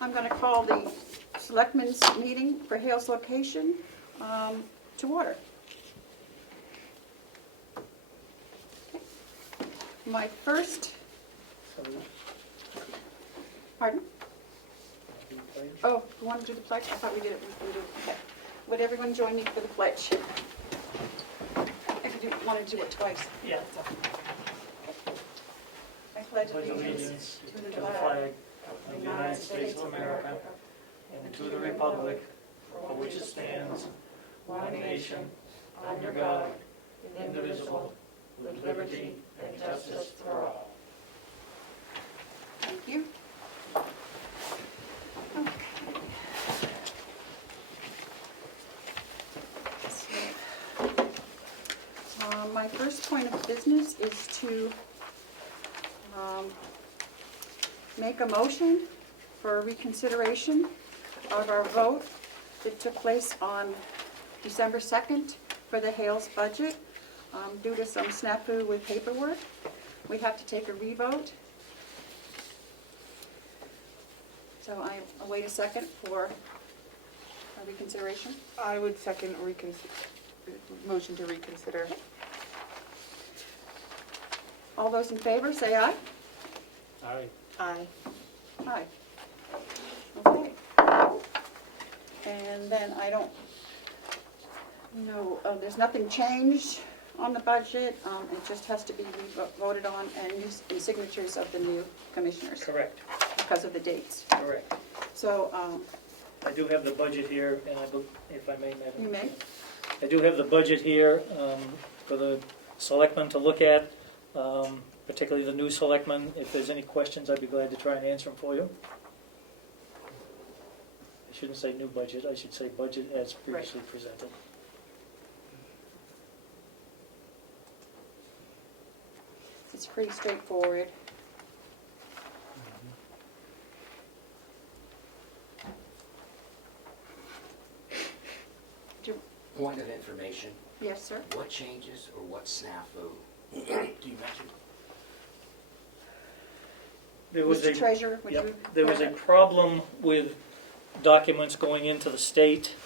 I'm going to call the selectmen's meeting for Hales location to order. Okay. My first, pardon? Oh, you want to do the pledge? I thought we did it. Okay. Would everyone join me for the pledge? If you want to do it twice. Yeah. I pledge Allegiance to the flag of the United States of America and to the republic for which it stands, one nation, under God, indivisible, with liberty and justice for all. Thank you. Okay. So, my first point of business is to make a motion for reconsideration of our vote that took place on December 2nd for the Hales budget. Due to some snafu with paperwork, we have to take a revote. So I await a second for a reconsideration. I would second motion to reconsider. All those in favor, say aye. Aye. Aye. Aye. Okay. And then I don't know, there's nothing changed on the budget. It just has to be voted on and signatures of the new commissioners Correct. because of the dates. Correct. So, I do have the budget here, and if I may, Madam. you may. I do have the budget here for the selectmen to look at, particularly the new selectmen. If there's any questions, I'd be glad to try and answer them for you. I shouldn't say new budget, I should say budget as previously presented. It's pretty straightforward. Point of information, Yes, sir. what changes or what snafu do you mention? There was Mr. Treasurer, would you? Yep, there was a problem with documents going into the state.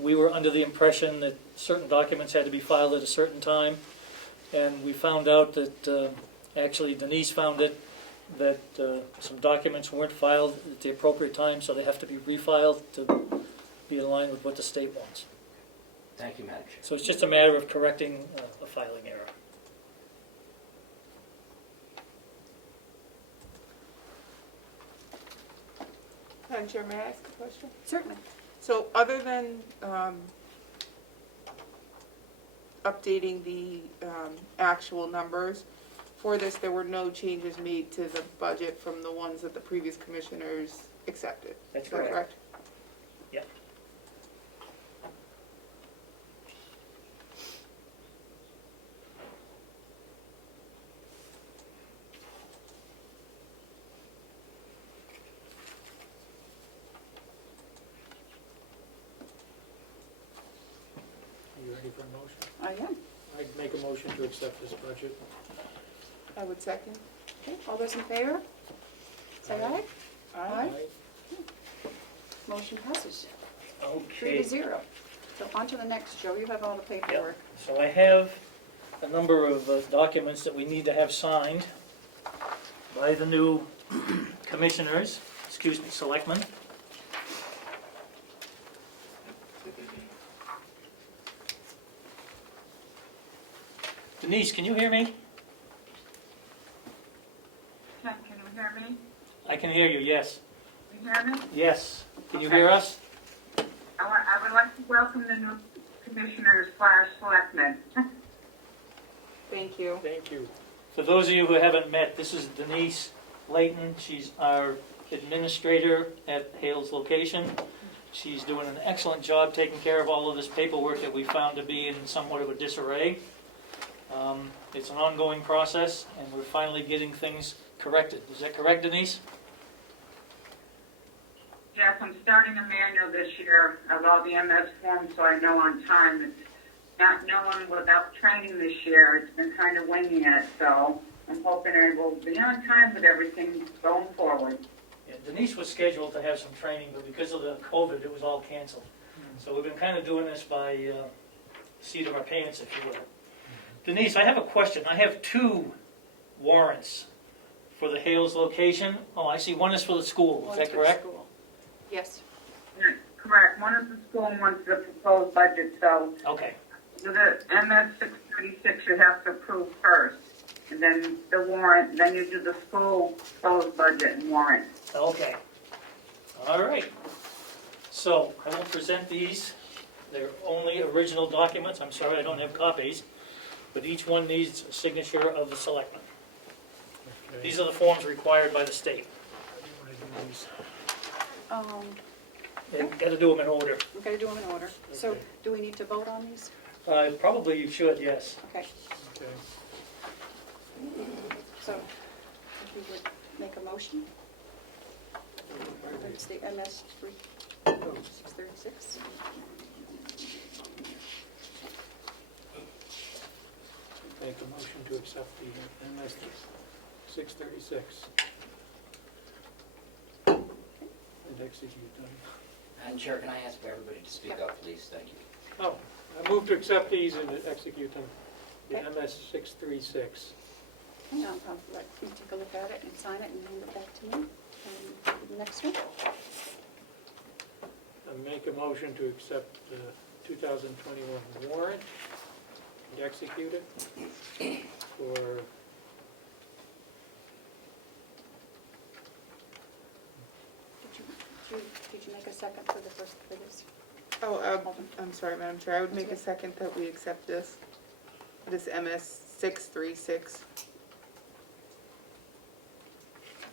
We were under the impression that certain documents had to be filed at a certain time, and we found out that, actually Denise found it, that some documents weren't filed at the appropriate time, so they have to be refiled to be in line with what the state wants. Thank you, Madam Chair. So it's just a matter of correcting a filing error. Madam Chair, may I ask a question? Certainly. So other than updating the actual numbers, for this there were no changes made to the budget from the ones that the previous commissioners accepted. That's Is that correct? Yeah. Are you ready for a motion? I am. I'd make a motion to accept this budget. I would second. Okay, all those in favor? Say aye. Aye. Motion passes. 3-0. So on to the next, Joe. You have all the paperwork. So I have a number of documents that we need to have signed by the new commissioners, selectmen. Denise, can you hear me? Can you hear me? I can hear you, yes. Can you hear me? Yes. Can you Okay. hear us? I would like to welcome the new commissioners / selectmen. Thank you. Thank you. For those of you who haven't met, this is Denise Layton. She's our administrator at Hales location. She's doing an excellent job taking care of all of this paperwork that we found to be in somewhat of a disarray. It's an ongoing process, and we're finally getting things corrected. Is that correct, Denise? Yes, I'm starting a manual this year of all the MS forms so I know on time. It's not knowing without training this year. It's been kind of winging it, so I'm hoping I will be on time with everything going forward. Yeah, Denise was scheduled to have some training, but because of the COVID, it was all canceled. So we've been kind of doing this by seat of our pants, if you will. Denise, I have a question. I have 2 warrants for the Hales location. Oh, I see, one is for the school, is One that for the correct? school. Yes. Yeah, correct, one is the school and one's the proposed budget, so Okay, the MS 636 you have to approve first, and then the warrant, then you do the school proposed budget and warrant. okay. All right. So I will present these. They're only original documents. I'm sorry I don't have copies, but each one needs a signature of the selectman. Okay. These are the forms required by the state. And got to do them in order. We've got to do them in order. So Okay. do we need to vote on these? Probably you should, yes. Okay, Okay. so if you would make a motion. It's the MS 636. Make a motion to accept the MS 636 and execute them. Madam Chair, can I ask everybody to speak up, please? Thank you. Oh, I move to accept these and execute them. The Okay. MS 636. Hang on, I'll let you take a look at it and sign it and hand it back to me. And the next one. I make a motion to accept the 2021 warrant and execute it for Did you make a second for the first, for this? Oh, Hold on. I'm sorry, Madam Chair, I would make a second that we accept this MS 636.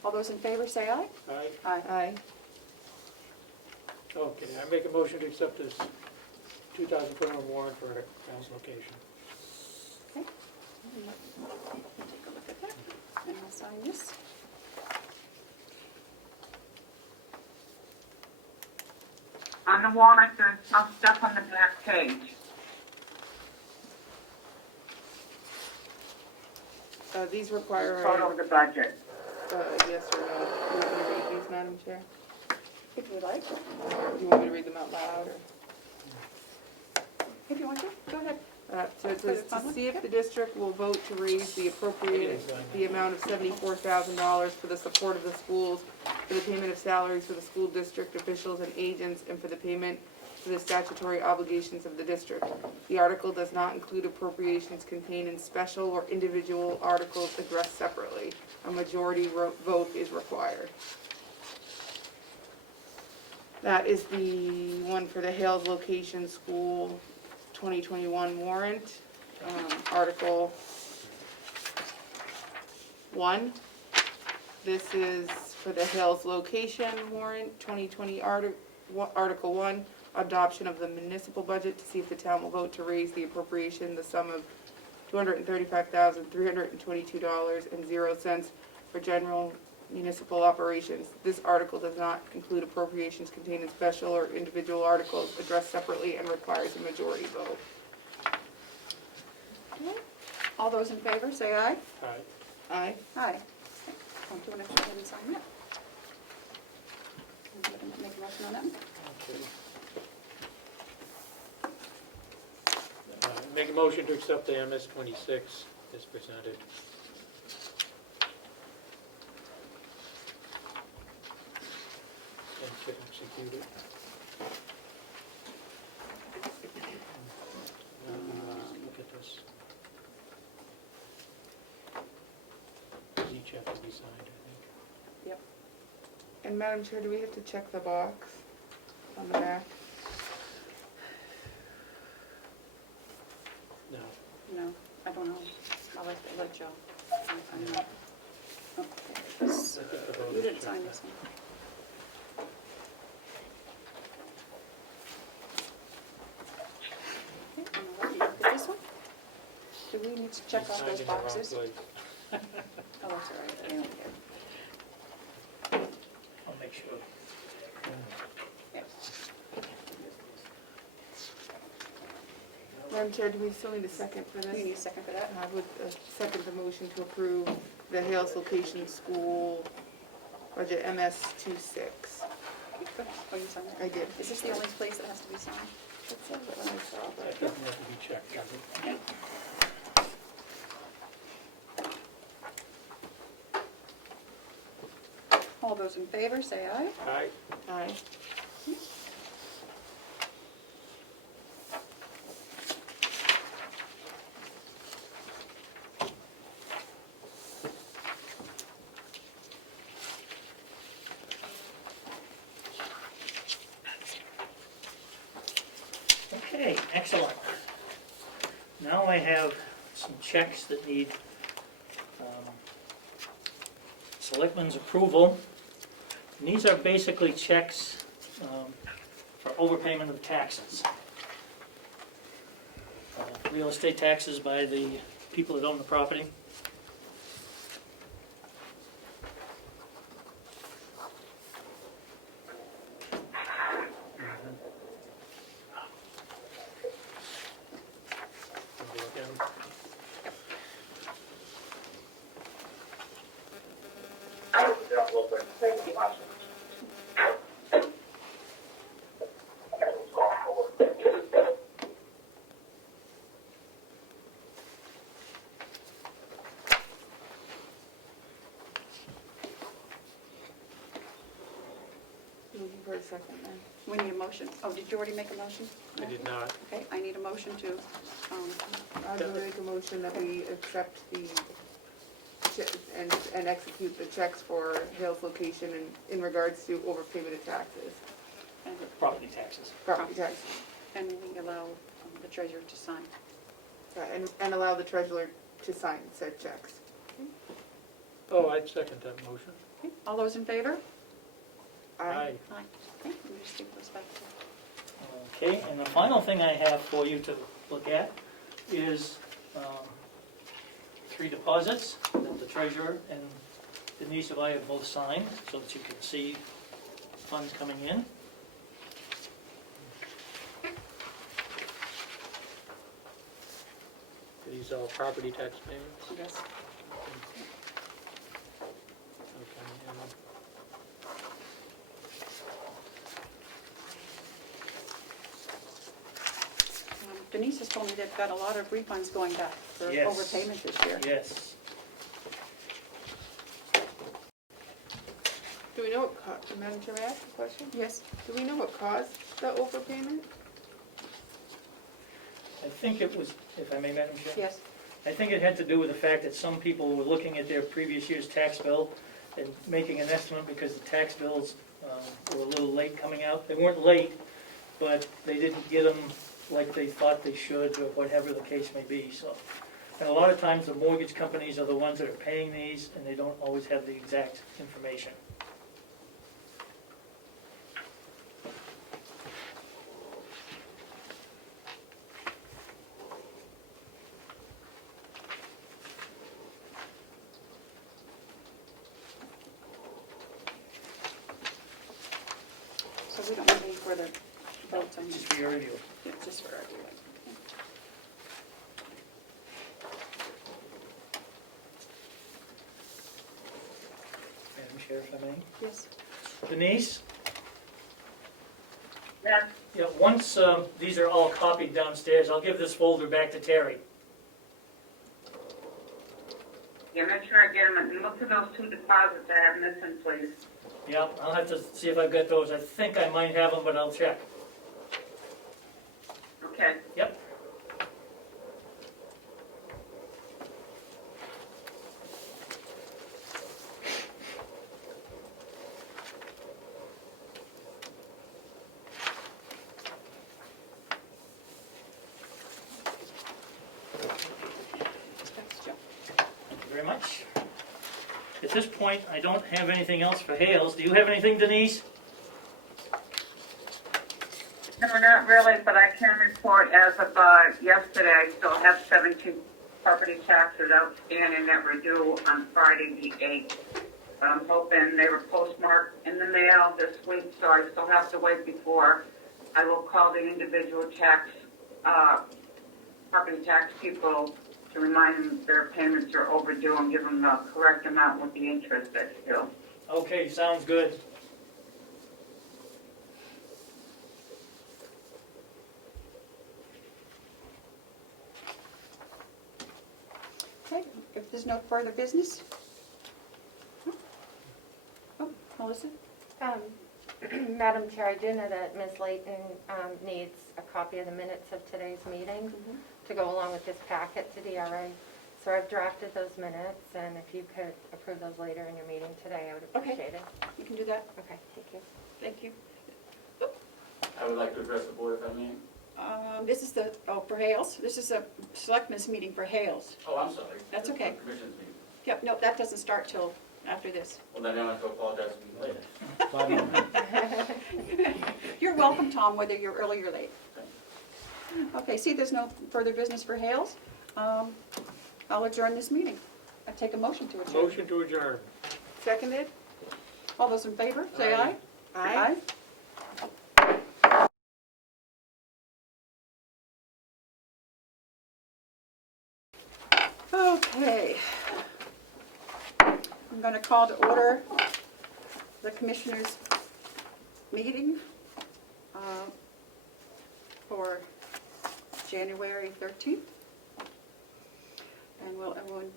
All those in favor, say aye. aye. Aye. Aye. Okay, I make a motion to accept this 2021 warrant for Carroll's location. Okay. Take a look at that, and I'll sign this. On the warrant, there's some stuff on the back page. These require Photo of the budget. yes or no. Do you want me to read these, Madam Chair? If you like, Or do you want me to read them out loud? if you want to, go ahead. So it says, to see if the district will vote to raise the appropriated, the amount of $74,000 for the support of the schools, for the payment of salaries for the school district officials and agents, and for the payment for the statutory obligations of the district. The article does not include appropriations contained in special or individual articles addressed separately. A majority vote is required. That is the one for the Hales Location School 2021 warrant, Article 1. This is for the Hales Location warrant, 2020 Article 1, adoption of the municipal budget to see if the town will vote to raise the appropriation, the sum of $235,322.00 for general municipal operations. This article does not include appropriations contained in special or individual articles addressed separately and requires a majority vote. All those in favor, say aye. Aye. Aye. Aye. Want to go ahead and sign that? Make a motion on that one? Okay. Make a motion to accept the MS 26 as presented. And to execute it. Look at this. These each have to be signed, I think. Yep. And Madam Chair, do we have to check the box on the back? No. No, I don't know. I'll let Joe. I'm not. Okay. So, I think the vote you is didn't checked. sign this one. Okay, and I'll let you look at this one. Do we need to check He's off signed those in the wrong boxes? place. Oh, that's all right. I don't care. I'll make sure. Yep. Madam Chair, do we still need a second for We this? need a second for that. I would second the motion to approve the Hales Location School Budget MS 26. Oh, you signed I it? did. Is this the only place that has to be signed? It says it when I saw That it. doesn't have to be checked, does it? All those in favor, say aye. Aye. Aye. Okay, excellent. Now I have some checks that need selectmen's approval. And these are basically checks for overpayment of taxes. Real estate taxes by the people that own the property. Can we look at them? Looking for a second then. We need a motion. Oh, did you already make a motion? I did not. Okay, I need a motion to, I would make a motion that we accept the, and execute the checks for Hale's location in regards to overpayment of taxes, and Property taxes. property taxes. and we allow the treasurer to sign. And allow the treasurer to sign said checks. Oh, I'd second that motion. Okay, all those in favor? Aye. Aye. Okay, let me just give those back to you. Okay, and the final thing I have for you to look at is 3 deposits that the treasurer and Denise and I have both signed, so that you can see funds coming in. Are these all property tax payments? Yes. Okay, and Denise has told me they've got a lot of refunds going back for Yes. overpayment this year. Yes. Do we know what caused, Madam Chair, may I ask a question? Yes. Do we know what caused the overpayment? I think it was, if I may, Madam Chair? Yes. I think it had to do with the fact that some people were looking at their previous year's tax bill and making an estimate because the tax bills were a little late coming out. They weren't late, but they didn't get them like they thought they should, or whatever the case may be, so. And a lot of times, the mortgage companies are the ones that are paying these, and they don't always have the exact information. So we don't need any further votes on Just this. for your review. Yeah, just for our viewing. Madam Chair, if I may. Yes. Denise? Yes, Yeah, once these are all copied downstairs, I'll give this folder back to Terry. yeah, make sure I get them, and look for those 2 deposits I have missing, please. Yeah, I'll have to see if I've got those. I think I might have them, but I'll check. Okay. Yep. Thanks, Joe. Thank you very much. At this point, I don't have anything else for Hales. Do you have anything, Denise? No, not really, but I can report as of yesterday, I still have 17 property taxes outstanding that were due on Friday the 8th. I'm hoping they were postmarked in the mail this week, so I still have to wait before I will call the individual property tax people to remind them their payments are overdue and give them the correct amount with the interest that's due. Okay, sounds good. Okay, if there's no further business? Oh, Melissa? Madam Chair, I do know that Ms. Layton needs a copy of the minutes of today's meeting to go along with this packet to DRA. So I've drafted those minutes, and if you could approve those later in your meeting today, I would Okay. appreciate it. You can do that. Okay, thank you. Thank you. I would like to address the board if I may. This is the, for Hales. This is a selectmen's meeting for Hales. Oh, I'm sorry. That's okay. The Commission's meeting. Yep, no, that doesn't start till after this. Well, then I don't have to apologize later. You're welcome, Tom, whether you're early or late. Okay, see, there's no further business for Hales. I'll adjourn this meeting. I take a motion to adjourn. Motion to adjourn. Seconded? All those in favor, say aye. Aye. Okay. I'm going to call to order the Commissioners' meeting for January 13th. And will everyone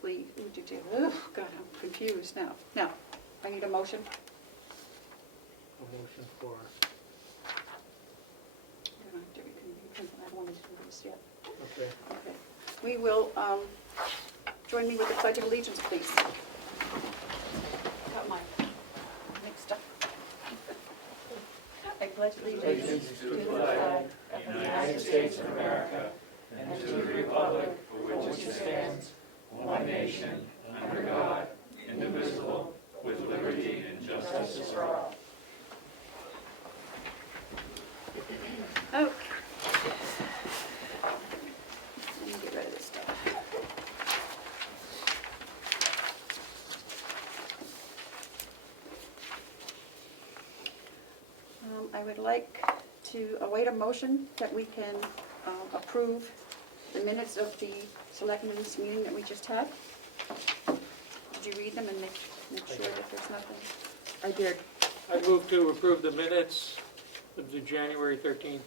please, oh God, I'm confused now. Now, I need a motion. A motion for, I don't want to do this yet. okay. Okay. We will, join me with the Pledge of Allegiance, please. Got my mixed up. I pledge allegiance To the flag of the United States of America and to the republic for which it stands, one nation, under God, indivisible, with liberty and justice for all. Okay. Let me get rid of this stuff. I would like to await a motion that we can approve the minutes of the selectmen's meeting that we just had. Did you read them and make sure that there's nothing? I did. I move to approve the minutes of the January 13th,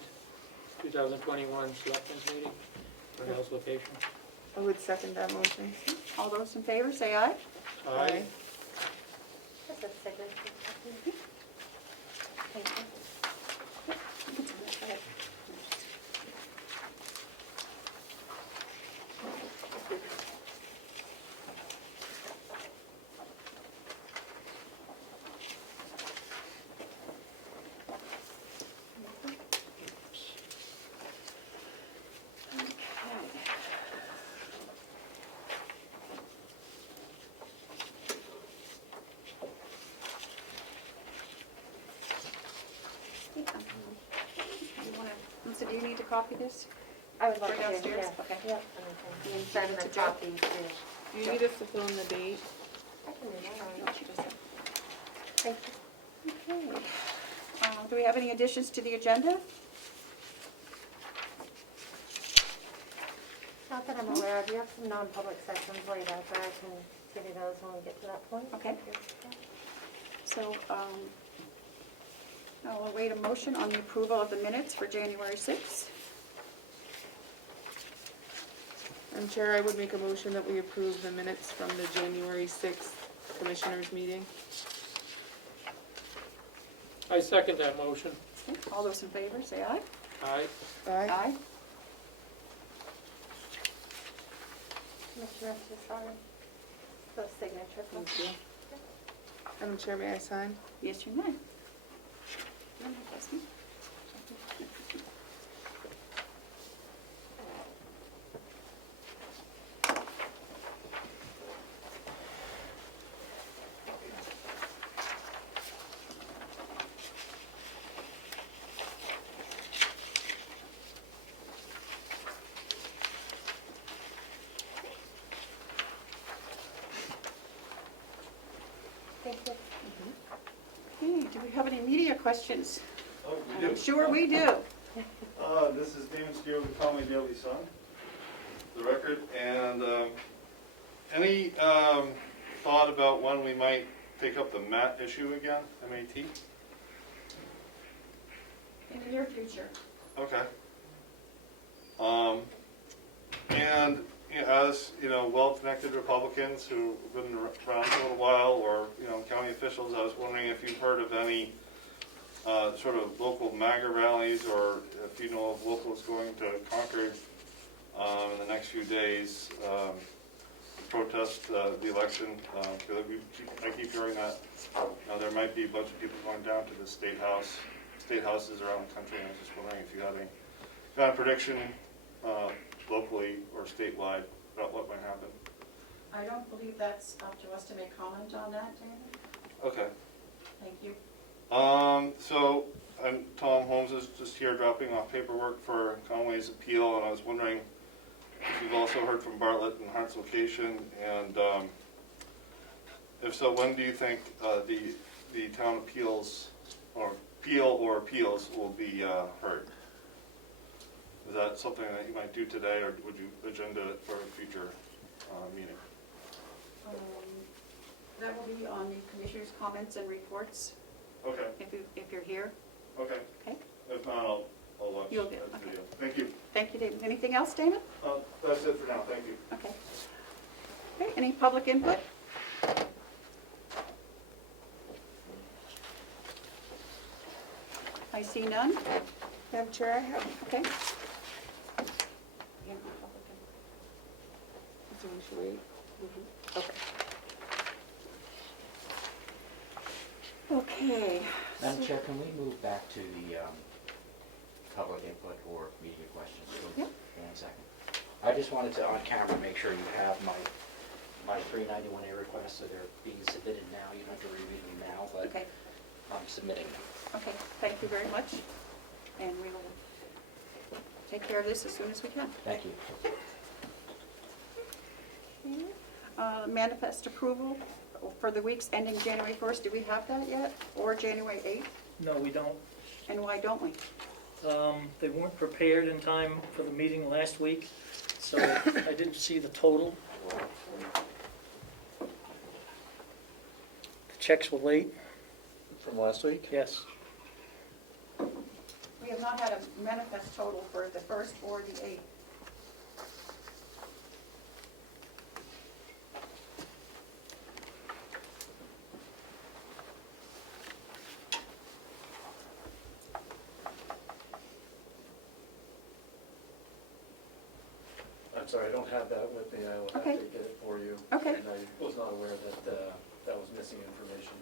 2021 Selectmen's meeting for Hales location. I would second that motion. All those in favor, say aye. Aye. That's a signature. Thank you. Lisa, do you need to copy this? I would like For to, downstairs? yeah. Okay. Yep, and And send to the Joe? copy to, Do you need us to fill in the date? I can do that. No, she doesn't. Thank you. Okay. Do we have any additions to the agenda? Not that I'm aware of. You have some non-public sessions later, but I can give you those when we get to that point. Okay. So, I'll await a motion on the approval of the minutes for January 6th. And Chair, I would make a motion that we approve the minutes from the January 6th Commissioners meeting. I second that motion. Okay, all those in favor, say aye. Aye. Aye. Mr. Rusty, sorry. Those signature. Thank you. Madam Chair, may I sign? Yes, you may. Thank you. Okay, do we have any media questions? Oh, we I'm do. sure we do. This is Damon Steele of the Comeau Daily Sun, the record, and any thought about when we might take up the MAT issue again, M-A-T? In the near future. Okay. And you know, as you know, well-connected Republicans who've been around for a little while, or you know, county officials, I was wondering if you've heard of any sort of local MAGA rallies, or if you know of locals going to Concord in the next few days to protest the election. Because I keep hearing that there might be a bunch of people going down to the state houses around the country, and I was just wondering if you had any kind of prediction locally or statewide about what might happen. I don't believe that's up to us to make comment on that, David. Okay. Thank you. So I'm Tom Holmes is just here dropping off paperwork for Conway's appeal, and I was wondering if you've also heard from Bartlett and Hart's location, and if so, when do you think the town appeals or appeals will be heard? Is that something that you might do today, or would you agenda it for a future meeting? That will be on the commissioner's comments and reports, Okay. if you're here. Okay. Okay. If not, I'll watch You'll that get it, okay. video. Thank you. Thank you, David. Anything else, David? That's it for now. Thank you. Okay. Okay, any public input? I see none. Madam Chair, I have, Okay. so we should wait. Okay. Okay. Madam Chair, can we move back to the public input or media questions for Yeah. 1 second? I just wanted to, on camera, make sure you have my 391A requests, so they're being submitted now. You don't have to review them now, but Okay. I'm submitting them. Okay, thank you very much. And we will take care of this as soon as we can. Thank you. Manifest approval for the weeks ending January 1st. Do we have that yet? Or January 8th? No, we don't. And why don't we? They weren't prepared in time for the meeting last week, so I didn't see the total. The checks were late, From last week? yes. We have not had a manifest total for the 1st or the 8th. I'm sorry, I don't have that with me. I will have Okay. to get it for you. Okay. And I was not aware that that was missing information.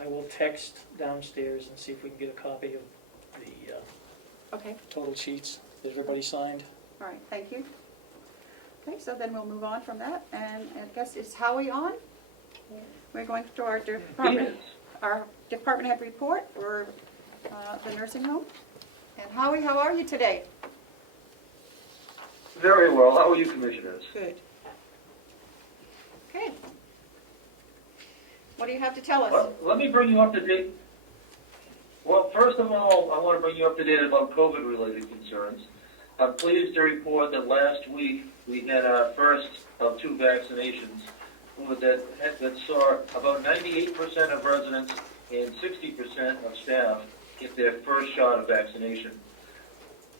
I will text downstairs and see if we can get a copy of the Okay, total sheets that everybody signed. all right, thank you. Okay, so then we'll move on from that, and I guess, is Howie on? We're going to our department head report for the nursing home. And Howie, how are you today? Very well. How are you, Commissioners? Good. Okay. What do you have to tell us? Well, let me bring you up to date. Well, first of all, I want to bring you up to date about COVID-related concerns. I'm pleased to report that last week we had our first of 2 vaccinations that saw about 98% of residents and 60% of staff get their first shot of vaccination.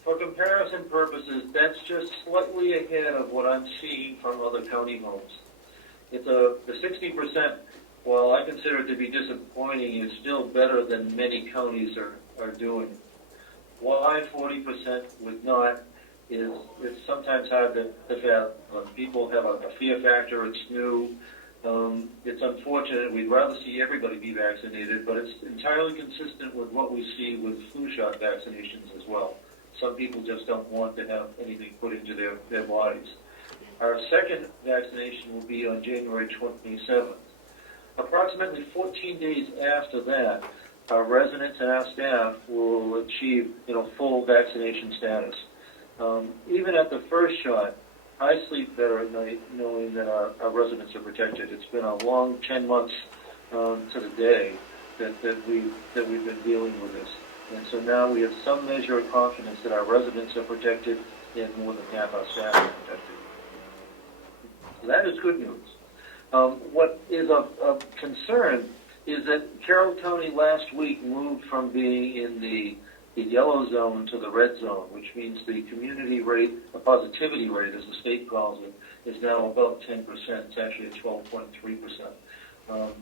For comparison purposes, that's just slightly ahead of what I'm seeing from other county homes. The 60%, while I consider it to be disappointing, is still better than many counties are doing. Why 40% would not is it's sometimes hard to fathom. People have a fear factor. It's new. It's unfortunate. We'd rather see everybody be vaccinated, but it's entirely consistent with what we see with flu shot vaccinations as well. Some people just don't want to have anything put into their bodies. Our second vaccination will be on January 27th. Approximately 14 days after that, our residents and our staff will achieve, full vaccination status. Even at the first shot, I sleep better at night knowing that our residents are protected. It's been a long 10 months to the day that we've been dealing with this. And so now we have some measure of confidence that our residents are protected and more than half our staff are protected. So that is good news. What is of concern is that Carroll County last week moved from being in the yellow zone to the red zone, which means the community rate, the positivity rate, as the state calls it, is now about 10%. It's actually at 12.3%.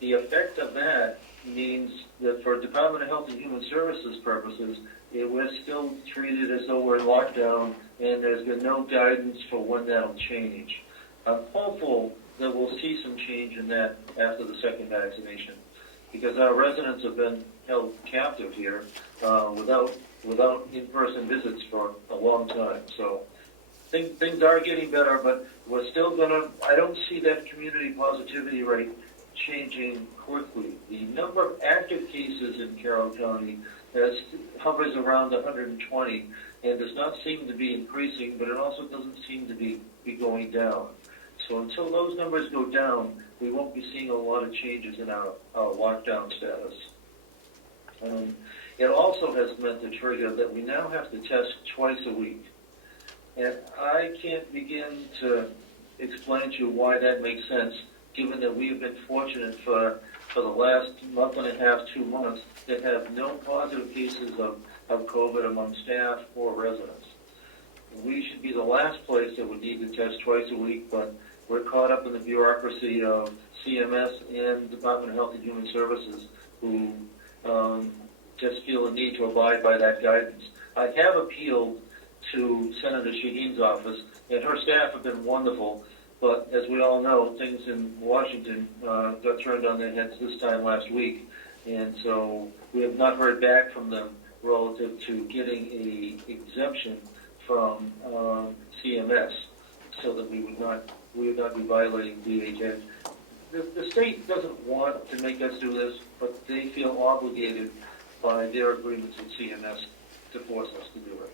The effect of that means that for Department of Health and Human Services purposes, we're still treated as though we're in lockdown, and there's been no guidance for when that'll change. I'm hopeful that we'll see some change in that after the second vaccination, because our residents have been held captive here without in-person visits for a long time. So things are getting better, but we're still I don't see that community positivity rate changing quickly. The number of active cases in Carroll County hovers around 120 and does not seem to be increasing, but it also doesn't seem to be going down. So until those numbers go down, we won't be seeing a lot of changes in our lockdown status. It also has meant the trigger that we now have to test twice a week. And I can't begin to explain to you why that makes sense, given that we have been fortunate for the last month and a half, 2 months, that have no positive cases of COVID among staff or residents. We should be the last place that would need to test twice a week, but we're caught up in the bureaucracy of CMS and Department of Health and Human Services, who just feel the need to abide by that guidance. I have appealed to Senator Shaheen's office, and her staff have been wonderful, but as we all know, things in Washington got turned on their heads this time last week, and so we have not heard back from them relative to getting an exemption from CMS, so that we would not be violating DHA. The state doesn't want to make us do this, but they feel obligated by their agreements with CMS to force us to do it.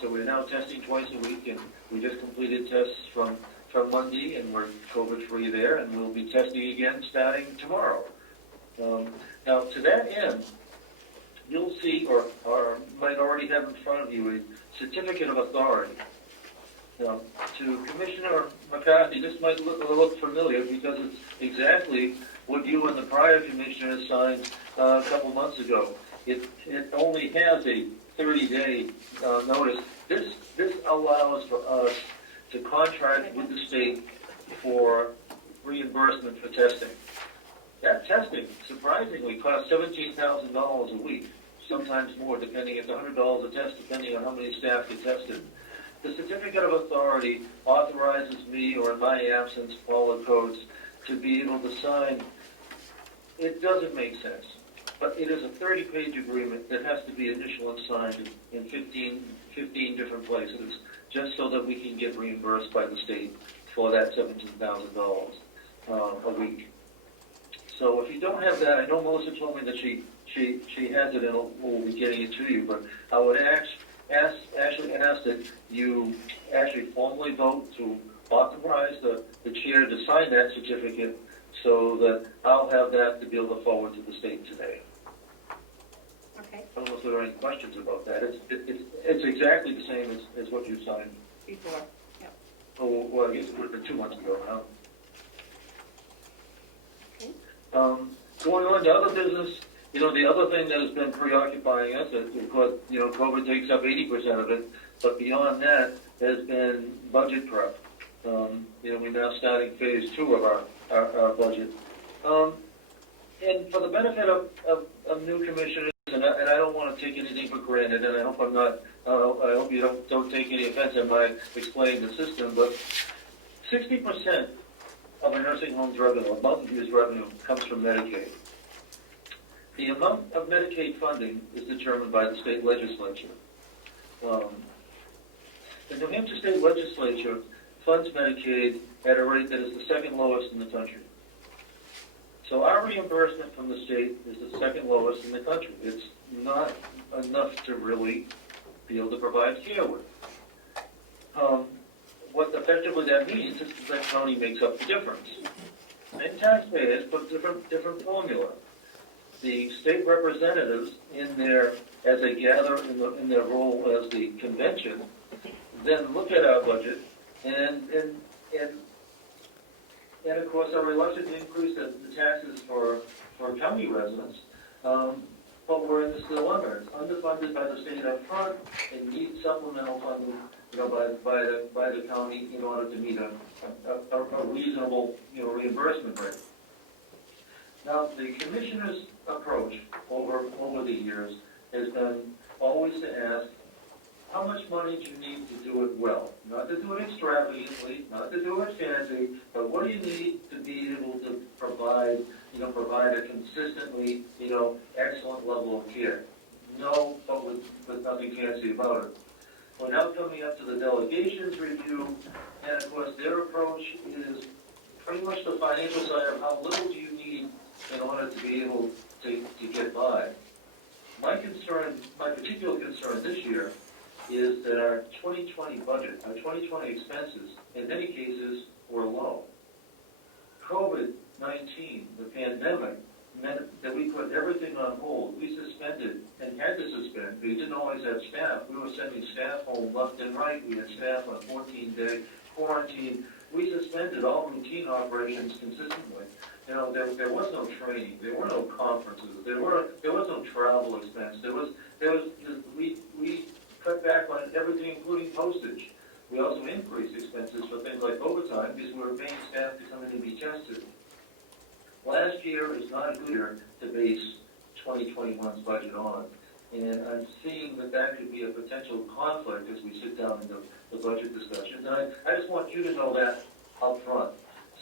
So we're now testing twice a week, and we just completed tests from Monday, and we're COVID-free there, and we'll be testing again starting tomorrow. Now, to that end, you'll see, or might already have in front of you, a certificate of authority. Now, to Commissioner McCarthy, this might look familiar because it's exactly what you and the prior commissioner signed a couple months ago. It only has a 30-day notice. This allows for us to contract with the state for reimbursement for testing. That testing, surprisingly, costs $17,000 a week, sometimes more, depending. It's $100 a test, depending on how many staff get tested. The certificate of authority authorizes me, or in my absence, Paula Coates, to be able to sign. It doesn't make sense, but it is a 30-page agreement that has to be initialed and signed in 15 different places, just so that we can get reimbursed by the state for that $17,000 a week. So if you don't have that, I know Melissa told me that she has it and will be getting it to you, but I would actually ask that you actually formally vote to authorize the chair to sign that certificate, so that I'll have that to be able to forward to the state today. Okay. I don't know if there are any questions about that. It's exactly the same as what you signed Before, yep. Oh, well, I guess it would have been 2 months ago now. Okay. Going on to other business, the other thing that has been preoccupying us is, of course, COVID takes up 80% of it, but beyond that has been budget prep. We're now starting phase 2 of our budget. And for the benefit of new commissioners, and I don't want to take anything for granted, and I hope I hope you don't take any offense at my explaining the system, but 60% of a nursing home's revenue, a Mountain View's revenue, comes from Medicaid. The amount of Medicaid funding is determined by the state legislature. The New Hampshire state legislature funds Medicaid at a rate that is the second lowest in the country. So our reimbursement from the state is the second lowest in the country. It's not enough to really be able to provide care with. What effectively that means is that county makes up the difference. And taxpayers put different formula. The state representatives as they gather in their role as the convention, then look at our budget and and of course are reluctant to increase the taxes for county residents. But we're in this dilemma. It's underfunded by the state up front and needs supplemental funding, by the county in order to meet a reasonable, reimbursement rate. Now, the commissioner's approach over the years has been always to ask, how much money do you need to do it well? Not to do it extravagantly, not to do it fancy, but what do you need to be able to provide a consistently, excellent level of care? No, but with nothing fancy about it. We're now coming up to the delegations review, and of course their approach is pretty much the financial side of how little do you need in order to be able to get by. My particular concern this year is that our 2020 budget, our 2020 expenses, in many cases, were low. COVID-19, the pandemic, meant that we put everything on hold. We suspended and had to suspend. We didn't always have staff. We were sending staff home left and right. We had staff on 14-day quarantine. We suspended all routine operations consistently. There was no training. There were no conferences. There was no travel expense. We cut back on everything, including postage. We also increased expenses for things like overtime because we were paying staff to come in and be tested. Last year is not a good year to base 2021's budget on, and I'm seeing that could be a potential conflict as we sit down in the budget discussions. And I just want you to know that up front,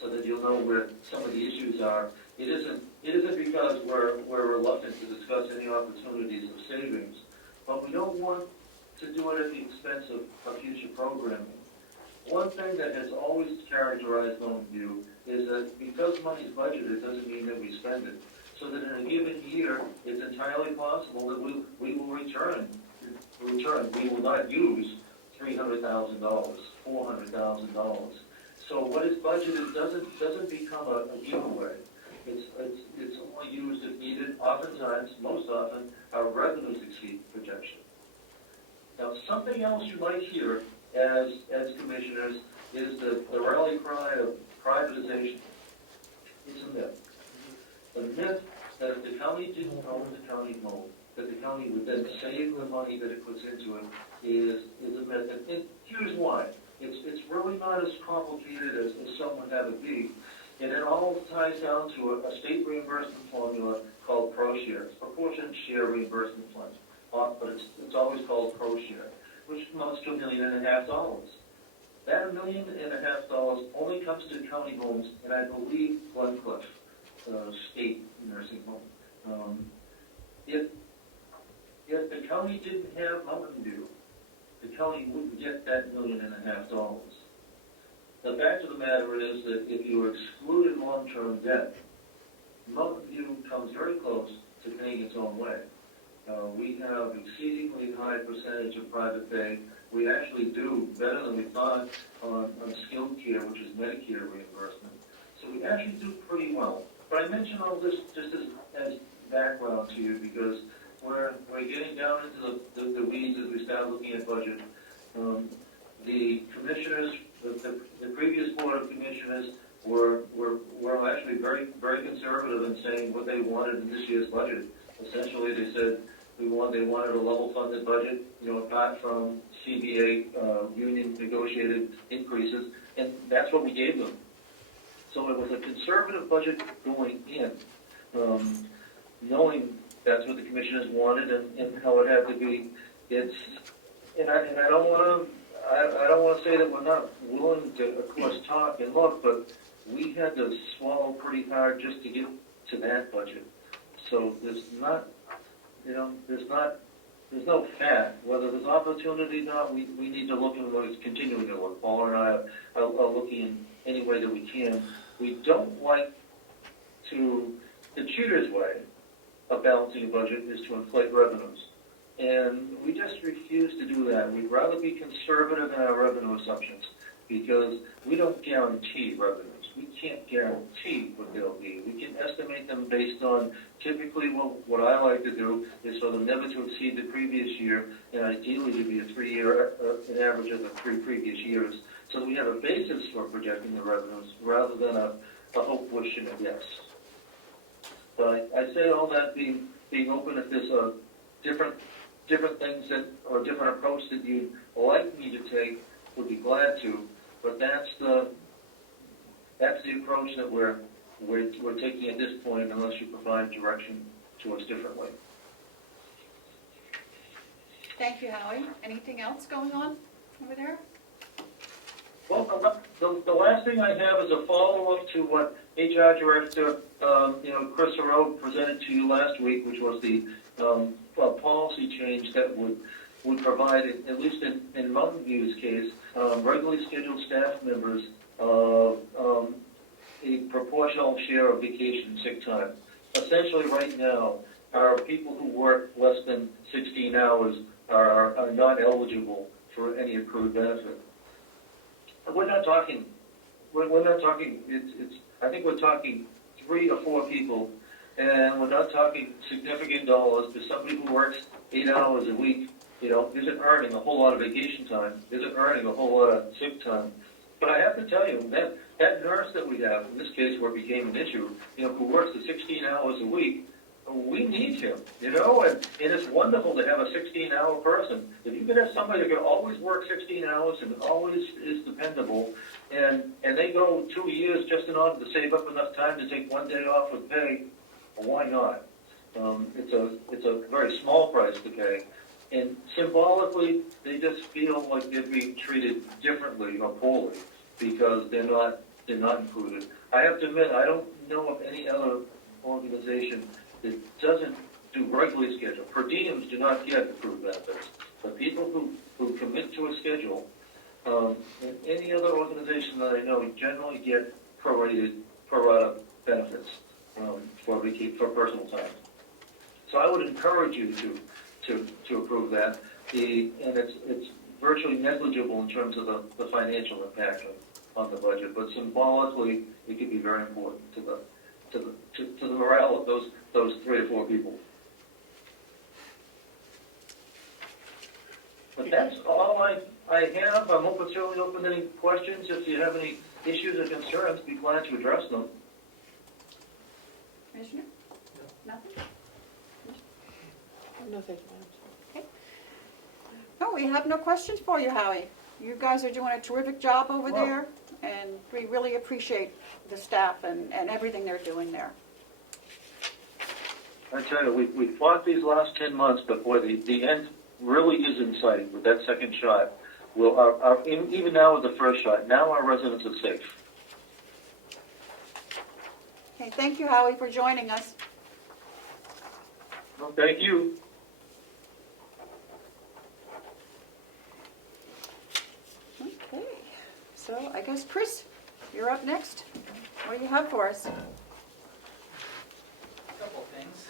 so that you'll know where some of the issues are. It isn't because we're reluctant to discuss any opportunities of savings, but we don't want to do it at the expense of future programming. One thing that has always characterized Longview is that because money's budgeted doesn't mean that we spend it. So that in a given year, it's entirely possible that we will return. We will not use $300,000, $400,000. So what is budgeted doesn't become a giveaway. It's only used if needed. Oftentimes, most often, our revenues exceed projection. Now, something else you might hear as commissioners is the rally cry of privatization. It's a myth. The myth that if the county didn't own the county home, that the county would then save the money that it puts into it is a myth. And here's why. It's really not as complicated as some would have it be. And it all ties down to a state reimbursement formula called ProShare. It's Proportionate Share Reimbursement Fund. But it's always called ProShare, which amounts to $1.5 million. That $1.5 million only comes to county homes, and I believe Glencliff State Nursing Home. If the county didn't have Mountain View, the county wouldn't get that $1.5 million. The fact of the matter is that if you excluded long-term debt, Mountain View comes very close to paying its own way. We have exceedingly high percentage of private pay. We actually do better than we thought on skilled care, which is Medicare reimbursement. So we actually do pretty well. But I mention all this just as background to you because we're getting down into the weeds as we start looking at budget. The commissioners, the previous board of commissioners were actually very, very conservative in saying what they wanted in this year's budget. Essentially, they said they wanted a level-funded budget, apart from CBA union negotiated increases, and that's what we gave them. So it was a conservative budget going in, knowing that's what the commissioners wanted and how it had to be. I don't want to say that we're not willing to, of course, talk and look, but we had to swallow pretty hard just to get to that budget. So there's no fat. Whether there's opportunity or not, we need to look and we're continuing to look. Paul and I are looking in any way that we can. We don't like the cheater's way of balancing a budget is to inflate revenues. And we just refuse to do that. We'd rather be conservative in our revenue assumptions because we don't guarantee revenues. We can't guarantee what they'll be. We can estimate them based on typically what I like to do is for them never to exceed the previous year and ideally to be an average of the 3 previous years. so that we have a basis for projecting the revenues rather than a hope, wish, and a guess. But I say all that being open, if there's different things that, or different approach that you'd like me to take, would be glad to. But that's the approach that we're taking at this point, unless you provide direction to us differently. Thank you, Howie. Anything else going on over there? Well, the last thing I have is a follow-up to what HR Director, Chris Rowe presented to you last week, which was the policy change that would provide, at least in Mountain View's case, regularly scheduled staff members a proportional share of vacation sick time. Essentially, right now, our people who work less than 16 hours are not eligible for any accrued benefit. We're not talking. I think we're talking 3 or 4 people, and we're not talking significant dollars. Because somebody who works 8 hours a week, isn't earning a whole lot of vacation time, isn't earning a whole lot of sick time. But I have to tell you that nurse that we have, in this case where it became an issue, who works the 16 hours a week, we need him, and it's wonderful to have a 16-hour person. If you could have somebody that can always work 16 hours and always is dependable, and they go 2 years just in order to save up enough time to take 1 day off with pay, well, why not? It's a very small price to pay, and symbolically, they just feel like they're being treated differently or poorly because they're not included. I have to admit, I don't know of any other organization that doesn't do regularly scheduled. Per diems do not get accrued benefits, but people who commit to a schedule, in any other organization that I know, generally get pro rata benefits for personal time. So I would encourage you to approve that. And it's virtually negligible in terms of the financial impact on the budget, but symbolically it could be very important to the morale of those 3 or 4 people. But that's all I have. I'm certainly open to any questions. If you have any issues or concerns, be glad to address them. Commissioner? Nothing? No, thank you. No, we have no questions for you, Howie. You guys are doing a terrific job over Well, there, and we really appreciate the staff and everything they're doing there. I tell you, we fought these last 10 months, but boy, the end really is in sight with that second shot. Even now with the first shot, now our residents are safe. Okay, thank you, Howie, for joining us. Well, thank you. Okay, so I guess, Chris, you're up next. What do you have for us? Couple things.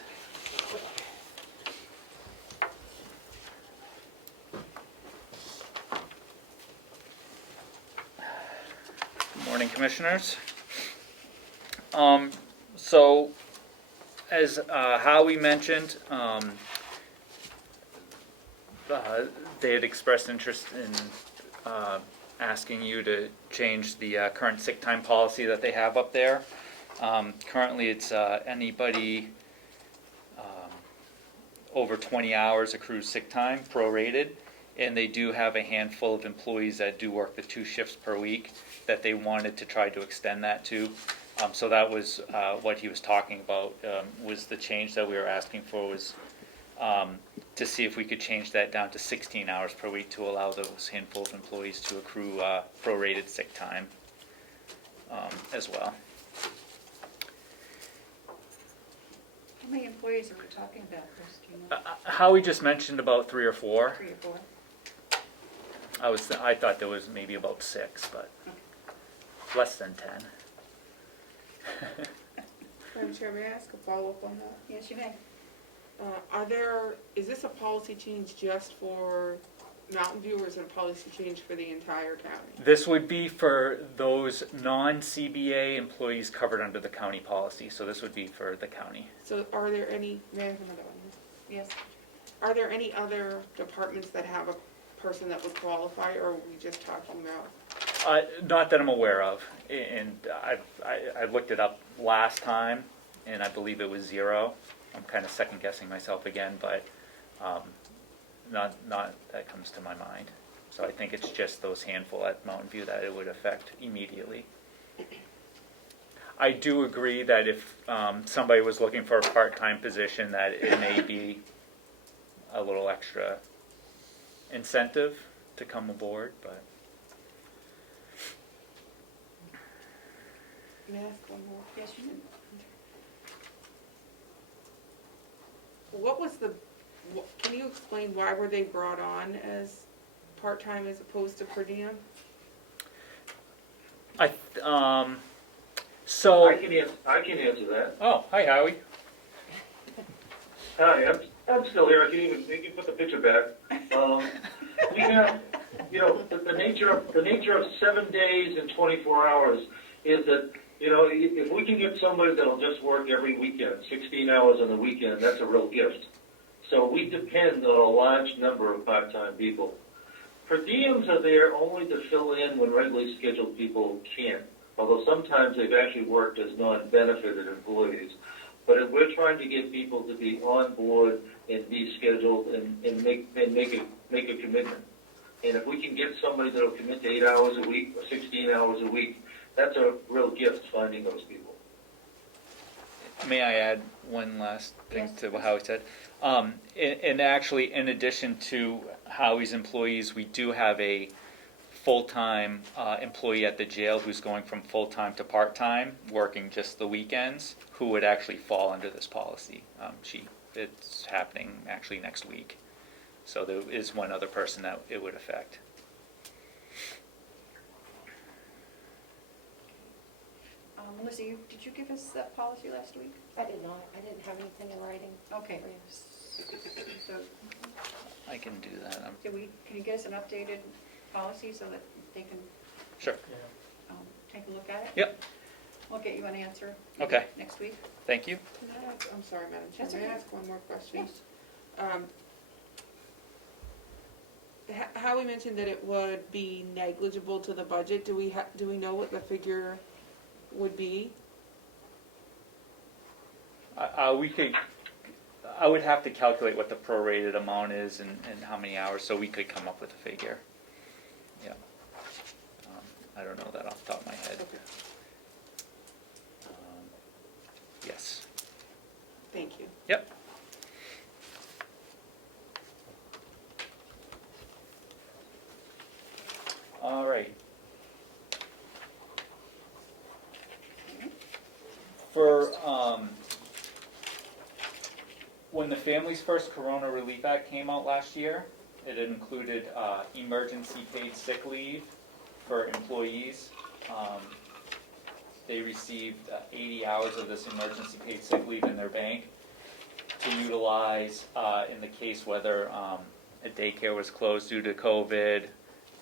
Good morning, Commissioners. So, as Howie mentioned, they had expressed interest in asking you to change the current sick time policy that they have up there. Currently, it's anybody over 20 hours accrues sick time, prorated, and they do have a handful of employees that do work the 2 shifts per week that they wanted to try to extend that to. So that was what he was talking about, was the change that we were asking for was to see if we could change that down to 16 hours per week to allow those handful of employees to accrue prorated sick time as well. How many employees are we talking about, Chris? Do you know? Howie just mentioned about 3 or 4. 3 or 4? I thought there was maybe about 6, but less than 10. Madam Chair, may I ask a follow-up on that? Yes, you may. Is this a policy change just for Mountain View, or is it a policy change for the entire county? This would be for those non-CBA employees covered under the county policy, so this would be for the county. So are there any, may I have another one? Yes. Are there any other departments that have a person that would qualify, or are we just talking about? Not that I'm aware of, and I looked it up last time, and I believe it was 0. I'm kind of second guessing myself again, but not that comes to my mind. So I think it's just those handful at Mountain View that it would affect immediately. I do agree that if somebody was looking for a part-time position, that it may be a little extra incentive to come aboard, but. May I ask one more? Yes, you can. What was can you explain why were they brought on as part-time as opposed to per diem? So. I can answer that. Oh, hi Howie. Hi, I'm still here. I can even put the picture back. We have, the nature of 7 days and 24 hours is that, if we can get somebody that'll just work every weekend, 16 hours on the weekend, that's a real gift. So we depend on a large number of part-time people. Per diems are there only to fill in when regularly scheduled people can't, although sometimes they've actually worked as non-benefited employees. But if we're trying to get people to be on board and be scheduled and make a commitment. And if we can get somebody that'll commit to 8 hours a week or 16 hours a week, that's a real gift finding those people. May I add one last thing to what Howie said? And actually, in addition to Howie's employees, we do have a full-time employee at the jail who's going from full-time to part-time, working just the weekends, who would actually fall under this policy. It's happening actually next week. So there is one other person that it would affect. Melissa, did you give us that policy last week? I did not. I didn't have anything in writing. Okay. for you. So, I can do that. can you get us an updated policy so that they can Sure. take a look at it? Yep. We'll get you an answer. Okay. Next week. Thank you. Can I ask, I'm sorry, Madam Chair, That's may I okay. ask one more question? Yes. Howie mentioned that it would be negligible to the budget. Do we know what the figure would be? I would have to calculate what the prorated amount is and how many hours, so we could come up with a figure. Yeah. I don't know that off the top of my head. Okay. Yes. Thank you. Yep. All right. For when the Families First Corona Relief Act came out last year, it included emergency paid sick leave for employees. They received 80 hours of this emergency paid sick leave in their bank to utilize in the case whether a daycare was closed due to COVID,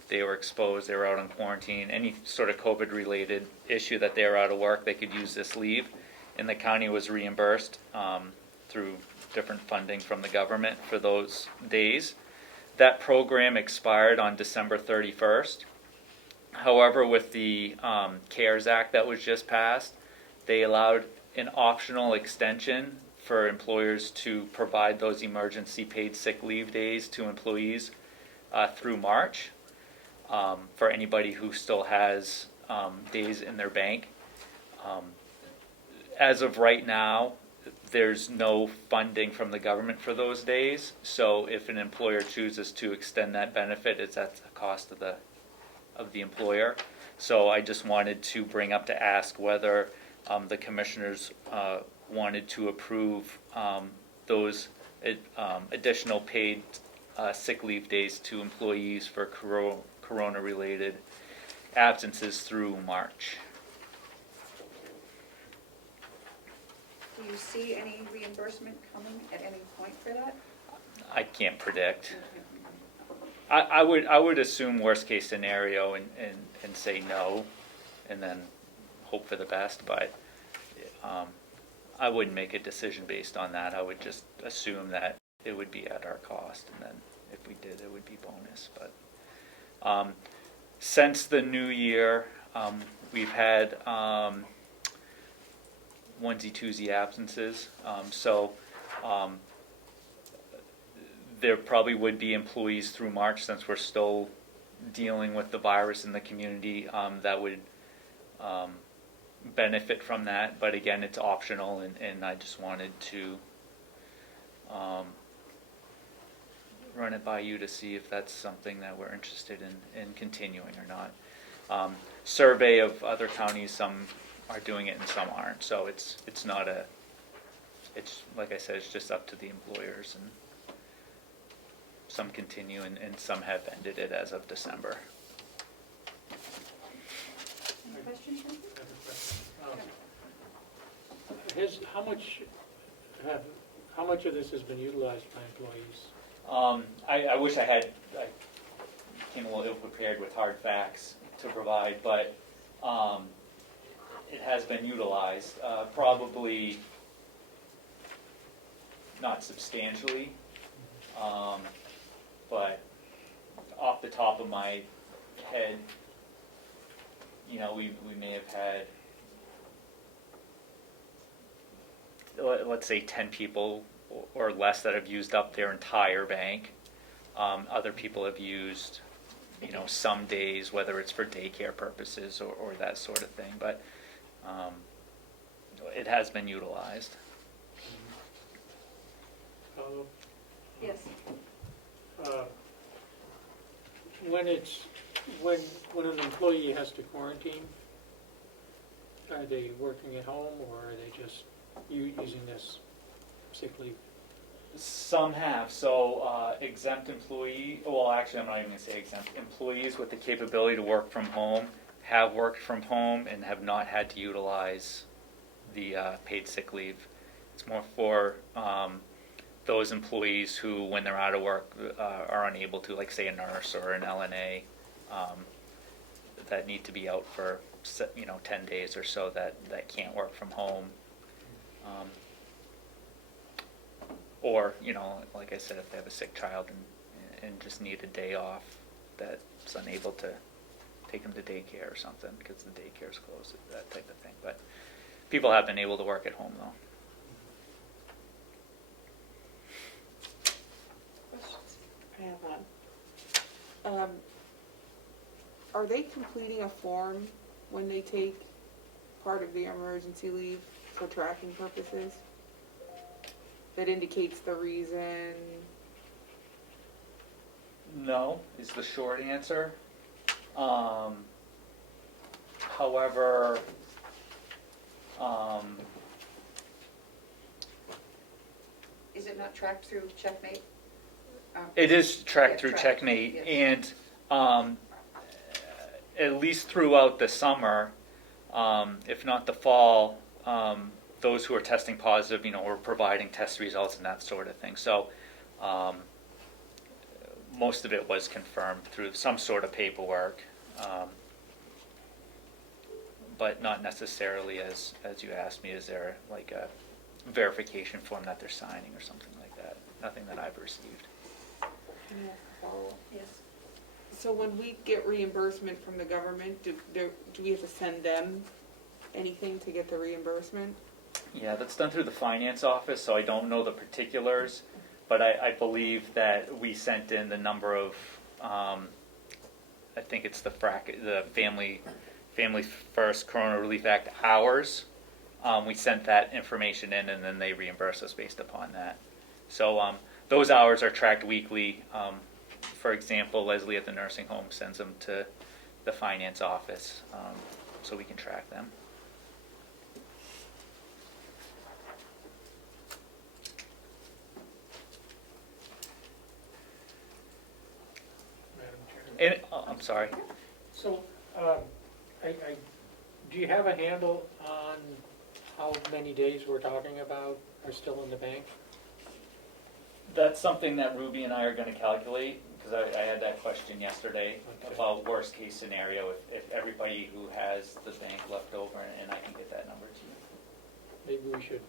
they were exposed, they were out on quarantine, any sort of COVID-related issue that they were out of work, they could use this leave. And the county was reimbursed through different funding from the government for those days. That program expired on December 31st. However, with the CARES Act that was just passed, they allowed an optional extension for employers to provide those emergency paid sick leave days to employees through March for anybody who still has days in their bank. As of right now, there's no funding from the government for those days, so if an employer chooses to extend that benefit, it's at the cost of the employer. So I just wanted to bring up to ask whether the commissioners wanted to approve those additional paid sick leave days to employees for corona-related absences through March. Do you see any reimbursement coming at any point for that? I can't predict. I would assume worst case scenario and say no, and then hope for the best. But I wouldn't make a decision based on that. I would just assume that it would be at our cost, and then if we did, it would be bonus. But Since the new year, we've had onesie-twosie absences. There probably would be employees through March, since we're still dealing with the virus in the community, that would benefit from that. But again, it's optional, and I just wanted to run it by you to see if that's something that we're interested in continuing or not. Survey of other counties, some are doing it and some aren't, so it's not a, it's, like I said, it's just up to the employers, and some continue and some have ended it as of December. Any questions? How much of this has been utilized by employees? I wish I came a little ill-prepared with hard facts to provide, but it has been utilized, probably not substantially, but off the top of my head, you know, we may have had, let's say 10 people or less that have used up their entire bank. Other people have used, you know, some days, whether it's for daycare purposes or that sort of thing, but it has been utilized. Yes. When an employee has to quarantine, are they working at home, or are they just using this sick leave? Some have. So exempt employee, well, actually, I'm not even going to say exempt. Employees with the capability to work from home have worked from home and have not had to utilize the paid sick leave. It's more for those employees who, when they're out of work, are unable to, like say a nurse or an LNA, that need to be out for 10 days or so, that can't work from home. Or, like I said, if they have a sick child and just need a day off, that's unable to take them to daycare or something because the daycare's closed, that type of thing. But people have been able to work at home, though. I have one. Are they completing a form when they take part of their emergency leave for tracking purposes? That indicates the reason? No, is the short answer. However, Is it not tracked through Checkmate? it is tracked Yeah, through tracked, Checkmate, yes. and at least throughout the summer, if not the fall, those who are testing positive, were providing test results and that sort of thing. So most of it was confirmed through some sort of paperwork, but not necessarily as you asked me, is there like a verification form that they're signing or something like that? Nothing that I've received. Yes. So when we get reimbursement from the government, do we have to send them anything to get the reimbursement? Yeah, that's done through the finance office, so I don't know the particulars, but I believe that we sent in the number of, I think it's the Family First Corona Relief Act hours. We sent that information in, and then they reimburse us based upon that. So those hours are tracked weekly. For example, Leslie at the nursing home sends them to the finance office, so we can track them. Madam Chair. And, I'm sorry. So, do you have a handle on how many days we're talking about are still in the bank? That's something that Ruby and I are going to calculate, because I had that question yesterday about worst case scenario, if everybody who has the bank left over, and I can get that number to you. Maybe we should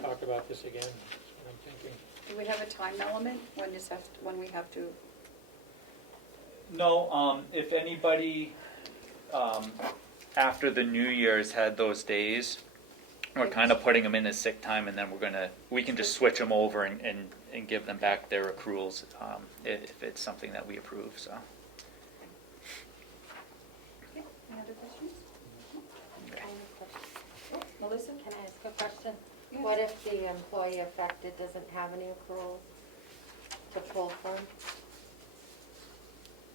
talk about this again, that's what I'm thinking. Do we have a time element when we have to? No, if anybody, after the New Year's had those days, we're kind of putting them in as sick time, and then we can just switch them over and give them back their accruals, if it's something that we approve, so. Okay, any other questions? Okay. Melissa? Can I ask a question? Yes. What if the employee affected doesn't have any accruals to pull from?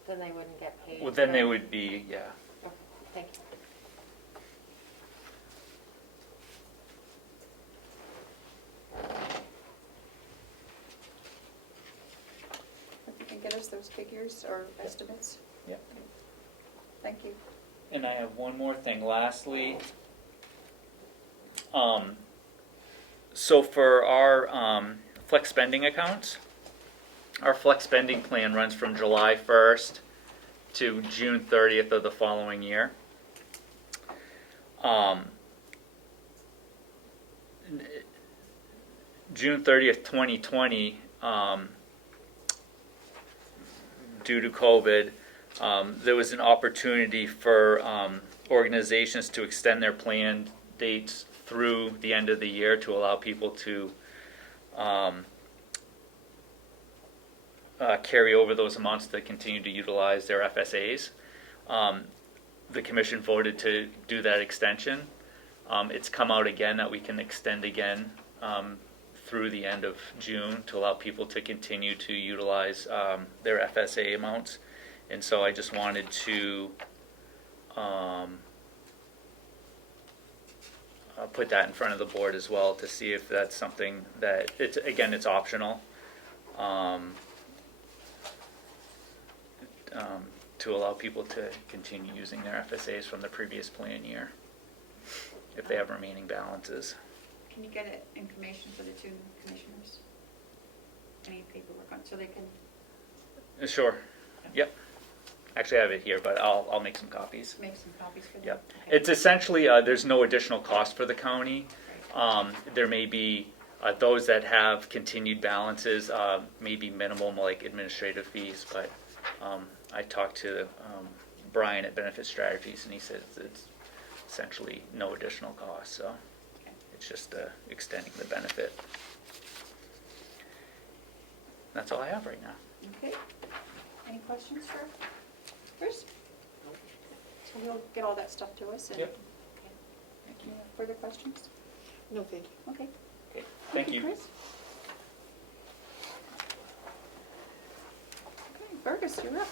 Then they wouldn't get paid? Well, then they for- would be, yeah. Okay, thank you. If you can get us those figures or estimates. Yep. Thank you. And I have one more thing. Lastly, so for our flex spending accounts, our flex spending plan runs from July 1st to June 30th of the following year. June 30th, 2020, due to COVID, there was an opportunity for organizations to extend their planned dates through the end of the year to allow people to carry over those amounts to continue to utilize their FSAs. The commission voted to do that extension. It's come out again that we can extend again through the end of June to allow people to continue to utilize their FSA amounts. And so I just wanted to put that in front of the board as well to see if that's something that, it's optional. To allow people to continue using their FSAs from the previous plan year if they have remaining balances. Can you get information for the two commissioners? Any paperwork on, so they can, Sure. Yep. Actually, I have it here, but I'll make some copies. make some copies for them? Yep. Okay. It's essentially, there's no additional cost for the county. There may be those that have continued balances, may be minimal, like administrative fees, but I talked to Brian at Benefit Strategies, and he says it's essentially no additional cost, so Okay. it's just extending the benefit. That's all I have right now. Okay. Any questions for Chris? So he'll get all that stuff to us and. Yep. Okay. Any further questions? No, thank you. Okay. Okay. Thank you. Chris. Okay, Fergus, you're up.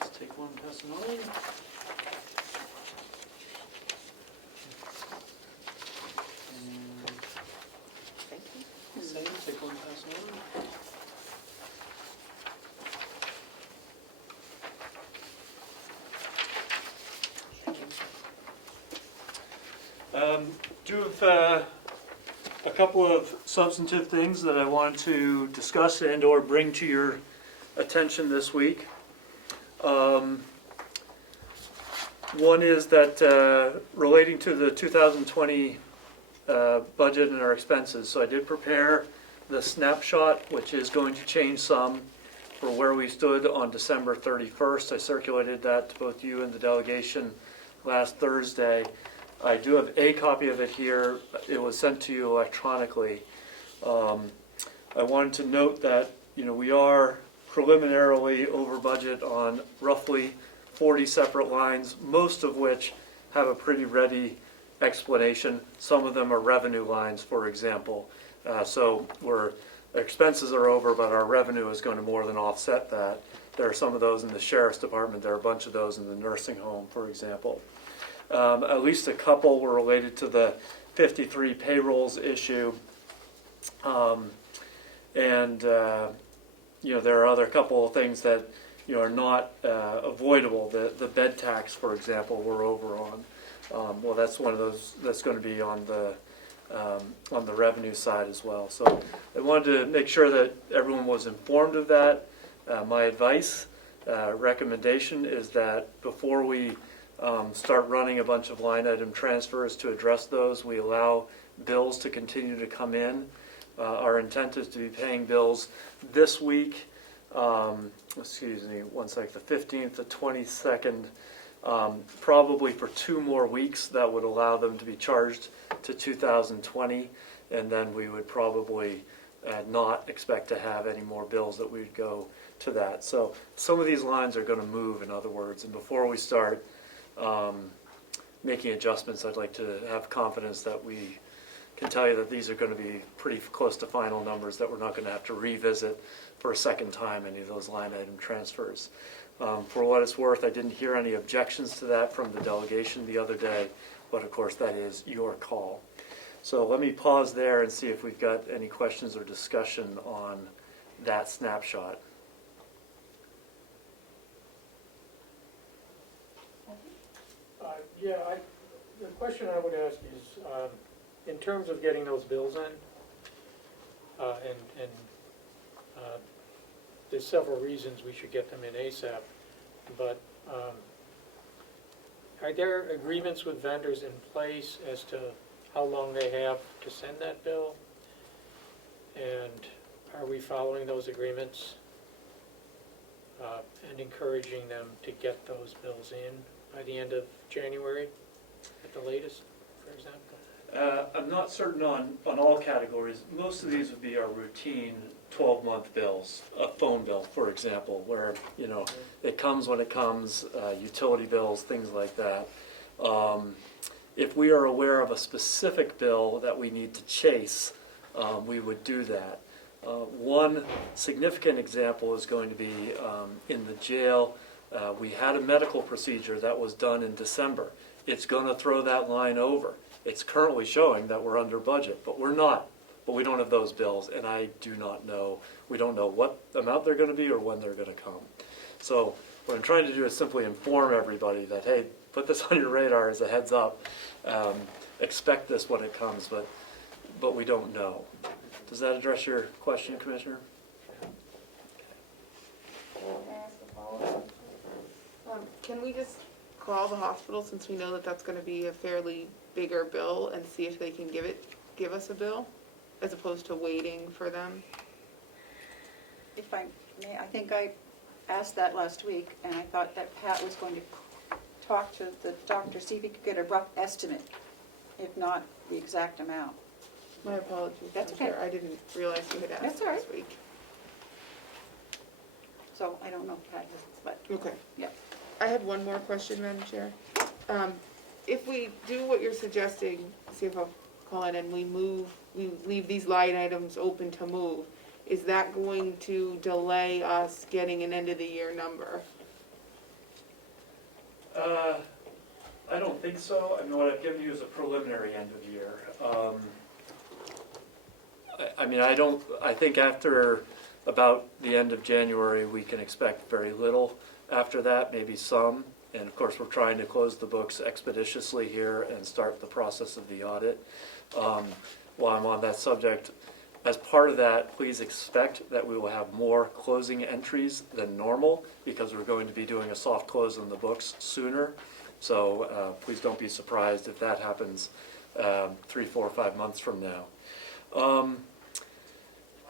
Let's take one, pass it on. Thank you. Same, take one, pass it on. Do have a couple of substantive things that I want to discuss and or bring to your attention this week. One is that relating to the 2020 budget and our expenses. So I did prepare the snapshot, which is going to change some for where we stood on December 31st. I circulated that to both you and the delegation last Thursday. I do have a copy of it here. It was sent to you electronically. I wanted to note that, we are preliminarily over budget on roughly 40 separate lines, most of which have a pretty ready explanation. Some of them are revenue lines, for example. So expenses are over, but our revenue is going to more than offset that. There are some of those in the sheriff's department. There are a bunch of those in the nursing home, for example. At least a couple were related to the 53 payrolls issue. There are other couple of things that are not avoidable. The bed tax, for example, we're over on. Well, that's one of those that's going to be on the revenue side as well. So I wanted to make sure that everyone was informed of that. My advice, recommendation is that before we start running a bunch of line item transfers to address those, we allow bills to continue to come in. Our intent is to be paying bills this week, excuse me, one sec, the 15th, the 22nd, probably for 2 more weeks. That would allow them to be charged to 2020, and then we would probably not expect to have any more bills that we'd go to that. So some of these lines are going to move, in other words, and before we start making adjustments, I'd like to have confidence that we can tell you that these are going to be pretty close to final numbers, that we're not going to have to revisit for a second time any of those line item transfers. For what it's worth, I didn't hear any objections to that from the delegation the other day, but of course that is your call. So let me pause there and see if we've got any questions or discussion on that snapshot. The question I would ask is, in terms of getting those bills in, and there's several reasons we should get them in ASAP, but are there agreements with vendors in place as to how long they have to send that bill? And are we following those agreements and encouraging them to get those bills in by the end of January at the latest, for example? I'm not certain on all categories. Most of these would be our routine 12-month bills, a phone bill, for example, where, you know, it comes when it comes, utility bills, things like that. If we are aware of a specific bill that we need to chase, we would do that. One significant example is going to be in the jail. We had a medical procedure that was done in December. It's going to throw that line over. It's currently showing that we're under budget, but we're not. But we don't have those bills, and I do not know. We don't know what amount they're going to be or when they're going to come. So what I'm trying to do is simply inform everybody that, hey, put this on your radar as a heads up. Expect this when it comes, but we don't know. Does that address your question, Commissioner? Can we just call the hospital, since we know that that's gonna be a fairly bigger bill, and see if they can give us a bill, as opposed to waiting for them? If I may, I think I asked that last week, and I thought that Pat was going to talk to the doctor, see if he could get a rough estimate, if not the exact amount. My apologies. That's I'm sure okay. I didn't realize you had asked That's all right. this week. So I don't know if Pat has, but, Okay. yeah. I had one more question, Madam Chair. If we do what you're suggesting, see if I'll call in, and we leave these line items open to move, is that going to delay us getting an end of the year number? I don't think so. I mean, what I've given you is a preliminary end of year. I think after about the end of January, we can expect very little. After that, maybe some. And of course, we're trying to close the books expeditiously here and start the process of the audit. While I'm on that subject, as part of that, please expect that we will have more closing entries than normal, because we're going to be doing a soft close on the books sooner. So please don't be surprised if that happens 3, 4, 5 months from now.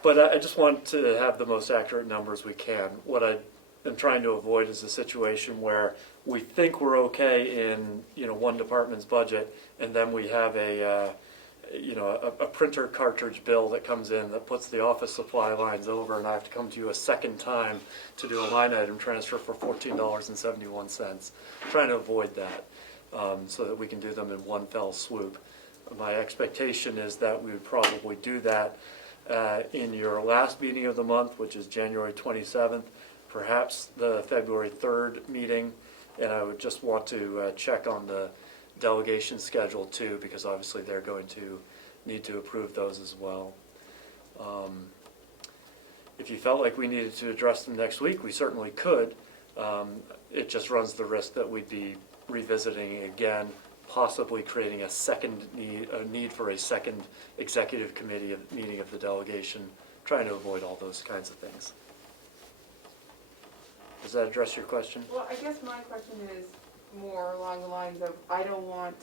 But I just want to have the most accurate numbers we can. What I am trying to avoid is a situation where we think we're okay in one department's budget, and then we have a printer cartridge bill that comes in that puts the office supply lines over, and I have to come to you a second time to do a line item transfer for $14.71. I'm trying to avoid that so that we can do them in one fell swoop. My expectation is that we would probably do that in your last meeting of the month, which is January 27th, perhaps the February 3rd meeting, and I would just want to check on the delegation schedule too, because obviously they're going to need to approve those as well. If you felt like we needed to address them next week, we certainly could. It just runs the risk that we'd be revisiting again, possibly creating a need for a second executive committee meeting of the delegation, trying to avoid all those kinds of things. Does that address your question? Well, I guess my question is more along the lines of, I don't want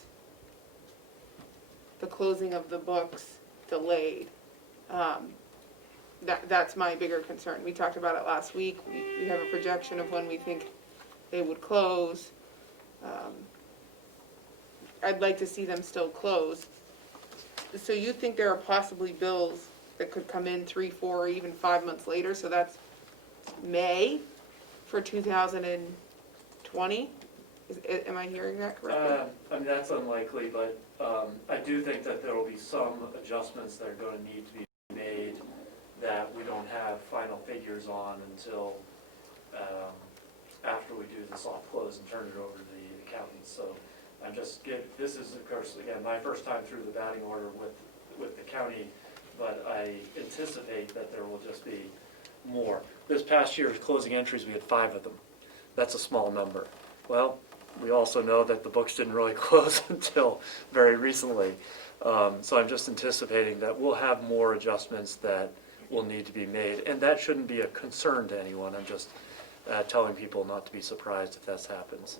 the closing of the books delayed. That's my bigger concern. We talked about it last week. We have a projection of when we think they would close. I'd like to see them still closed. So you think there are possibly bills that could come in 3, 4, or even 5 months later, so that's May for 2020? Am I hearing that correctly? I mean, that's unlikely, but I do think that there will be some adjustments that are going to need to be made that we don't have final figures on until after we do the soft close and turn it over to the accountants. So I'm just this is of course again my first time through the batting order with the county, but I anticipate that there will just be more. This past year's closing entries, we had 5 of them. That's a small number. Well, we also know that the books didn't really close until very recently. So I'm just anticipating that we'll have more adjustments that will need to be made. And that shouldn't be a concern to anyone. I'm just telling people not to be surprised if that happens.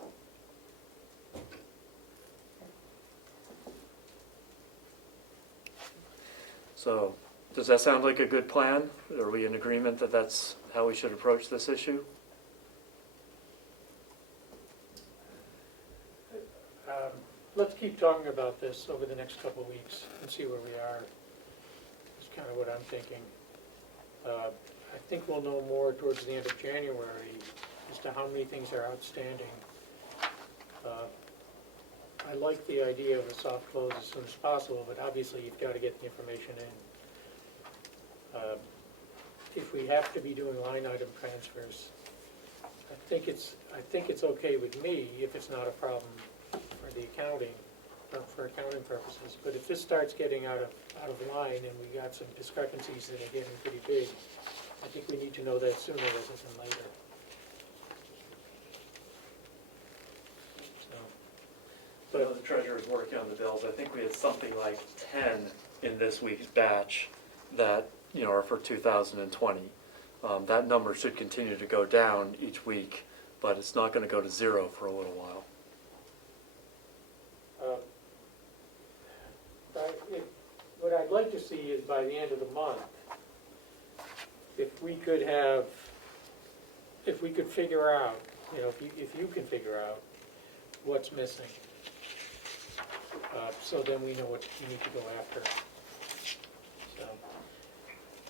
So does that sound like a good plan? Are we in agreement that that's how we should approach this issue? Let's keep talking about this over the next couple of weeks and see where we are. That's kind of what I'm thinking. I think we'll know more towards the end of January as to how many things are outstanding. I like the idea of a soft close as soon as possible, but obviously you've got to get the information in. If we have to be doing line item transfers, I think it's okay with me if it's not a problem for the accounting, for accounting purposes. But if this starts getting out of line and we got some discrepancies that are getting pretty big, I think we need to know that sooner rather than later. I know the treasurer is working on the bills. I think we had something like 10 in this week's batch that are for 2020. That number should continue to go down each week, but it's not going to go to 0 for a little while. What I'd like to see is by the end of the month, if we could figure out, if you can figure out what's missing, so then we know what we need to go after. So,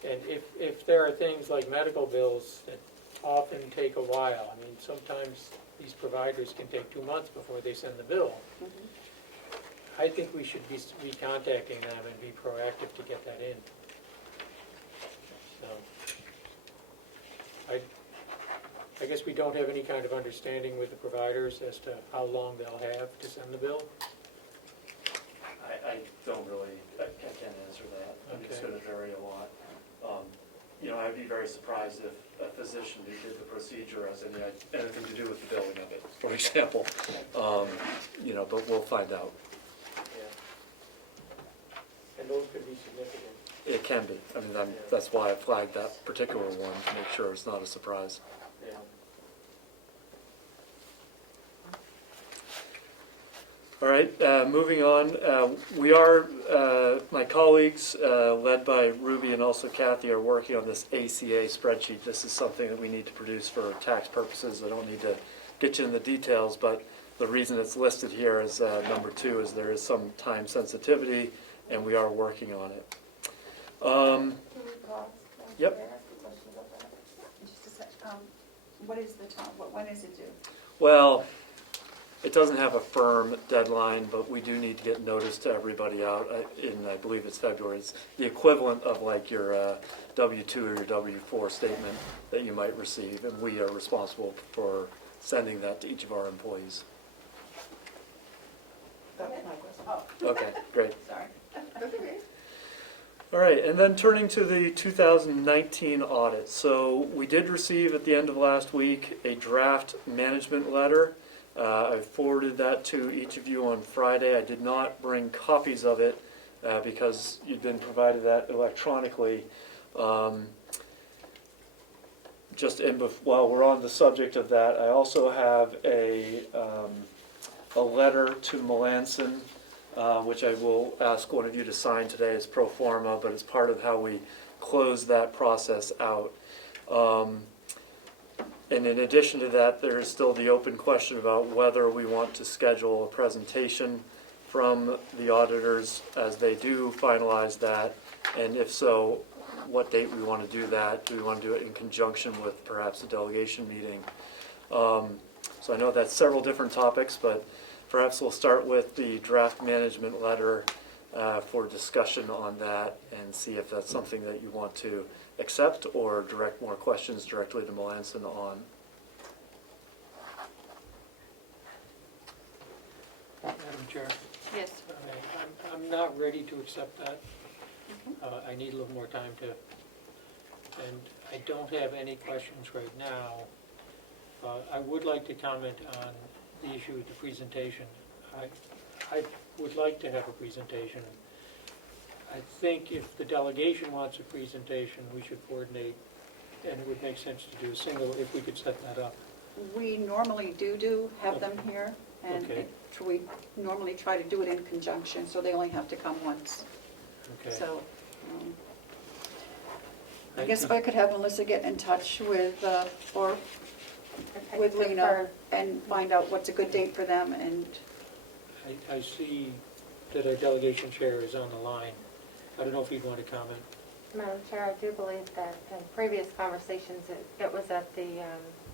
and if there are things like medical bills that often take a while, I mean, sometimes these providers can take 2 months before they send the bill. Mm-hmm. I think we should be contacting them and be proactive to get that in. So, I guess we don't have any kind of understanding with the providers as to how long they'll have to send the bill. I don't really, I can't answer that. I mean, it's Okay. going to vary a lot. I'd be very surprised if a physician who did the procedure has anything to do with the billing of it, for example. But we'll find out. Yeah. And those could be significant. It can be. I mean, that's why I flagged that particular one, to make sure it's not a surprise. Yeah. All right, moving on. We are, my colleagues, led by Ruby and also Kathy, are working on this ACA spreadsheet. This is something that we need to produce for tax purposes. I don't need to get you in the details, but the reason it's listed here as number 2 is there is some time sensitivity, and we are working on it. Can we pause? Yep. Can I ask a question about that? Just a sec, what is the time, when is it due? Well, it doesn't have a firm deadline, but we do need to get notice to everybody out in, I believe it's February. It's the equivalent of like your W-2 or your W-4 statement that you might receive, and we are responsible for sending that to each of our employees. That was my question. Oh, Okay, great. sorry. All right, and then turning to the 2019 audit. So we did receive at the end of last week a draft management letter. I forwarded that to each of you on Friday. I did not bring copies of it because you'd been provided that electronically. while we're on the subject of that, I also have a letter to Melanson, which I will ask one of you to sign today as pro forma, but it's part of how we close that process out. And in addition to that, there is still the open question about whether we want to schedule a presentation from the auditors as they do finalize that, and if so, what date we want to do that. Do we want to do it in conjunction with perhaps a delegation meeting? So I know that's several different topics, but perhaps we'll start with the draft management letter for discussion on that and see if that's something that you want to accept or direct more questions directly to Melanson on. Madam Chair, Yes. I'm not ready to accept that. I need a little more time to, and I don't have any questions right now. I would like to comment on the issue of the presentation. I would like to have a presentation. I think if the delegation wants a presentation, we should coordinate, and it would make sense to do a single if we could set that up. We normally do have them here, and Okay. we normally try to do it in conjunction, so they only have to come once. Okay. So, I guess if I could have Melissa get in touch with, or Okay, with good Lena for- and find out what's a good date for them, and I see that our delegation chair is on the line. I don't know if you'd want to comment. Madam Chair, I do believe that in previous conversations, it was at the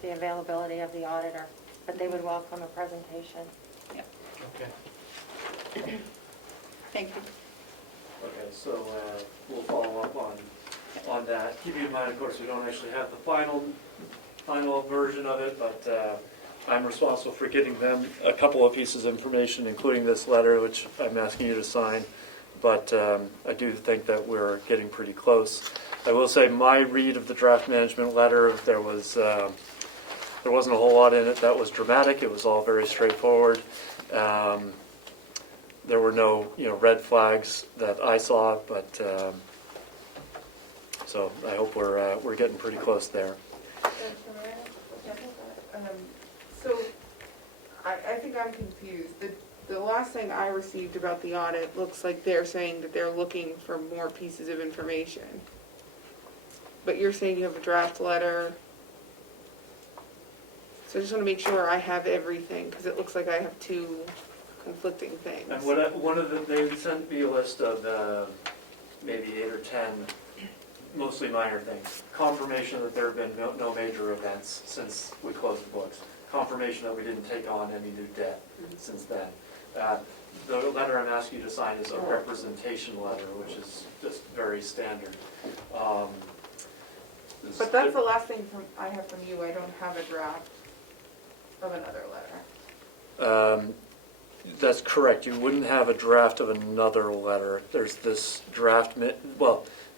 availability of the auditor, but they would welcome a presentation. Okay. thank you. Okay, so we'll follow up on that. Keep in mind, of course, we don't actually have the final version of it, but I'm responsible for getting them a couple of pieces of information, including this letter, which I'm asking you to sign. But I do think that we're getting pretty close. I will say my read of the draft management letter, there wasn't a whole lot in it that was dramatic. It was all very straightforward. There were no red flags that I saw, but so I hope we're getting pretty close there. So, I think I'm confused. The last thing I received about the audit looks like they're saying that they're looking for more pieces of information. But you're saying you have a draft letter. So I just want to make sure I have everything, because it looks like I have two conflicting things. And they sent me a list of maybe 8 or 10, mostly minor things. Confirmation that there have been no major events since we closed the books. Confirmation that we didn't take on any new debt since then. The letter I'm asking you to sign is a representation letter, which is just very standard. But that's the last thing I have from you. I don't have a draft of another letter. That's correct. You wouldn't have a draft of another letter. There's this draft,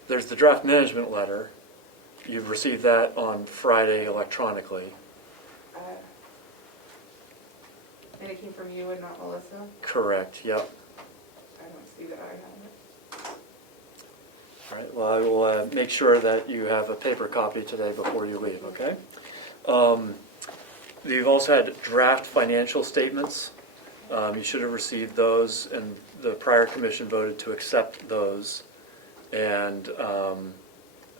there's the draft management letter. You've received that on Friday electronically. And it came from you and not Melissa? Correct, yep. I don't see that I have it. All right, well, I will make sure that you have a paper copy today before you leave, okay? You've also had draft financial statements. You should have received those, and the prior commission voted to accept those. And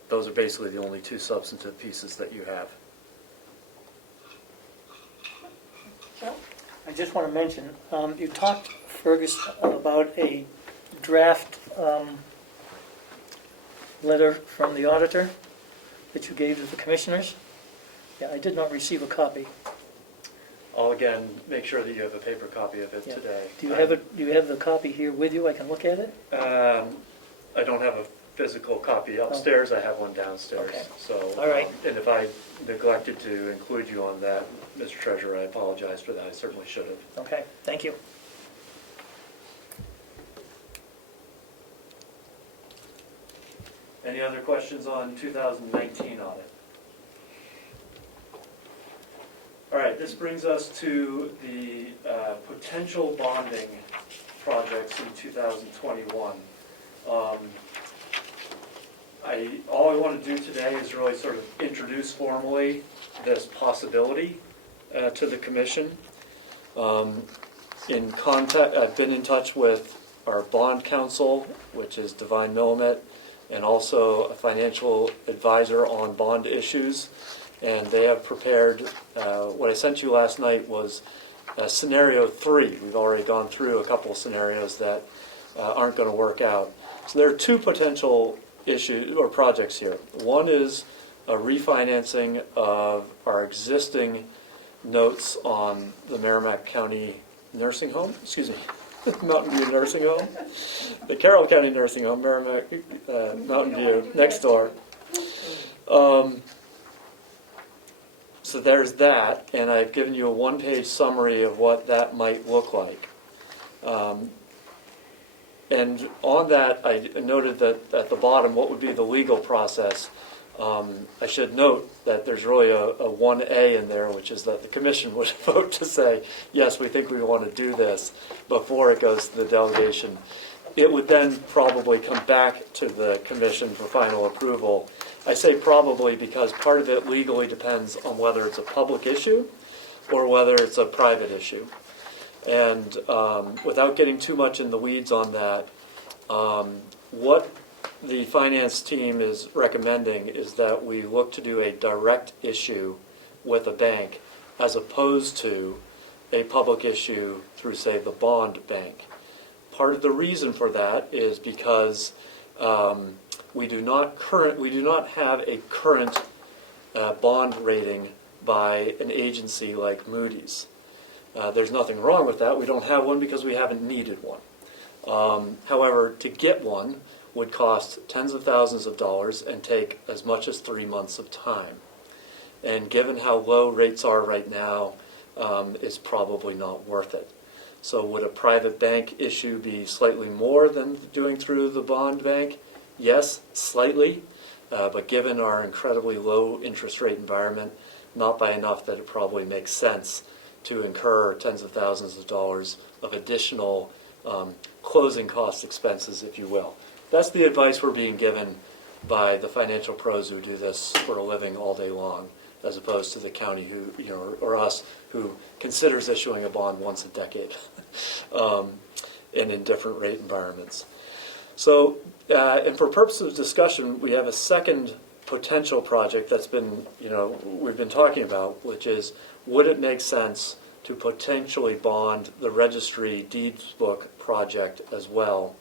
those are basically the only two substantive pieces that you have. I just want to mention, you talked, Fergus, about a draft letter from the auditor that you gave to the commissioners. Yeah, I did not receive a copy. I'll again make sure that you have a paper copy of it Yeah. today. Do you have the copy here with you? I can look at it? I don't have a physical copy upstairs. I have one downstairs. Okay. So, All right. And if I neglected to include you on that, Mr. Treasurer, I apologize for that. I certainly should have. Okay, thank you. Any other questions on 2019 audit? All right, this brings us to the potential bonding projects in 2021. all I want to do today is really sort of introduce formally this possibility to the commission. I've been in touch with our bond counsel, which is Divine Millimet, and also a financial advisor on bond issues. And they have prepared, what I sent you last night was scenario 3. We've already gone through a couple of scenarios that aren't going to work out. So there are two potential issues or projects here. One is a refinancing of our existing notes on the Merrimack County Nursing Home, Mountain View Nursing Home, the Carroll County Nursing Home, Merrimack Mountain View, next door. So there's that, and I've given you a one-page summary of what that might look like. And on that, I noted that at the bottom, what would be the legal process? I should note that there's really a 1A in there, which is that the commission would vote to say, yes, we think we want to do this before it goes to the delegation. It would then probably come back to the commission for final approval. I say probably because part of it legally depends on whether it's a public issue or whether it's a private issue. And without getting too much in the weeds on that, what the finance team is recommending is that we look to do a direct issue with a bank as opposed to a public issue through, say, the bond bank. Part of the reason for that is because we do not have a current bond rating by an agency like Moody's. There's nothing wrong with that. We don't have one because we haven't needed one. However, to get one would cost tens of thousands of dollars and take as much as 3 months of time. And given how low rates are right now, it's probably not worth it. So would a private bank issue be slightly more than doing through the bond bank? Yes, slightly, but given our incredibly low interest rate environment, not by enough that it probably makes sense to incur tens of thousands of dollars of additional closing cost expenses, if you will. That's the advice we're being given by the financial pros who do this for a living all day long, as opposed to the county who, or us, who considers issuing a bond once a decade, and in different rate environments. So, and for purposes of discussion, we have a second potential project that's been, we've been talking about, which is, would it make sense to potentially bond the registry deeds book project as well?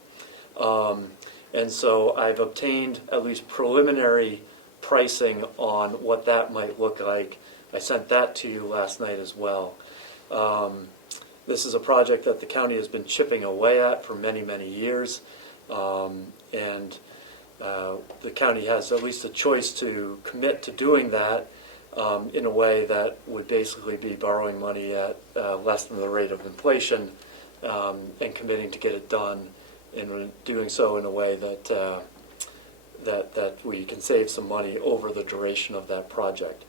And so I've obtained at least preliminary pricing on what that might look like. I sent that to you last night as well. This is a project that the county has been chipping away at for many, many years. And the county has at least a choice to commit to doing that in a way that would basically be borrowing money at less than the rate of inflation and committing to get it done, and doing so in a way that that we can save some money over the duration of that project.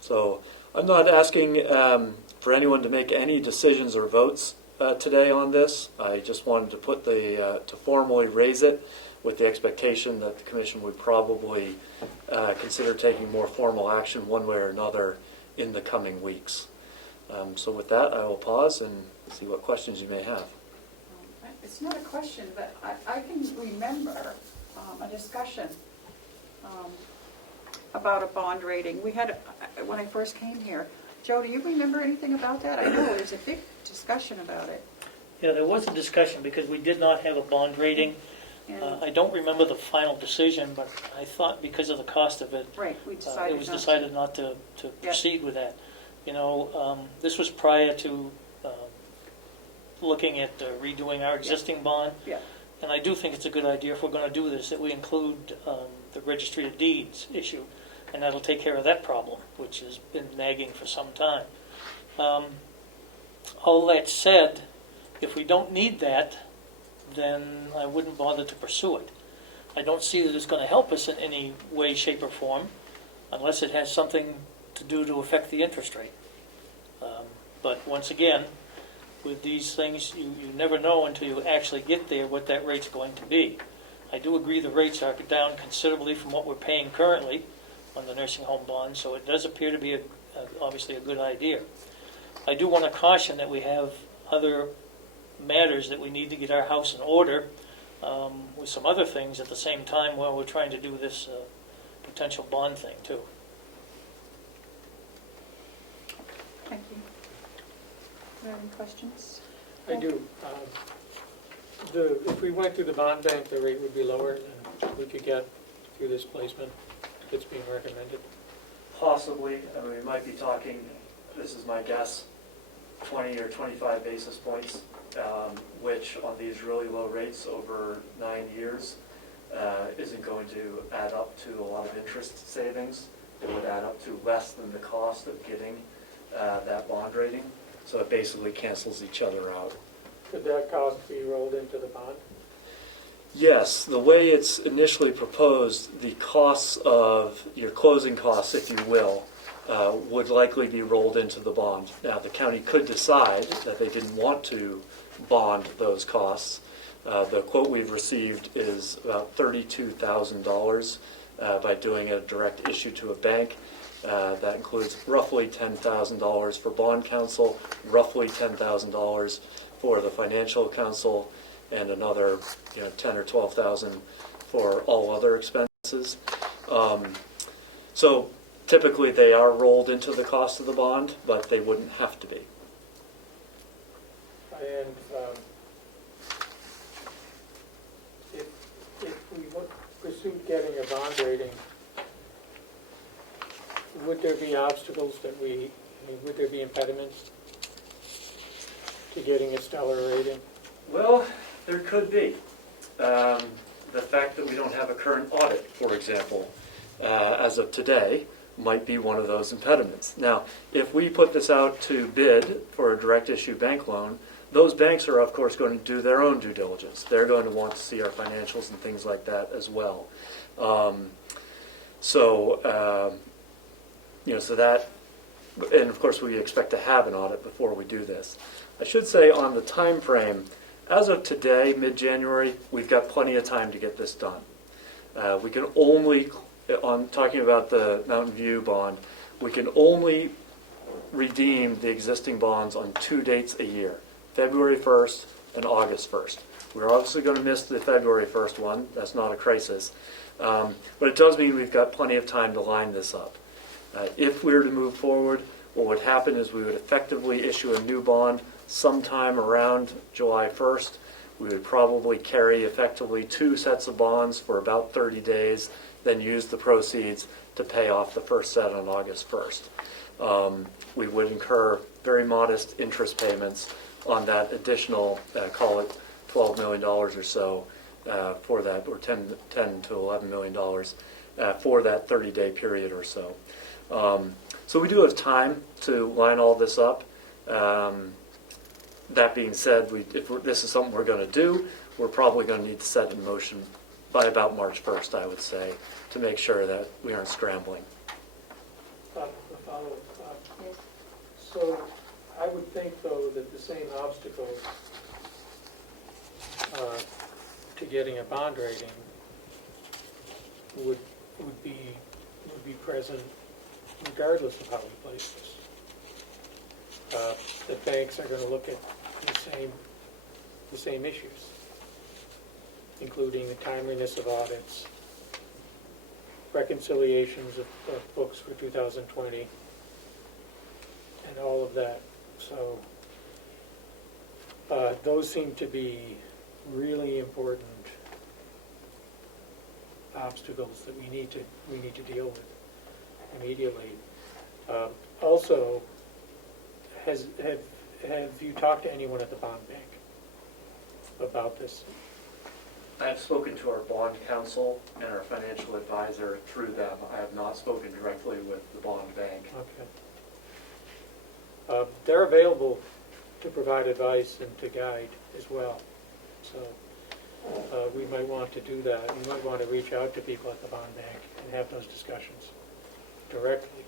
So I'm not asking for anyone to make any decisions or votes today on this. I just wanted to put to formally raise it with the expectation that the commission would probably consider taking more formal action one way or another in the coming weeks. So with that, I will pause and see what questions you may have. It's not a question, but I can remember a discussion about a bond rating. We had, when I first came here. Joe, do you remember anything about that? I know there's a big discussion about it. Yeah, there was a discussion because we did not have a bond rating. I don't remember the final decision, but I thought because of the cost of it, right, we decided it was decided not to proceed with that. This was prior to looking at redoing our existing bond. Yeah. And I do think it's a good idea if we're going to do this that we include the registry of deeds issue, and that'll take care of that problem, which has been nagging for some time. All that said, if we don't need that, then I wouldn't bother to pursue it. I don't see that it's going to help us in any way, shape, or form, unless it has something to do to affect the interest rate. But once again, with these things, you never know until you actually get there what that rate's going to be. I do agree the rates are down considerably from what we're paying currently on the nursing home bond, so it does appear to be obviously a good idea. I do want to caution that we have other matters that we need to get our house in order with some other things at the same time while we're trying to do this potential bond thing too. Thank you. Do you have any questions? I do. If we went through the bond bank, the rate would be lower than we could get through this placement that's being recommended. Possibly, I mean, we might be talking, this is my guess, 20 or 25 basis points, which on these really low rates over 9 years isn't going to add up to a lot of interest savings. It would add up to less than the cost of getting that bond rating. So it basically cancels each other out. Could that cost be rolled into the bond? Yes, the way it's initially proposed, the costs of your closing costs, if you will, would likely be rolled into the bond. Now, the county could decide that they didn't want to bond those costs. The quote we've received is about $32,000 by doing a direct issue to a bank. That includes roughly $10,000 for bond counsel, roughly $10,000 for the financial counsel, and another, $10,000 or $12,000 for all other expenses. So typically they are rolled into the cost of the bond, but they wouldn't have to be. And if we pursued getting a bond rating, would there be obstacles would there be impediments to getting a stellar rating? Well, there could be. The fact that we don't have a current audit, for example, as of today, might be one of those impediments. Now, if we put this out to bid for a direct issue bank loan, those banks are, of course, going to do their own due diligence. They're going to want to see our financials and things like that as well. So that, and of course we expect to have an audit before we do this. I should say on the time frame, as of today, mid-January, we've got plenty of time to get this done. We can only, on talking about the Mountain View bond, we can only redeem the existing bonds on 2 dates a year, February 1st and August 1st. We're obviously going to miss the February 1st one. That's not a crisis. But it does mean we've got plenty of time to line this up. If we were to move forward, what would happen is we would effectively issue a new bond sometime around July 1st. We would probably carry effectively 2 sets of bonds for about 30 days, then use the proceeds to pay off the first set on August 1st. We would incur very modest interest payments on that additional, call it $12 million or so for that, or $10 to $11 million for that 30-day period or so. So we do have time to line all this up. That being said, if this is something we're going to do, we're probably going to need to set it in motion by about March 1st, I would say, to make sure that we aren't scrambling. So I would think, though, that the same obstacles to getting a bond rating would be present regardless of how we place this. The banks are going to look at the same issues, including the timeliness of audits, reconciliations of books for 2020, and all of that. So those seem to be really important obstacles that we need to deal with immediately. Also, have you talked to anyone at the bond bank about this? I've spoken to our bond counsel and our financial advisor through them. I have not spoken directly with the bond bank. Okay. They're available to provide advice and to guide as well. So we might want to do that. We might want to reach out to people at the bond bank and have those discussions directly.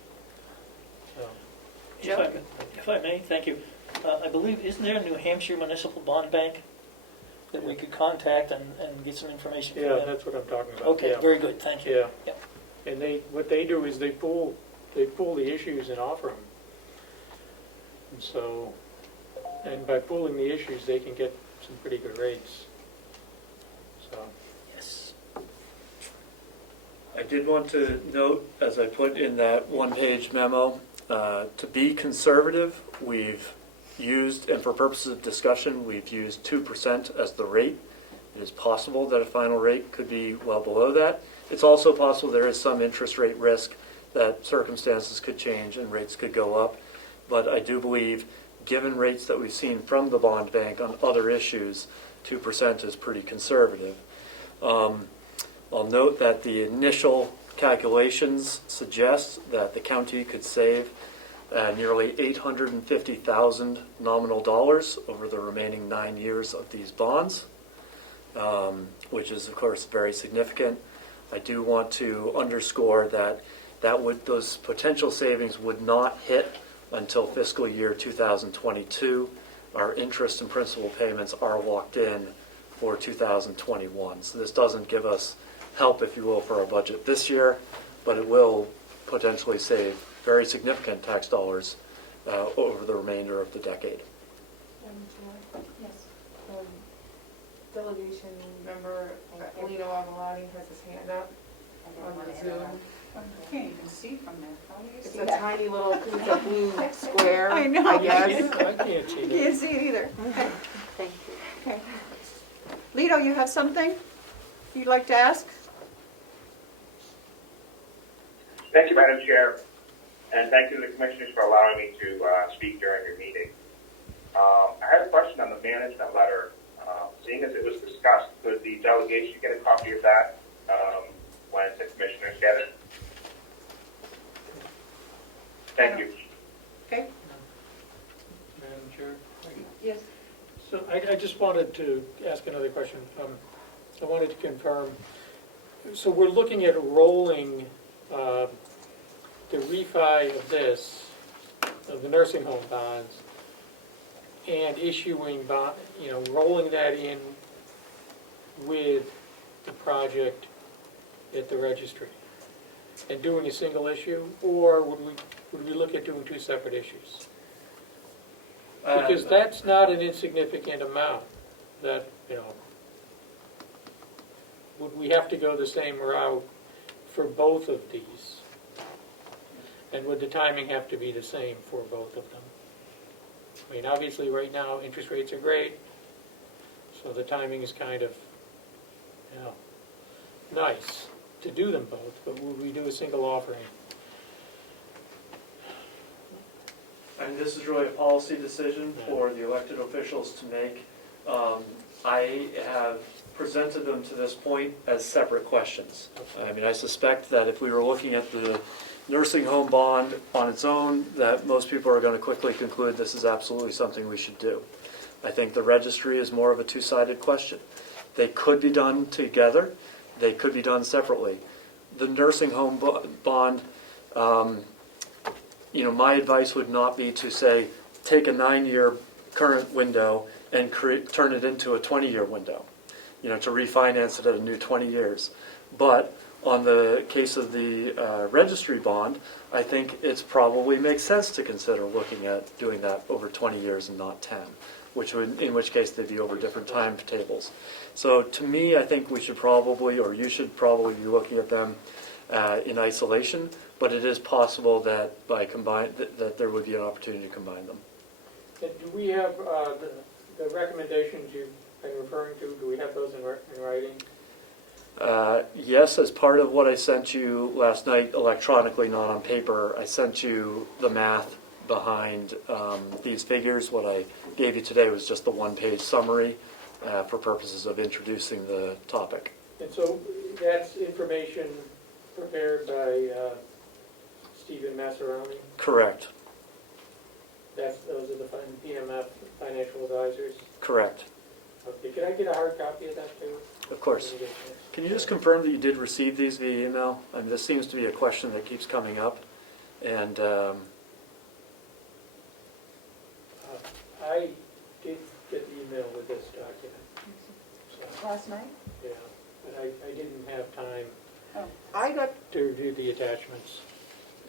If I may, thank you. I believe, isn't there a New Hampshire Municipal Bond Bank that we could contact and get some information from Yeah, them? that's what I'm talking about. Okay, yeah. very good, thank you. Yeah. And what they do is they pull the issues and offer them. And so, and by pooling the issues, they can get some pretty good rates. So, Yes. I did want to note, as I put in that one-page memo, to be conservative, we've used, and for purposes of discussion, we've used 2% as the rate. It is possible that a final rate could be well below that. It's also possible there is some interest rate risk that circumstances could change and rates could go up. But I do believe, given rates that we've seen from the bond bank on other issues, 2% is pretty conservative. I'll note that the initial calculations suggest that the county could save nearly $850,000 nominal dollars over the remaining 9 years of these bonds, which is, of course, very significant. I do want to underscore that those potential savings would not hit until fiscal year 2022. Our interest and principal payments are locked in for 2021. So this doesn't give us help, if you will, for our budget this year, but it will potentially save very significant tax dollars over the remainder of the decade. Yes. Delegation member Lino Avalati has his hand up on the Zoom. I can't even see from there. How do you It's see a that? tiny little, it's a blue square, I know. I guess. I can't see I that. can't see it either. Okay. Thank you. Okay. Lito, you have something you'd like to ask? Thank you, Madam Chair, and thank you to the commissioners for allowing me to speak during your meeting. I had a question on the management letter. Seeing as it was discussed, could the delegation get a copy of that when the commissioners get it? Thank you. Okay. Madam Chair. Yes. So I just wanted to ask another question. I wanted to confirm, so we're looking at rolling the refi of this, of the nursing home bonds, and issuing bond, rolling that in with the project at the registry, and doing a single issue, or would we look at doing two separate issues? Because that's not an insignificant amount, that, would we have to go the same route for both of these? And would the timing have to be the same for both of them? I mean, obviously, right now, interest rates are great, so the timing is kind of, nice to do them both, but would we do a single offering? And this is really a policy decision for the elected officials to make. I have presented them to this point as separate questions. Okay. I mean, I suspect that if we were looking at the nursing home bond on its own, that most people are going to quickly conclude this is absolutely something we should do. I think the registry is more of a two-sided question. They could be done together. They could be done separately. The nursing home bond, my advice would not be to say, take a 9-year current window and turn it into a 20-year window, to refinance it at a new 20 years. But on the case of the registry bond, I think it's probably makes sense to consider looking at doing that over 20 years and not 10, in which case they'd be over different timetables. So to me, I think we should probably, or you should probably be looking at them in isolation, but it is possible that that there would be an opportunity to combine them. And do we have the recommendations you've been referring to, do we have those in writing? Yes, as part of what I sent you last night electronically, not on paper, I sent you the math behind these figures. What I gave you today was just the one-page summary for purposes of introducing the topic. And so that's information prepared by Stephen Massaroni? Correct. Those are the PMF financial advisors? Correct. Okay, can I get a hard copy of that too? Of course. Can you just confirm that you did receive these via email? I mean, this seems to be a question that keeps coming up. And I did get the email with this document. last night? Yeah, but I didn't have time I got, to review the attachments.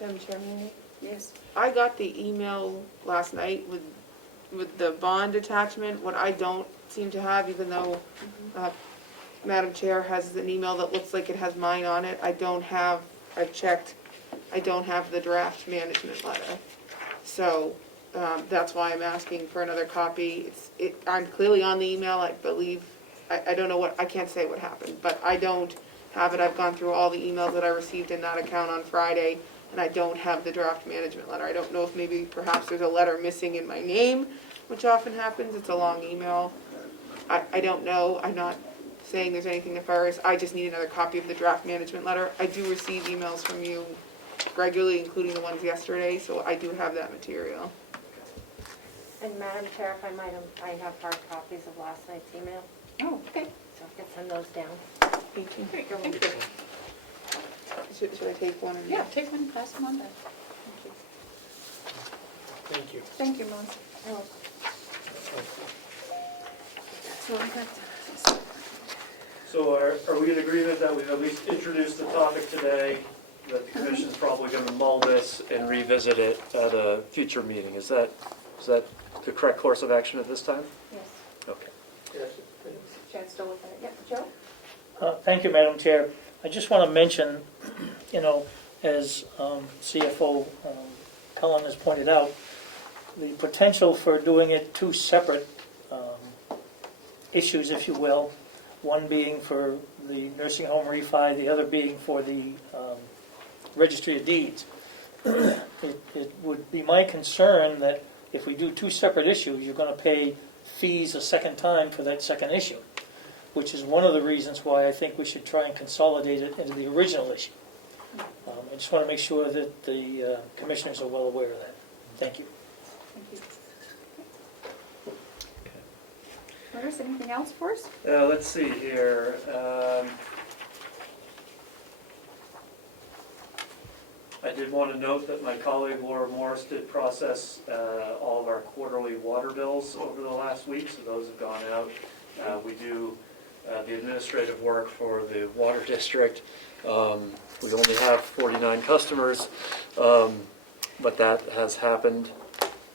Madam Chairman, Yes. I got the email last night with the bond attachment. What I don't seem to have, even though Madam Chair has an email that looks like it has mine on it, I've checked, I don't have the draft management letter. So that's why I'm asking for another copy. I'm clearly on the email, I believe. I don't know I can't say what happened, but I don't have it. I've gone through all the emails that I received in that account on Friday, and I don't have the draft management letter. I don't know if maybe perhaps there's a letter missing in my name, which often happens. It's a long email. I don't know. I'm not saying there's anything nefarious. I just need another copy of the draft management letter. I do receive emails from you regularly, including the ones yesterday, so I do have that material. And Madam Chair, if I might, I have hard copies of last night's email, Oh, okay. so I can send those down. Thank you. Great, thank you. Should I take one? Yeah, take one, pass them on then. Thank you. Thank you. Thank you, Melissa. So are we in agreement that we've at least introduced the topic today, that the commission's probably going to mull this and revisit it at a future meeting? Is that the correct course of action at this time? Yes. Okay. Chance to look at it. Yeah, Joe? Thank you, Madam Chair. I just want to mention, as CFO Cullen has pointed out, the potential for doing it two separate issues, if you will, one being for the nursing home refi, the other being for the registry of deeds. It would be my concern that if we do two separate issues, you're going to pay fees a second time for that second issue, which is one of the reasons why I think we should try and consolidate it into the original issue. I just want to make sure that the commissioners are well aware of that. Thank you. Thank you. Doris, anything else for us? Let's see here. I did want to note that my colleague Laura Morris did process all of our quarterly water bills over the last week, so those have gone out. We do the administrative work for the water district. We only have 49 customers, but that has happened.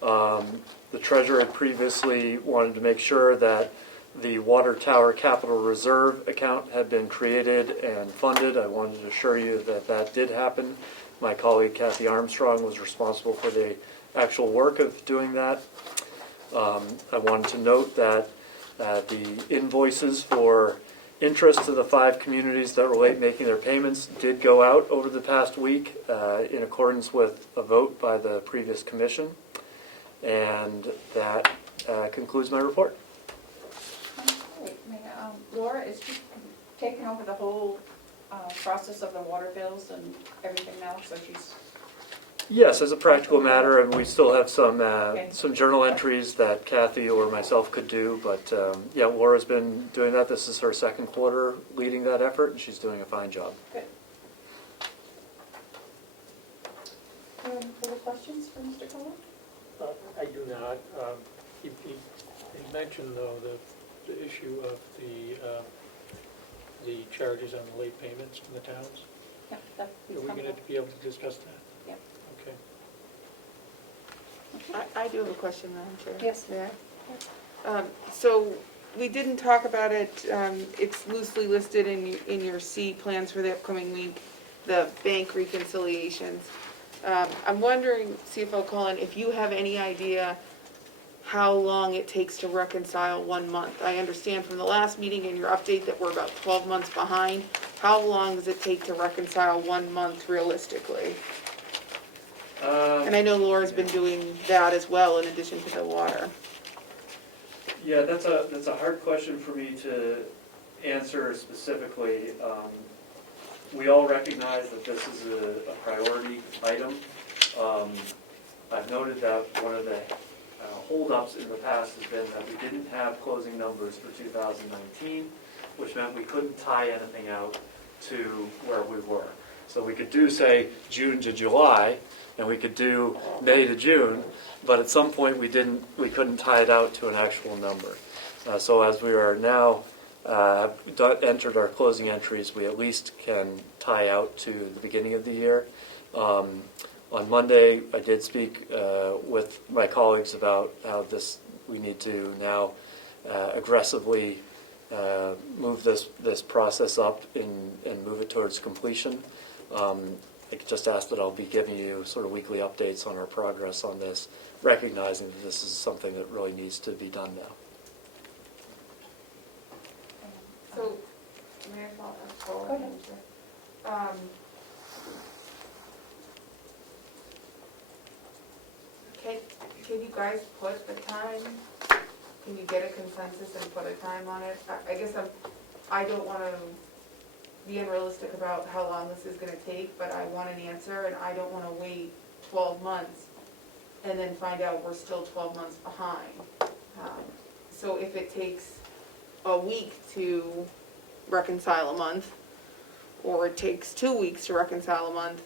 The treasurer had previously wanted to make sure that the water tower capital reserve account had been created and funded. I wanted to assure you that that did happen. My colleague Kathy Armstrong was responsible for the actual work of doing that. I wanted to note that the invoices for interest to the 5 communities that were late making their payments did go out over the past week in accordance with a vote by the previous commission. And that concludes my report. Okay. Laura, is she taking over the whole process of the water bills and everything now, so she's... Yes, as a practical matter, and we still have some journal entries that Kathy or myself could do, but yeah, Laura's been doing that. This is her second quarter leading that effort, and she's doing a fine job. Good. Further questions for Mr. Cullen? I do not. He mentioned, though, the issue of the charges on the late payments from the towns. Yeah, Are we going to be able to discuss that? Yeah. Okay. I do have a question, Madam Chair. Yes. Yeah. So we didn't talk about it. It's loosely listed in your C plans for the upcoming week, the bank reconciliations. I'm wondering, CFO Cullen, if you have any idea how long it takes to reconcile 1 month. I understand from the last meeting and your update that we're about 12 months behind. How long does it take to reconcile 1 month realistically? And I know Laura's been doing that as well in addition to the water. Yeah, that's a hard question for me to answer specifically. We all recognize that this is a priority item. I've noted that one of the holdups in the past has been that we didn't have closing numbers for 2019, which meant we couldn't tie anything out to where we were. So we could do, say, June to July, and we could do May to June, but at some point we couldn't tie it out to an actual number. So as we are now entered our closing entries, we at least can tie out to the beginning of the year. On Monday, I did speak with my colleagues about how we need to now aggressively move this process up and move it towards completion. I just asked that I'll be giving you sort of weekly updates on our progress on this, recognizing that this is something that really needs to be done now. So, may I follow up? Go ahead. Can you guys put a time? Can you get a consensus and put a time on it? I guess I don't want to be unrealistic about how long this is going to take, but I want an answer, and I don't want to wait 12 months and then find out we're still 12 months behind. So if it takes a week to reconcile a month, or it takes 2 weeks to reconcile a month,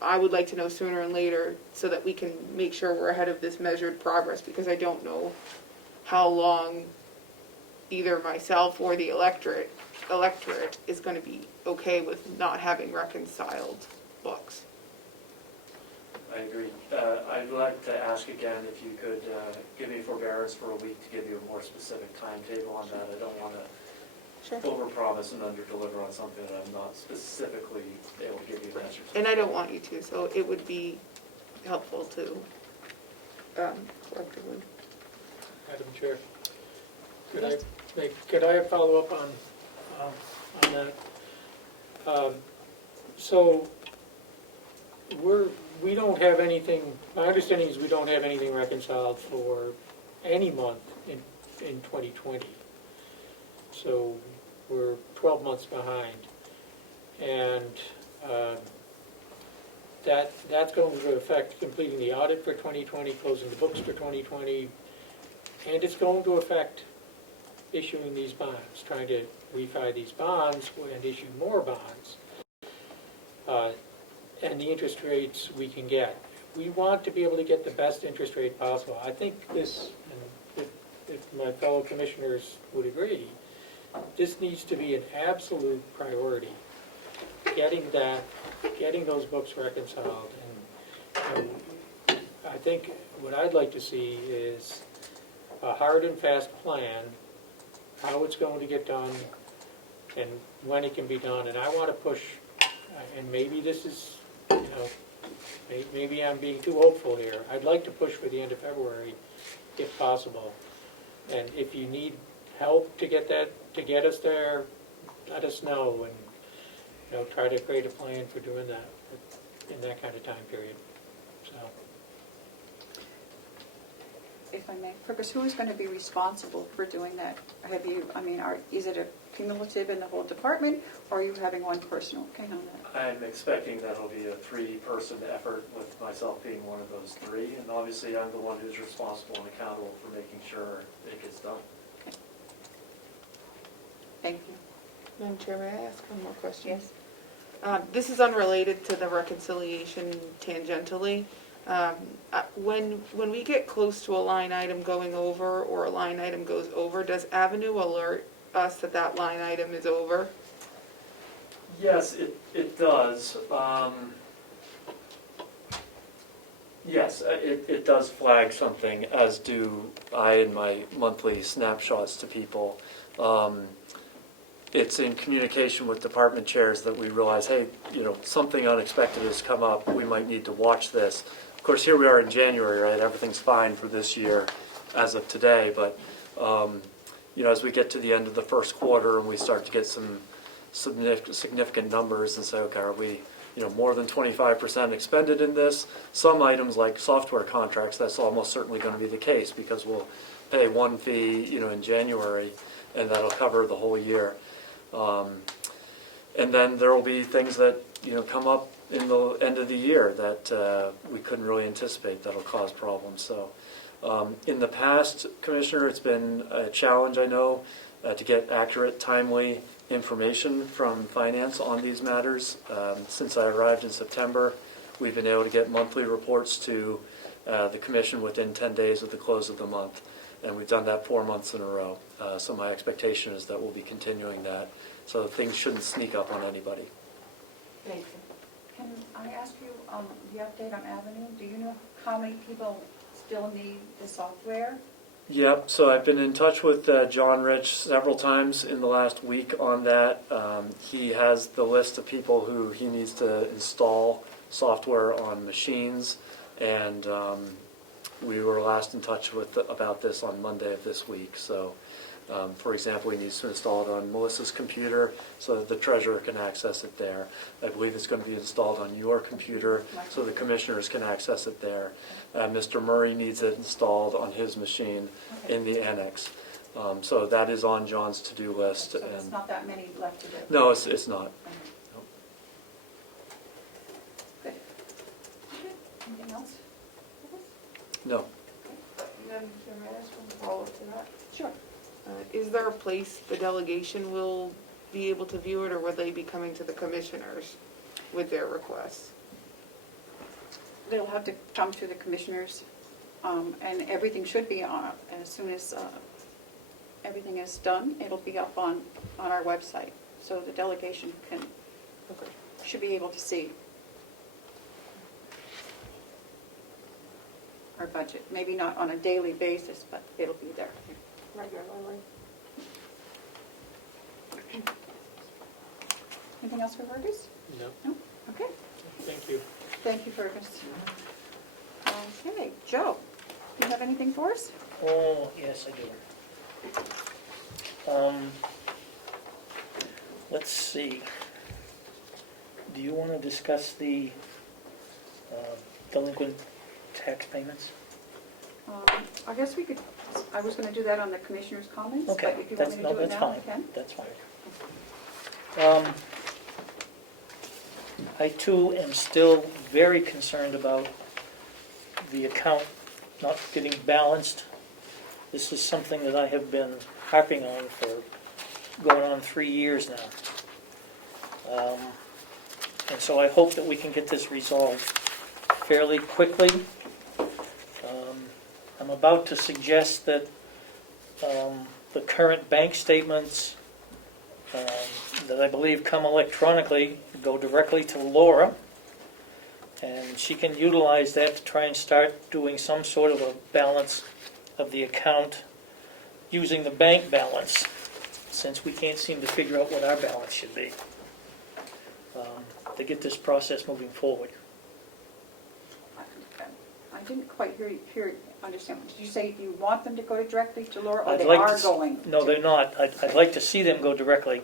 I would like to know sooner and later so that we can make sure we're ahead of this measured progress, because I don't know how long either myself or the electorate is going to be okay with not having reconciled books. I agree. I'd like to ask again if you could give me forbearance for a week to give you a more specific timetable on that. I don't want to overpromise and underdeliver on something that I'm not specifically able to give you an answer to. And I don't want you to, so it would be helpful to collectively. Madam Chair, could I follow up on that? So we don't have anything, my understanding is we don't have anything reconciled for any month in 2020. So we're 12 months behind. And that's going to affect completing the audit for 2020, closing the books for 2020, and it's going to affect issuing these bonds, trying to refi these bonds and issue more bonds, and the interest rates we can get. We want to be able to get the best interest rate possible. I think this, and if my fellow commissioners would agree, this needs to be an absolute priority. Getting those books reconciled, and I think what I'd like to see is a hard and fast plan, how it's going to get done, and when it can be done. And I want to push, and maybe this is, maybe I'm being too hopeful here. I'd like to push for the end of February, if possible. And if you need help to get us there, let us know, and try to create a plan for doing that in that kind of time period. So, If I may, Fergus, who is going to be responsible for doing that? Is it a cumulative in the whole department, or are you having one person working on that? I'm expecting that it'll be a 3-person effort, with myself being one of those 3, and obviously I'm the one who's responsible and accountable for making sure it gets done. Okay. Thank you. Madam Chair, may I ask one more question? Yes. This is unrelated to the reconciliation tangentially. When we get close to a line item going over, or a line item goes over, does Avenue alert us that line item is over? Yes, it does. Yes, it does flag something, as do I in my monthly snapshots to people. It's in communication with department chairs that we realize, hey, something unexpected has come up. We might need to watch this. Of course, here we are in January, right? Everything's fine for this year as of today. But, as we get to the end of the first quarter and we start to get some significant numbers and say, okay, are we more than 25% expended in this? Some items like software contracts, that's almost certainly going to be the case, because we'll pay one fee, in January, and that'll cover the whole year. And then there will be things that come up in the end of the year that we couldn't really anticipate that'll cause problems. So in the past, Commissioner, it's been a challenge, I know, to get accurate, timely information from finance on these matters. Since I arrived in September, we've been able to get monthly reports to the Commission within 10 days of the close of the month. And we've done that 4 months in a row. So my expectation is that we'll be continuing that. So things shouldn't sneak up on anybody. Thank you. Can I ask you, the update on Avenue? Do you know how many people still need the software? Yep, so I've been in touch with John Rich several times in the last week on that. He has the list of people who he needs to install software on machines, and we were last in touch with about this on Monday of this week. So, for example, he needs to install it on Melissa's computer so that the treasurer can access it there. I believe it's going to be installed on your computer so the commissioners can access it there. Mr. Murray needs it installed on his machine in the annex. So that is on John's to-do list. So there's not that many left to do? No, it's not. Good. Anything else? No. Madam Chair, may I ask one follow-up to that? Sure. Is there a place the delegation will be able to view it, or will they be coming to the commissioners with their requests? They'll have to come to the commissioners, and everything should be on, as soon as everything is done, it'll be up on our website. So the delegation should be able to see our budget. Maybe not on a daily basis, but it'll be there. Regularly. Anything else for Fergus? No, No? Okay. thank you. Thank you, Fergus. Okay, Joe, do you have anything for us? Oh, yes, I do. Let's see. Do you want to discuss the delinquent tax payments? I guess we could, I was going to do that on the commissioner's comments, but Okay, if you want me to do it that's now, fine. you can. That's fine. I too am still very concerned about the account not getting balanced. This is something that I have been harping on for going on 3 years now. And so I hope that we can get this resolved fairly quickly. I'm about to suggest that the current bank statements that I believe come electronically go directly to Laura, and she can utilize that to try and start doing some sort of a balance of the account using the bank balance, since we can't seem to figure out what our balance should be, to get this process moving forward. I didn't quite understand. Did you say you want them to go directly to Laura, or I'd they like are to going? No, they're not. I'd like to see them go directly.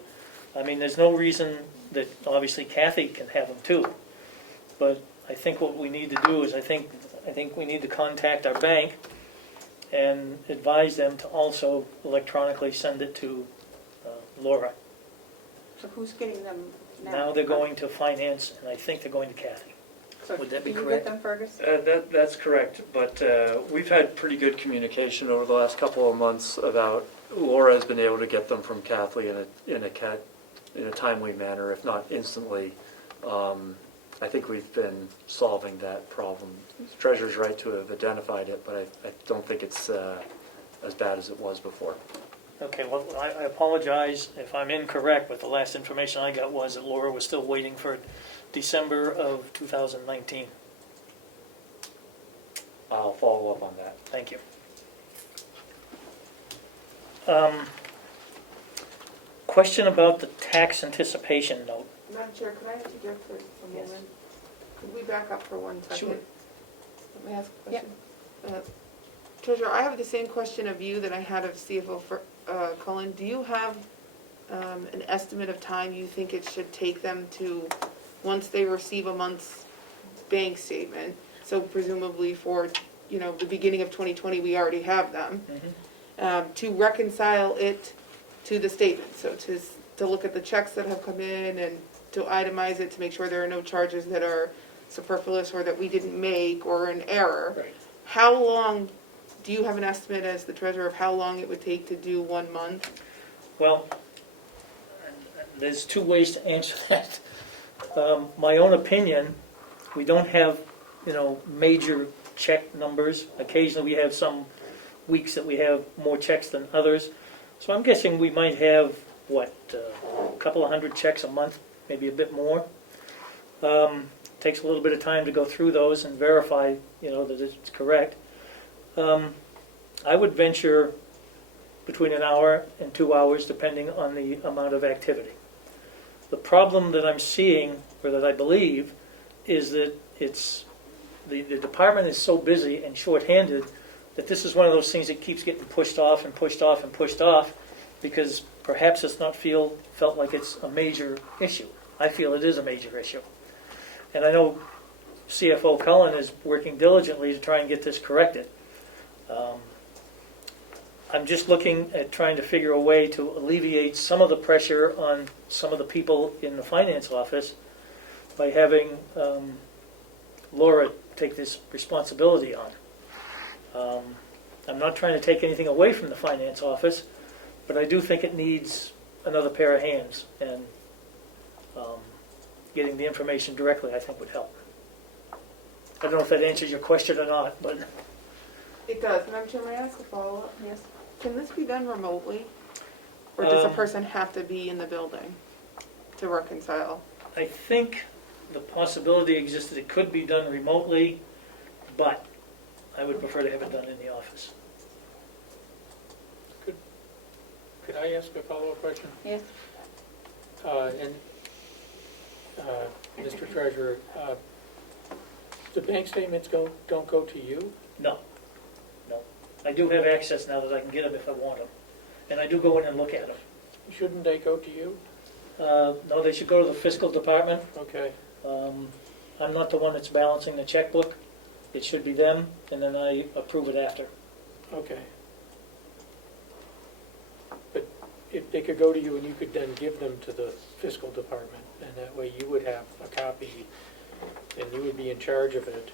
I mean, there's no reason that, obviously Kathy can have them too. But I think what we need to do is, I think we need to contact our bank and advise them to also electronically send it to Laura. So who's getting them now? Now they're going to finance, and I think they're going to Kathy. So Would that be can you correct? get them, Fergus? That's correct, but we've had pretty good communication over the last couple of months about Laura has been able to get them from Kathy in a timely manner, if not instantly. I think we've been solving that problem. Treasurer's right to have identified it, but I don't think it's as bad as it was before. Okay, well, I apologize if I'm incorrect, but the last information I got was that Laura was still waiting for December of 2019. I'll follow up on that. Thank you. Question about the tax anticipation note. Madam Chair, could I interject for a Yes. moment? Could we back up for 1 second? Sure. Let me ask a question. Treasurer, I have the same question of you that I had of CFO Cullen. Do you have an estimate of time you think it should take them to, once they receive a month's bank statement, so presumably for, the beginning of 2020, we already have them, to reconcile it to the statement? So to look at the checks that have come in and to itemize it to make sure there are no charges that are superfluous or that we didn't make or an error. Right. How long, do you have an estimate as the treasurer of how long it would take to do 1 month? Well, there's 2 ways to answer that. My own opinion, we don't have, major check numbers. Occasionally we have some weeks that we have more checks than others. So I'm guessing we might have, what, a couple of hundred checks a month, maybe a bit more. Takes a little bit of time to go through those and verify, that it's correct. I would venture between an hour and 2 hours, depending on the amount of activity. The problem that I'm seeing, or that I believe, is that the department is so busy and short-handed that this is one of those things that keeps getting pushed off and pushed off and pushed off, because perhaps it's not felt like it's a major issue. I feel it is a major issue. And I know CFO Cullen is working diligently to try and get this corrected. I'm just looking at trying to figure a way to alleviate some of the pressure on some of the people in the finance office by having Laura take this responsibility on. I'm not trying to take anything away from the finance office, but I do think it needs another pair of hands, and getting the information directly, I think, would help. I don't know if that answers your question or not, but... It does. Madam Chair, may I ask a follow-up? Yes. Can this be done remotely? Or does a person have to be in the building to reconcile? I think the possibility exists that it could be done remotely, but I would prefer to have it done in the office. Could I ask a follow-up question? Yes. Mr. Treasurer, the bank statements don't go to you? No. I do have access now that I can get them if I want them. And I do go in and look at them. Shouldn't they go to you? No, they should go to the fiscal department. Okay. I'm not the one that's balancing the checkbook. It should be them, and then I approve it after. Okay. But if they could go to you and you could then give them to the fiscal department, and that way you would have a copy and you would be in charge of it.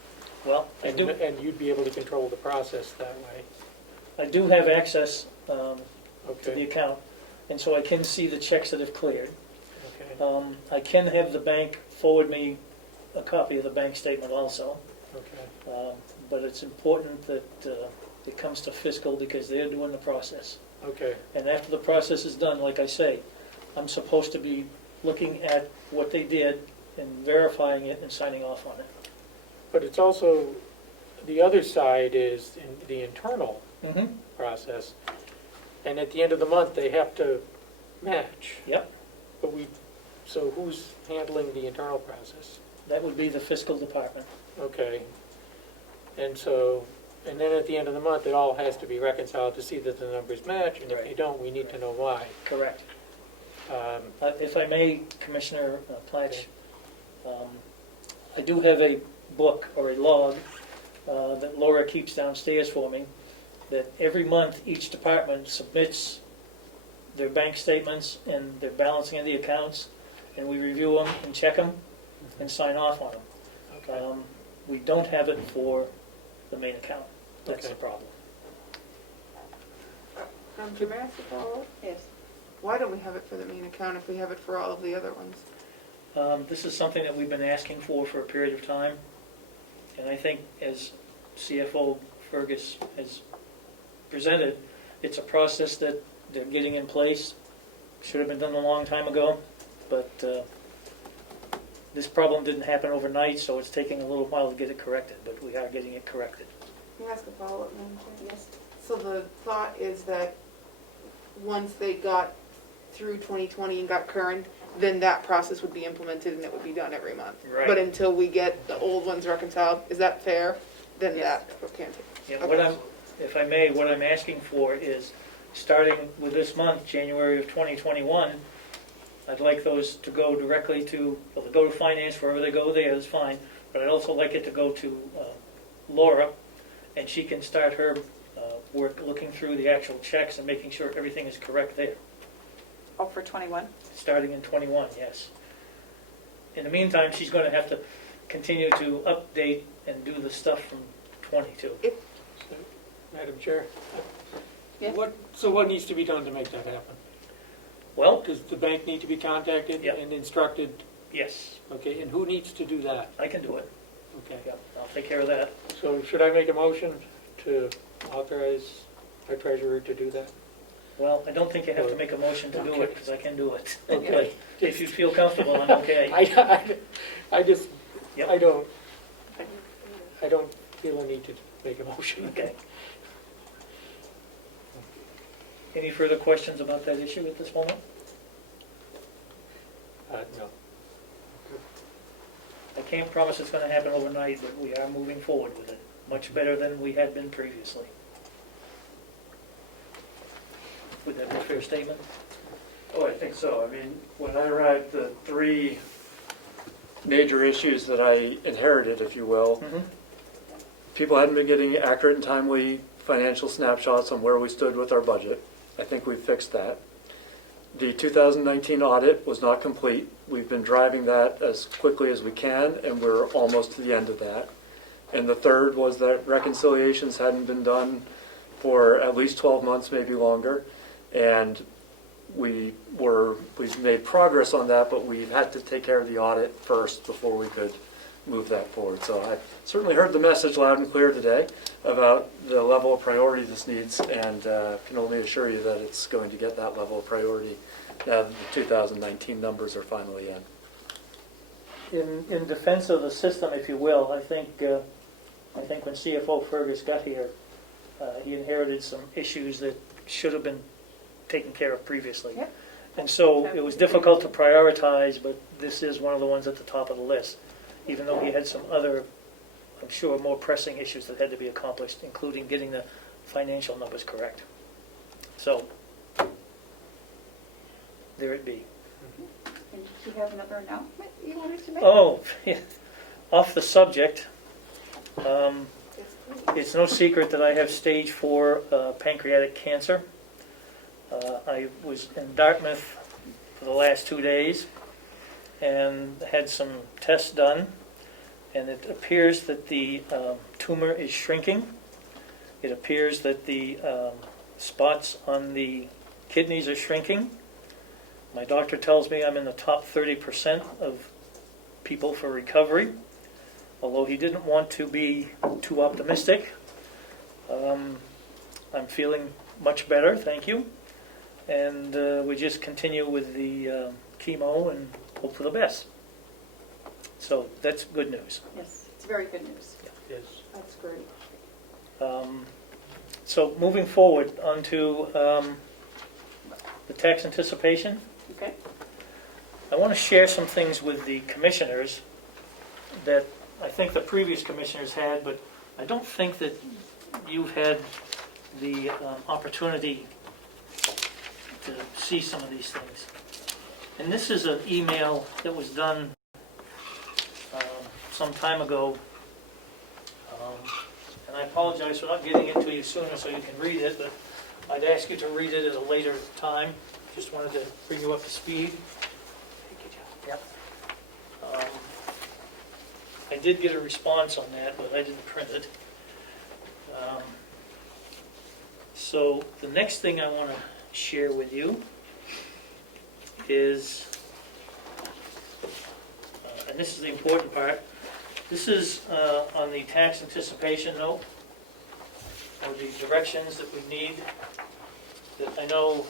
Well, And you'd be able to control the process that way. I do have access to Okay. the account, and so I can see the checks that have cleared. Okay. I can have the bank forward me a copy of the bank statement also, Okay. but it's important that it comes to fiscal because they're doing the process. Okay. And after the process is done, like I say, I'm supposed to be looking at what they did and verifying it and signing off on it. But it's also, the other side is in the internal Mm-hmm. process. And at the end of the month, they have to match. Yep, So who's handling the internal process? that would be the fiscal department. Okay. And then at the end of the month, it all has to be reconciled to see that the numbers match, and if they Right. don't, we need to know why. Correct. If I may, Commissioner Platch, I do have a book or a log that Laura keeps downstairs for me, that every month each department submits their bank statements and their balancing of the accounts, and we review them and check them and sign off on them. Okay. We don't have it for the main account. That's Okay. the problem. Madam Chair, may I ask a follow-up? Yes. Why don't we have it for the main account if we have it for all of the other ones? This is something that we've been asking for a period of time, and I think as CFO Fergus has presented, it's a process that they're getting in place. Should have been done a long time ago, but this problem didn't happen overnight, so it's taking a little while to get it corrected, but we are getting it corrected. Can I ask a follow-up, Madam Chair? Yes. So the thought is that once they got through 2020 and got current, then that process would be implemented and it would be done every month. Right. But until we get the old ones reconciled, is that fair? Then Yes. that can't take. Yeah, Okay. if I may, what I'm asking for is, starting with this month, January of 2021, I'd like those to go directly to, well, to go to finance, wherever they go there is fine, but I'd also like it to go to Laura, and she can start her work looking through the actual checks and making sure everything is correct there, Oh, for 21? starting in 21, yes. In the meantime, she's going to have to continue to update and do the stuff from 22. Madam Chair? Yes. What needs to be done to make that happen? Well, Does the bank need to be contacted Yep. and instructed? yes, Okay, and who needs to do that? I can do it. Okay. Yep, I'll take care of that. So should I make a motion to authorize our treasurer to do that? Well, I don't think you have to make a motion to do it, Okay. because I can do it. Okay. If you feel comfortable, I'm okay. I just, Yep. I don't feel a need to make a motion. Okay. Any further questions about that issue at this moment? No. I can't promise it's gonna happen overnight, but we are moving forward with it, much better than we had been previously. Would that be a fair statement? Oh, I think so. I mean, when I arrived, the three major issues that I inherited, if you will, people hadn't been getting accurate and timely financial snapshots on where we stood with our budget. I think we've fixed that. The 2019 audit was not complete. We've been driving that as quickly as we can, and we're almost to the end of that. And the third was that reconciliations hadn't been done for at least 12 months, maybe longer. And we've made progress on that, but we've had to take care of the audit first before we could move that forward. So I certainly heard the message loud and clear today about the level of priority this needs, and can only assure you that it's going to get that level of priority now that the 2019 numbers are finally in. In defense of the system, if you will, I think when CFO Fergus got here, he inherited some issues that should have been taken care of previously. Yep. And so it was difficult to prioritize, but this is one of the ones at the top of the list, even though he had some other, I'm sure, more pressing issues that had to be accomplished, including getting the financial numbers correct. So, there it be. And do you have another announcement you wanted to make? Oh, yeah. Off the subject, it's no secret that I have stage 4 pancreatic cancer. I was in Dartmouth for the last 2 days and had some tests done, and it appears that the tumor is shrinking. It appears that the spots on the kidneys are shrinking. My doctor tells me I'm in the top 30% of people for recovery, although he didn't want to be too optimistic. I'm feeling much better, thank you. And we just continue with the chemo and hope for the best. So that's good news. Yes, it's very good news. Yes. That's great. So moving forward onto the tax anticipation. Okay. I want to share some things with the commissioners that I think the previous commissioners had, but I don't think that you've had the opportunity to see some of these things. And this is an email that was done some time ago. And I apologize for not getting it to you sooner so you can read it, but I'd ask you to read it at a later time. Just wanted to bring you up to speed. Yep. I did get a response on that, but I didn't print it. So the next thing I want to share with you is, and this is the important part, this is on the tax anticipation note, or the directions that we need, that I know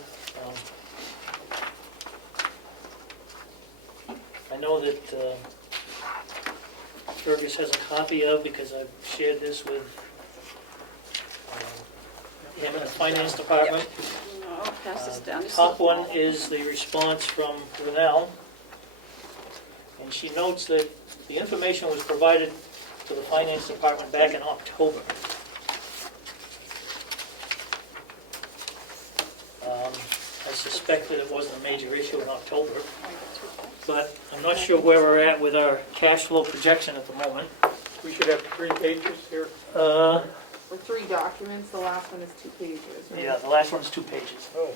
that Fergus has a copy of, because I've shared this with him in the finance department. No, I'll pass this down. Top one is the response from Renell, and she notes that the information was provided to the finance department back in October. I suspect that it wasn't a major issue in October, but I'm not sure where we're at with our cash flow projection at the moment. We should have 3 pages here. Or 3 documents, the last one is 2 pages. Right? Yeah, the last one's 2 pages. Oh,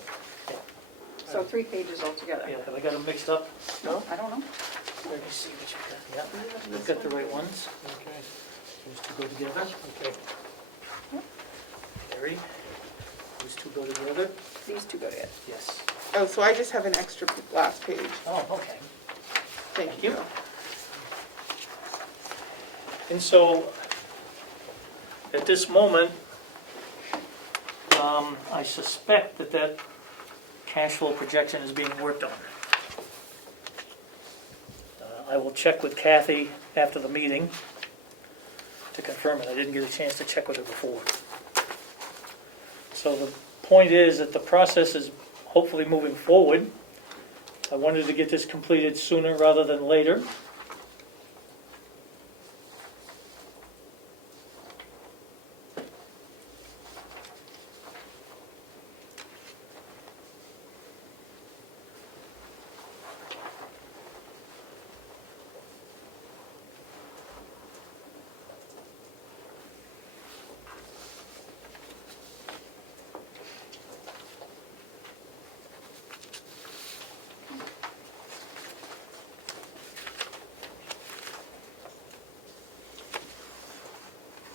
So 3 pages altogether. Yeah, have I got them mixed up? no? I don't know. Let me see what you got. Yeah, I've got the right ones. Okay, Those 2 go together. okay. Larry, those 2 go together. These 2 go together. Yes. Oh, so I just have an extra last page. Oh, okay. Thank you. And so, at this moment, I suspect that cash flow projection is being worked on. I will check with Kathy after the meeting to confirm it. I didn't get a chance to check with her before. So the point is that the process is hopefully moving forward. I wanted to get this completed sooner rather than later.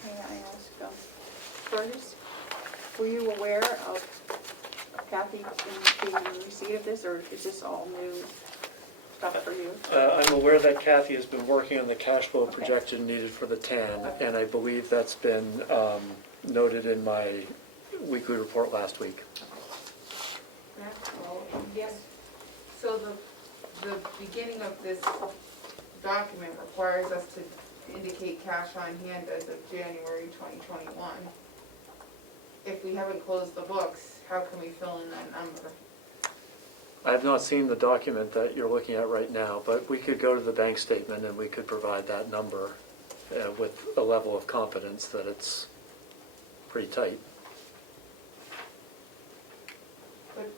May I ask, Curtis, were you aware of Kathy being in receipt of this, or is this all new stuff for you? I'm aware that Kathy has been working on the cash flow projection needed for the TAN, and I believe that's been noted in my weekly report last week. Yes. So the beginning of this document requires us to indicate cash on hand as of January 2021. If we haven't closed the books, how can we fill in that number? I have not seen the document that you're looking at right now, but we could go to the bank statement and we could provide that number with a level of confidence that it's pretty tight. But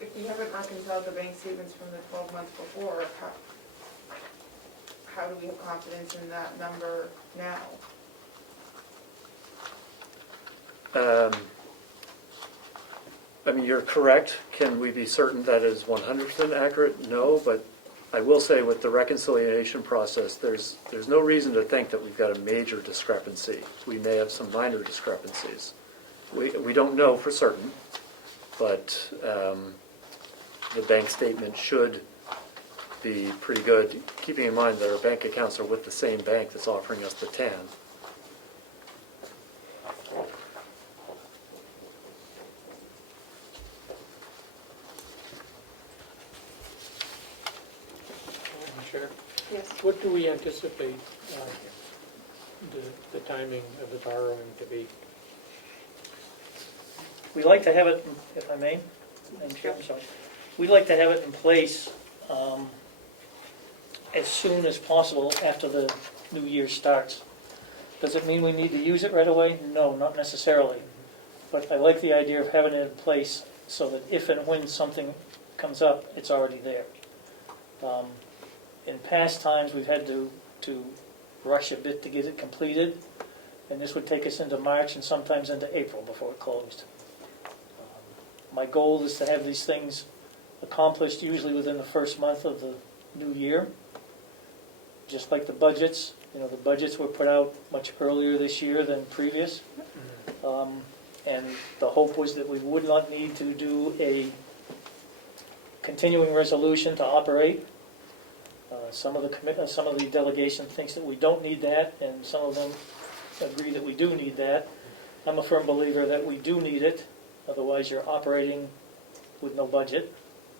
if we haven't reconciled the bank statements from the 12 months before, how do we have confidence in that number now? I mean, you're correct. Can we be certain that is 100% accurate? No, but I will say with the reconciliation process, there's no reason to think that we've got a major discrepancy. We may have some minor discrepancies. We don't know for certain, but the bank statement should be pretty good, keeping in mind that our bank accounts are with the same bank that's offering us the TAN. Chair, Yes. what do we anticipate the timing of the borrowing to be? We'd like to have it, if I may, Madam Chair, I'm sorry. We'd like to have it in place as soon as possible after the new year starts. Does it mean we need to use it right away? No, not necessarily. But I like the idea of having it in place so that if and when something comes up, it's already there. In past times, we've had to rush a bit to get it completed, and this would take us into March and sometimes into April before it closed. My goal is to have these things accomplished usually within the first month of the new year. Just like the budgets, the budgets were put out much earlier this year than previous. And the hope was that we would not need to do a continuing resolution to operate. Some of the delegation thinks that we don't need that, and some of them agree that we do need that. I'm a firm believer that we do need it, otherwise you're operating with no budget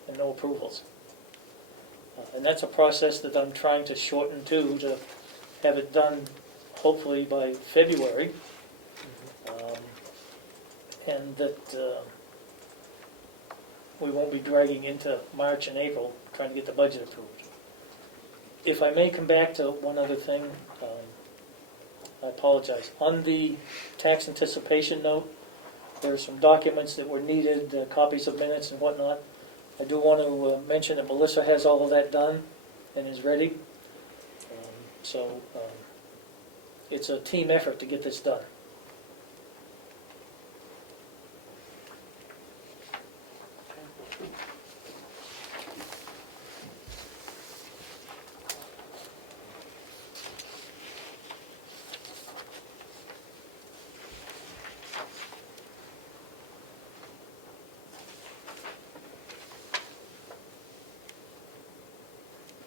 and no approvals. And that's a process that I'm trying to shorten to have it done hopefully by February. And that we won't be dragging into March and April trying to get the budget approved. If I may come back to one other thing, I apologize. On the tax anticipation note, there are some documents that were needed, copies of minutes and whatnot. I do want to mention that Melissa has all of that done and is ready. So it's a team effort to get this done.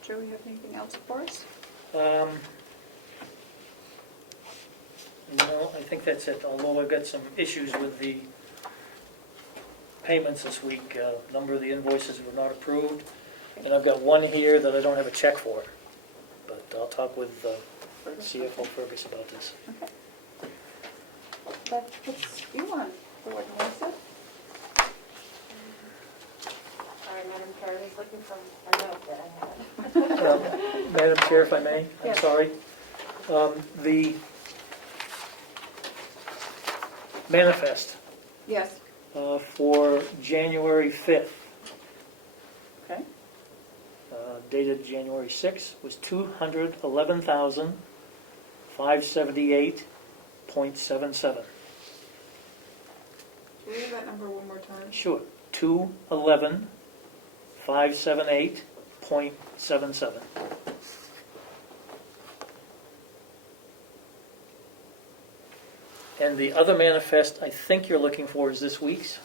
Joe, you have anything else for us? No, I think that's it, although I've got some issues with the payments this week. A number of the invoices were not approved, and I've got one here that I don't have a check for. But I'll talk with CFO Fergus about this. Okay. That puts you on board, Melissa. Sorry, Madam Chair, I was looking for a note that I had. Madam Chair, if I may, I'm Yes. sorry. The manifest Yes. for January 5th, Okay. dated January 6th, was $211,578.77. Can we have that number one more time? Sure, 211,578.77. And the other manifest I think you're looking for is this week's.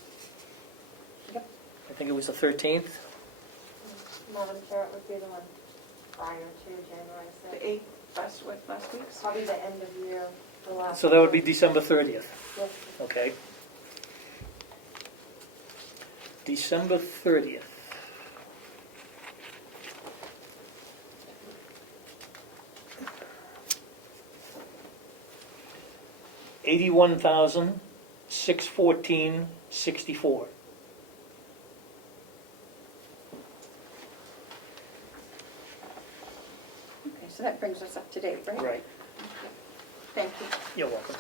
Yep. I think it was the 13th. Madam Chair, it would be the one prior to January The 6th. 8th, last week's. Probably the end of year, the last. So that would be December 30th, Yes. okay? December 30th. $81,614.64. Okay, so that brings us up to date, right? Right, Thank you. you're welcome.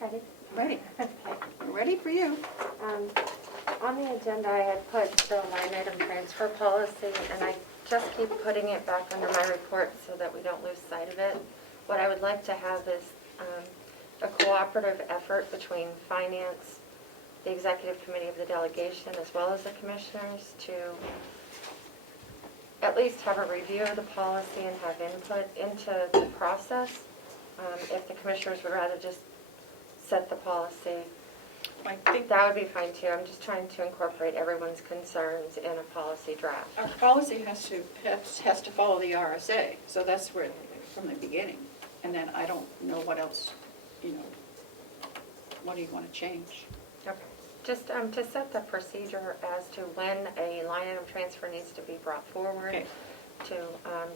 Ready? Ready. Okay. We're ready for you. On the agenda, I had put the line item transfer policy, and I just keep putting it back under my report so that we don't lose sight of it. What I would like to have is a cooperative effort between finance, the executive committee of the delegation, as well as the commissioners to at least have a review of the policy and have input into the process. If the commissioners would rather just set the policy, I think that would be fine too. I'm just trying to incorporate everyone's concerns in a policy draft. our policy has to follow the RSA, so that's where, from the beginning. And then I don't know what else, what do you want to change? Okay. Just to set the procedure as to when a line item transfer needs to be brought forward, Okay. to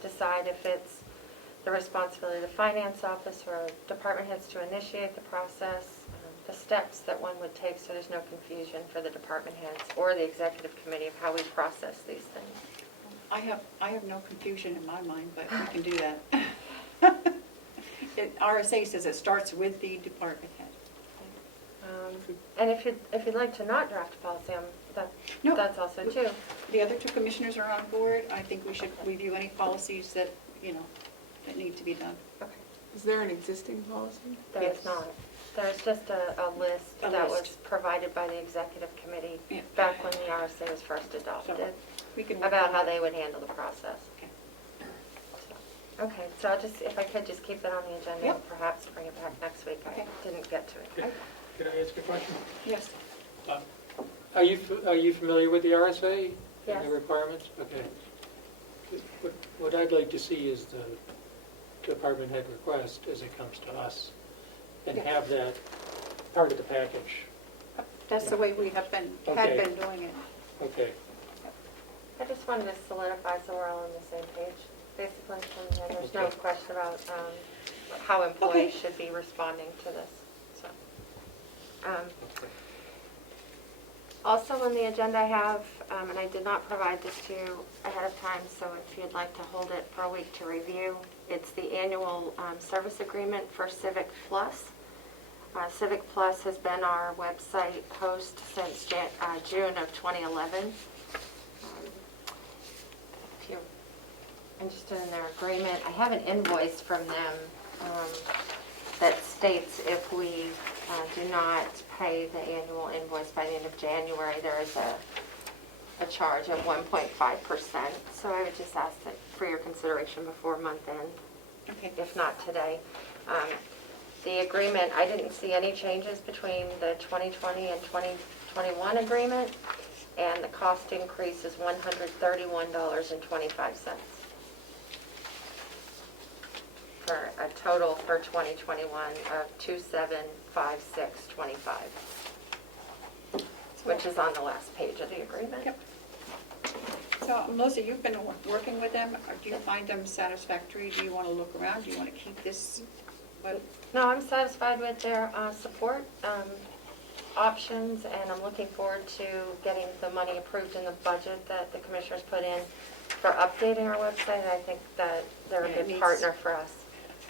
decide if it's the responsibility of the finance office or department heads to initiate the process, the steps that one would take so there's no confusion for the department heads or the executive committee of how we process these things. I have no confusion in my mind, but we can do that. RSA says it starts with the department head. And if you'd like to not draft a policy, No. that's also too. The other two commissioners are on board. I think we should review any policies that, that need to be done. Okay. Is there an existing policy? There's Yes. not. There's just a list A that list. was provided by the executive committee Yeah. back when the RSA was first adopted, We can work about on how that. they would handle the process. Okay. Okay, so if I could just keep that on the agenda Yep. and perhaps bring it back next week. I Okay. didn't get to it. Could I ask a question? Yes. Are you familiar with the RSA Yes. and the requirements? Okay. What I'd like to see is the department head request as it comes to us, and Yeah. have that part of the package. That's the way we had been Okay. doing it. Okay. I just wanted to solidify so we're all on the same page, basically. And there's no Okay. question about how employees Okay. should be responding to this. So. Okay. Also on the agenda I have, and I did not provide this to you ahead of time, so if you'd like to hold it for a week to review, it's the annual service agreement for Civic Plus. Civic Plus has been our website host since June of 2011. If you're interested in their agreement, I have an invoice from them that states if we do not pay the annual invoice by the end of January, there is a charge of 1.5%. So I would just ask that for your consideration before month end, Okay. if not today. The agreement, I didn't see any changes between the 2020 and 2021 agreement, and the cost increase is $131.25 for a total for 2021 of $2,756.25, which is on the last page of the agreement. Yep. So Melissa, you've been working with them. Do you find them satisfactory? Do you want to look around? Do you want to keep this? What? No, I'm satisfied with their support options, and I'm looking forward to getting the money approved in the budget that the commissioners put in for updating our website. I think that they're a good partner for us.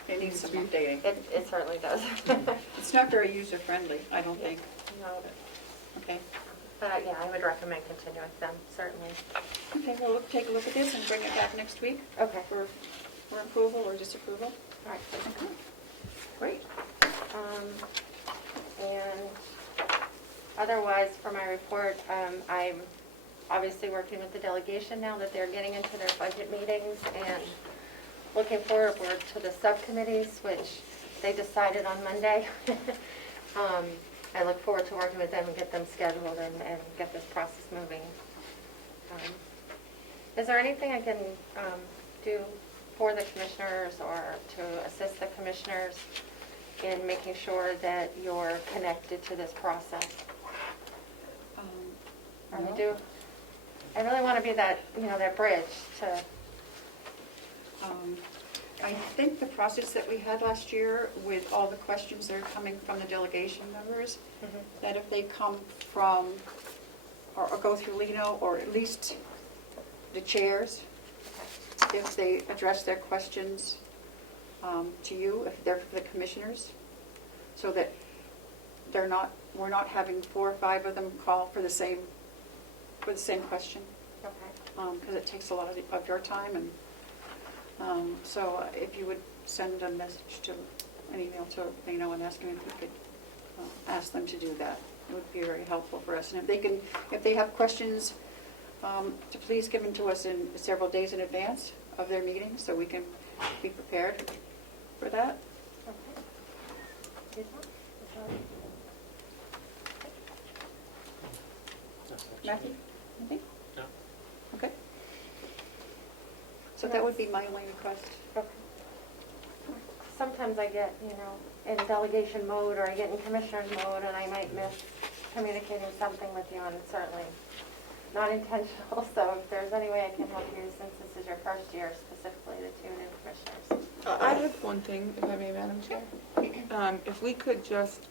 It needs some updating. It certainly does. It's not very user-friendly, I don't think. No, Okay. but yeah, I would recommend continuing with them, certainly. Okay, well, take a look at this and bring it back next week Okay, for approval or disapproval. all right. Okay. Great. And otherwise, for my report, I'm obviously working with the delegation now that they're getting into their budget meetings, and looking forward to the subcommittees, which they decided on Monday. I look forward to working with them and get them scheduled and get this process moving. Is there anything I can do for the commissioners or to assist the commissioners in making sure that you're connected to this process? I really want to be that, that bridge to. I think the process that we had last year with all the questions that are coming from the delegation members, that if they come from, or go through Lino, or at least the chairs, if they address their questions to you, if they're for the commissioners, so that we're not having 4 or 5 of them call for the same question, because it takes a lot of your time. And so if you would send a message an email to Lino and ask him if we could ask them to do that, it would be very helpful for us. And if they have questions, to please give them to us in several days in advance of their meeting, so we can be prepared for that. Matthew, anything? No. Okay. So that would be my only request. Okay. Sometimes I get, in delegation mode, or I get in commissioner's mode, and I might miss communicating something with you, and it's certainly not intentional. So if there's any way I can help you, since this is your first year, specifically the 2 new commissioners. I have one thing, if I may, Madam Chair. If we could just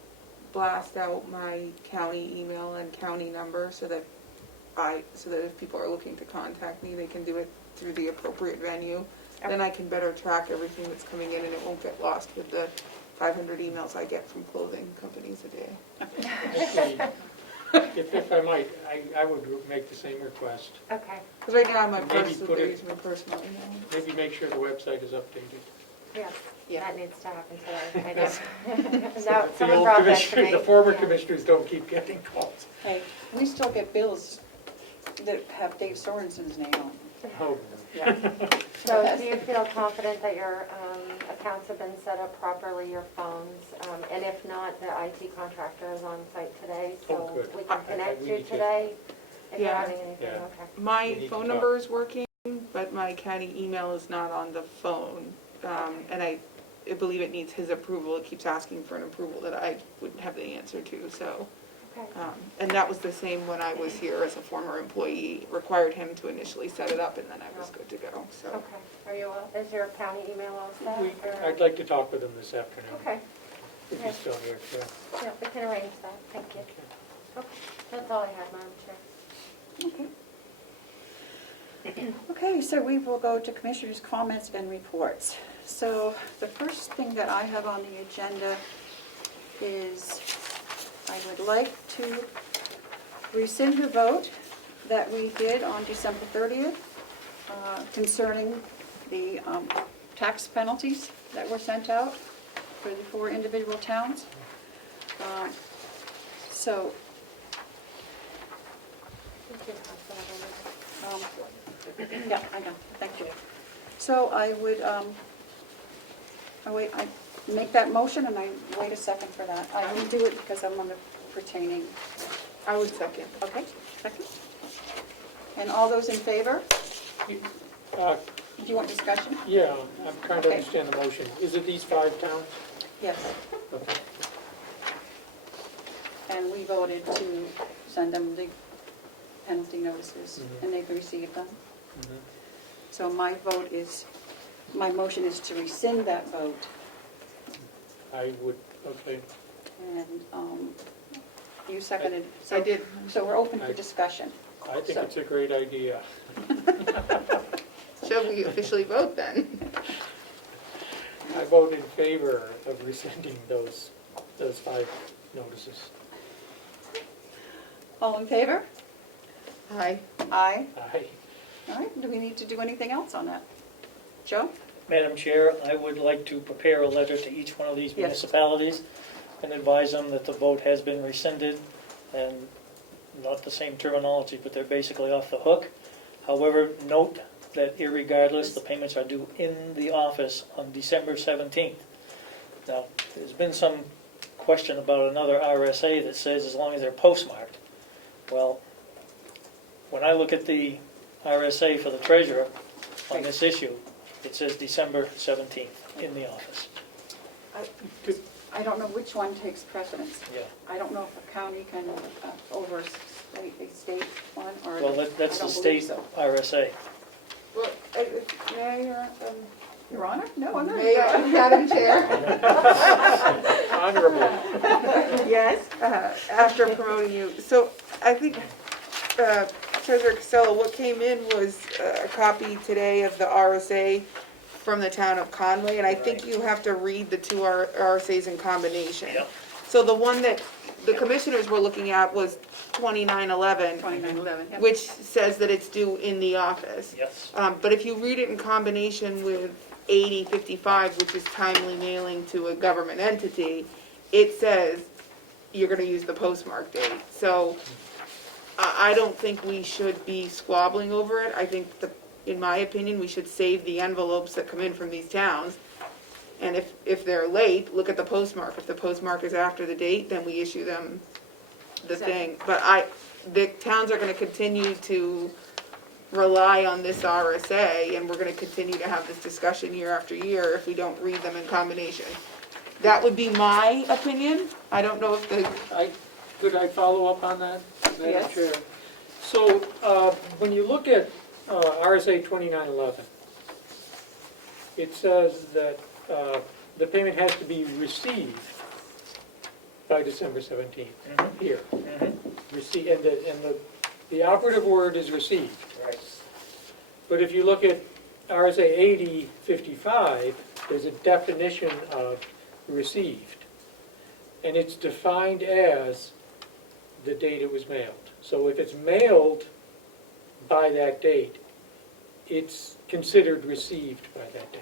blast out my county email and county number so that if people are looking to contact me, they can do it through the appropriate venue. Okay. Then I can better track everything that's coming in, and it won't get lost with the 500 emails I get from clothing companies a day. Actually, if I might, I would make the same request. Okay. Because right now my Maybe put it- personal email. Maybe make sure the website is updated. Yes, Yeah. that needs to happen today. I know. So No, that the someone old brought that to commissioners, me. the former Yeah. commissioners don't keep getting calls. Hey, we still get bills that have Dave Sorensen's name on them. Oh, So do you feel confident that your accounts have been set up properly, your phones? And if not, the IT contractor is on site today, Oh, so good. we can connect we you need to- today if you're Yeah. having anything, Yeah. okay. We My need to phone talk. number is working, but my county email is not on the phone. And I believe it needs his approval. It keeps asking for an approval that I wouldn't have the answer to, so. Okay. And that was the same when I was here as a former employee, required him to initially set it up, and then I was good to go, so. Okay. Are you, is your county email all set? or- I'd like to talk with them this afternoon. Okay, If he's still here, sure. yeah, we can arrange that, thank you. Okay, that's all I had, Madam Chair. Okay. Okay, so we will go to commissioners' comments and reports. So the first thing that I have on the agenda is I would like to rescind the vote that we did on December 30th concerning the tax penalties that were sent out for the 4 individual towns. So yeah, I know, thank you. So I would wait, I make that motion and I wait a second for that. I will do it because I'm on the pertaining. I would second. Okay, second. And all those in favor? Uh, Do you want discussion? Yeah, I'm trying to Okay. understand the motion. Is it these 5 towns? Yes. Okay. And we voted to send them the penalty notices, and they've received them. Mhm. So my motion is to rescind that vote, I would, okay. and you seconded. I did. So we're open for discussion. I think So- it's a great idea. Shall we officially vote then? I vote in favor of rescinding those 5 notices. All in favor? Aye. Aye. Aye. All right, do we need to do anything else on that? Joe? Madam Chair, I would like to prepare a letter to each one of these Yes. municipalities and advise them that the vote has been rescinded, and not the same terminology, but they're basically off the hook. However, note that irregardless, the payments are due in the office on December 17th. Now, there's been some question about another RSA that says as long as they're postmarked. Well, when I look at the RSA for the treasurer on this issue, it says December 17th in the office. I don't know which one takes precedence. Yeah. I don't know if a county can overstate a state one, or. Well, that's I the don't believe state so. RSA. Well, Mayor, Your Honor? No, I'm not. Mayor, Madam Chair, Honorable. Yes? after promoting you, so I think Treasurer Costello, what came in was a copy today of the RSA from the town of Conway, and I think you have to read the 2 RSAs in combination. Yep. So the one that the commissioners were looking at was 2911, 2911. yeah. which says that it's due in the office. Yes. But if you read it in combination with 8055, which is timely mailing to a government entity, it says you're gonna use the postmark date. So I don't think we should be squabbling over it. I think, in my opinion, we should save the envelopes that come in from these towns. And if they're late, look at the postmark. If the postmark is after the date, then we issue them the thing. But the towns are gonna continue to rely on this RSA, and we're gonna continue to have this discussion year after year if we don't read them in combination. That would be my opinion. I don't know if the, Could I follow up on that, Madam Yes. Chair? So, when you look at RSA 2911, it says that the payment has to be received by December 17th, here. And the operative word is received. Right. But if you look at RSA 8055, there's a definition of received. And it's defined as the date it was mailed. So if it's mailed by that date, it's considered received by that date.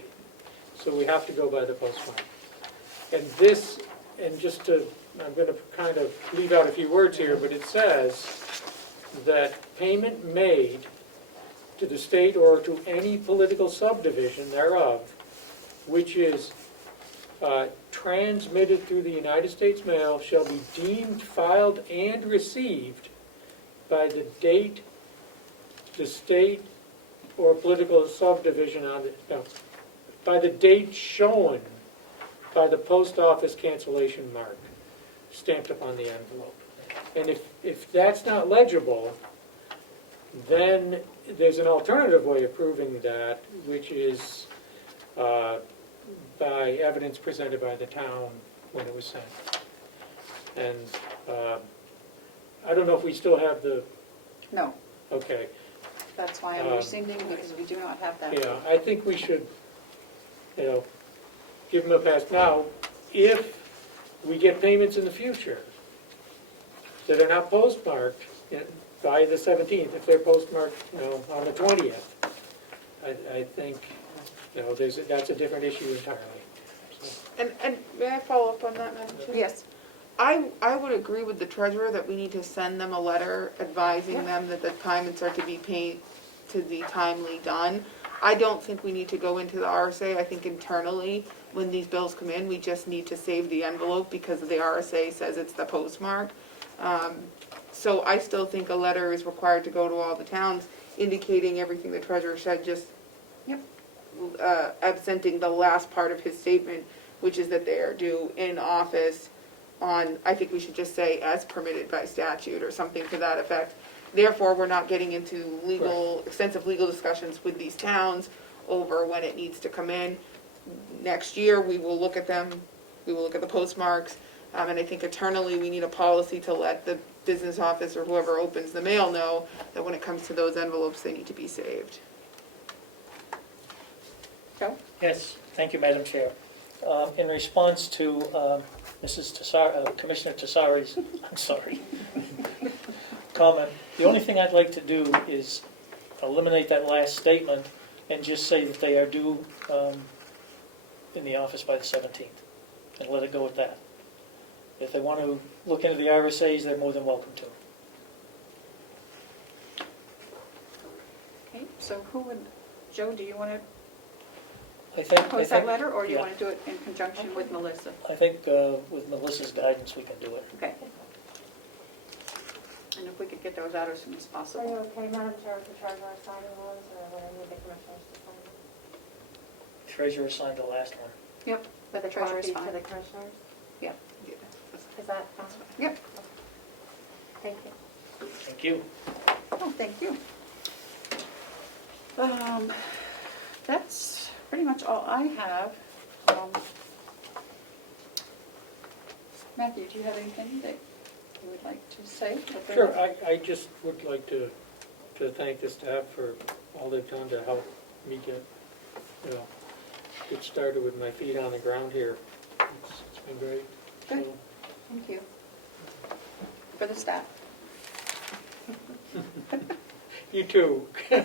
So we have to go by the postmark. And this, and just to, I'm going to kind of leave out a few words here, but it says that payment made to the state or to any political subdivision thereof, which is transmitted through the United States mail, shall be deemed, filed, and received by the date the state or political subdivision on it, no, by the date shown by the post office cancellation mark stamped upon the envelope. And if that's not legible, then there's an alternative way of proving that, which is by evidence presented by the town when it was sent. And I don't know if we still have the, No, okay, that's why I'm rescinding, because we do not have that. yeah, I think we should, give them a pass. Now, if we get payments in the future that are not postmarked by the 17th, if they're postmarked, on the 20th, I think, that's a different issue entirely. So, and may I follow up on that, Madam Chair? Yes, I would agree with the treasurer that we need to send them a letter advising them that the payments are to be paid, to be timely done. I don't think we need to go into the RSA. I think internally, when these bills come in, we just need to save the envelope because the RSA says it's the postmark. So I still think a letter is required to go to all the towns indicating everything the treasurer said, just absenting the last part of his statement, which is that they are due in office on, I think we should just say, as permitted by statute or something to that effect. Therefore, we're not getting into extensive legal discussions with these towns over when it needs to come in. Next year, we will look at them, we will look at the postmarks, and I think internally, we need a policy to let the business office or whoever opens the mail know that when it comes to those envelopes, they need to be saved. Joe? Yes, thank you, Madam Chair. In response to Commissioner Tassari's, I'm sorry, comment, the only thing I'd like to do is eliminate that last statement and just say that they are due in the office by the 17th, and let it go at that. If they want to look into the RSAs, they're more than welcome to. Okay, so who would, Joe, do you want to I think, post that letter, or do you yeah. want to do it in conjunction with Melissa? I think with Melissa's guidance, we can do it. Okay. And if we could get those out as soon as Are you possible. okay, Madam Chair, with the treasurer signing those, or will I need the commissioners to sign them? Treasurer signed the last one. Yep, With the a treasurer's copy to fine. the commissioners? Yep. Is that fine? Yep. Thank you. Thank you. Oh, thank you. That's pretty much all I have. Matthew, do you have anything that you would like to say? Sure, I just would like to thank the staff for all they've done to help me get started with my feet on the ground here. It's been great. Good. So, Thank you. For the staff. you too. You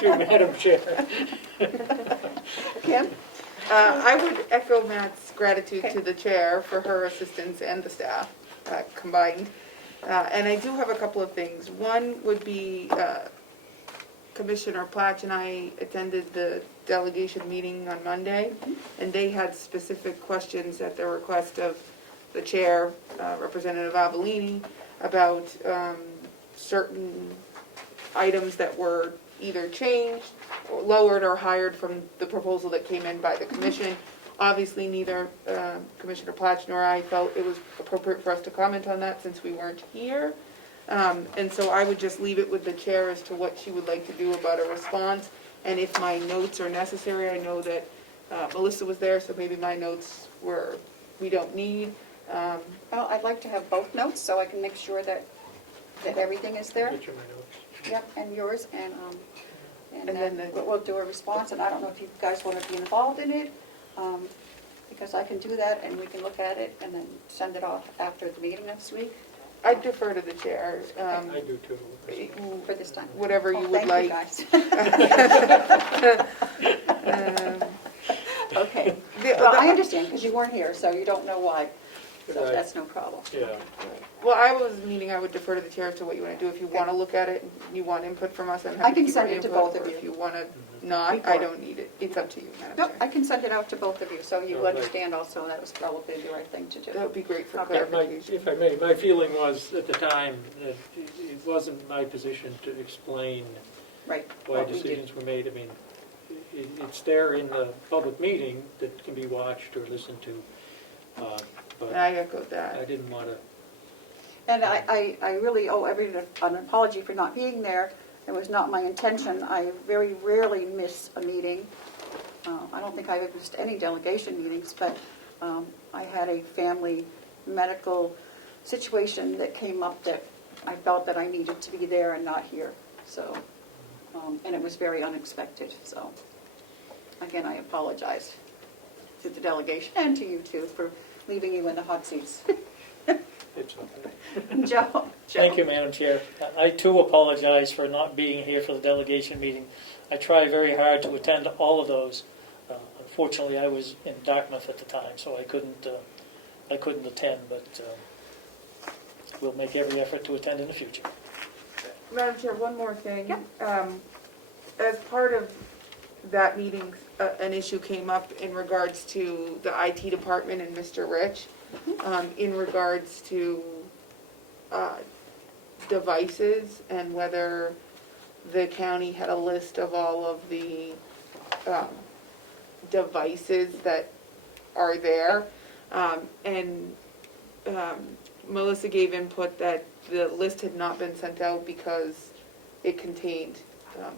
too, Madam Chair. Kim? I would echo Matt's gratitude to the chair for her assistance and the staff combined. And I do have a couple of things. One would be Commissioner Platch and I attended the delegation meeting on Monday, and they had specific questions at the request of the chair, Representative Avellini, about certain items that were either changed, or lowered, or hired from the proposal that came in by the commission. Obviously, neither Commissioner Platch nor I felt it was appropriate for us to comment on that since we weren't here. And so I would just leave it with the chair as to what she would like to do about a response. And if my notes are necessary, I know that Melissa was there, so maybe my notes we don't need. Well, I'd like to have both notes so I can make sure that everything is there. Get you my notes. Yep, and yours, and And then then we'll do a response, and I don't know if you guys want to be involved in it, because I can do that, and we can look at it, and then send it off after the meeting next week, I defer to the chair. I do too. for this time. Whatever you would Thank you, like. guys. Okay, well, I understand, because you weren't here, so you don't know why, so Right. that's no problem. Yeah. Well, I would defer to the chair as to what you want to do. If you want to look at it, and you want input from us, I'm I happy can to send give it to input, both of or you. If you want to not, I Before. don't need it. It's up to you, Madam Nope, Chair. I can send it out to both of you, so you Oh, right. understand also that was probably the right thing to do. That would be great for Okay. clarification. If I may, my feeling was at the time that it wasn't my position to explain Right. why what we did. decisions were made. I mean, it's there in the public meeting that can be watched or listened to. But I echoed I that. didn't want to, And I really owe everyone an apology for not being there. It was not my intention. I very rarely miss a meeting. I don't think I've ever missed any delegation meetings, but I had a family medical situation that came up that I felt that I needed to be there and not here. So, and it was very unexpected. So, again, I apologize to the delegation and to you too for leaving you in the hot seats. it's okay. Joe? Thank you, Madam Chair. I too apologize for not being here for the delegation meeting. I try very hard to attend all of those. Unfortunately, I was in Dartmouth at the time, so I couldn't attend, but we'll make every effort to attend in the future. Madam Chair, one more thing. Yep. As part of that meeting, an issue came up in regards to the IT department and Mr. Rich, in regards to devices and whether the county had a list of all of the devices that are there. And Melissa gave input that the list had not been sent out because it contained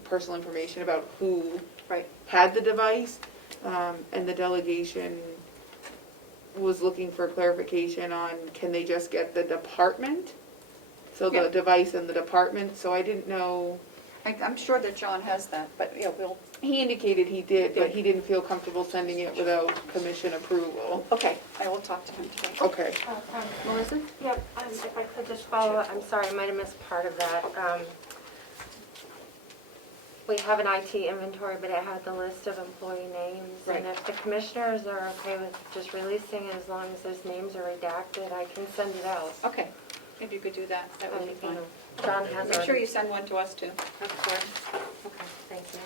personal information about who had the device, and the delegation was looking for clarification on, can they just get the department? So the device and the department, so I didn't know. I'm sure that John has that, but yeah, He indicated he did, but he didn't feel comfortable sending it without commission approval. okay, I will talk to him today. Okay. Melissa? Yep, if I could just follow up, I'm sorry, I might have missed part of that. We have an IT inventory, but it had the list of employee names. Right. And if the commissioners are okay with just releasing it, as long as those names are redacted, I can send it out. Okay, if you could do that, that would be fine. John has Make sure already- you send one to us too. Of course. Okay, thank you.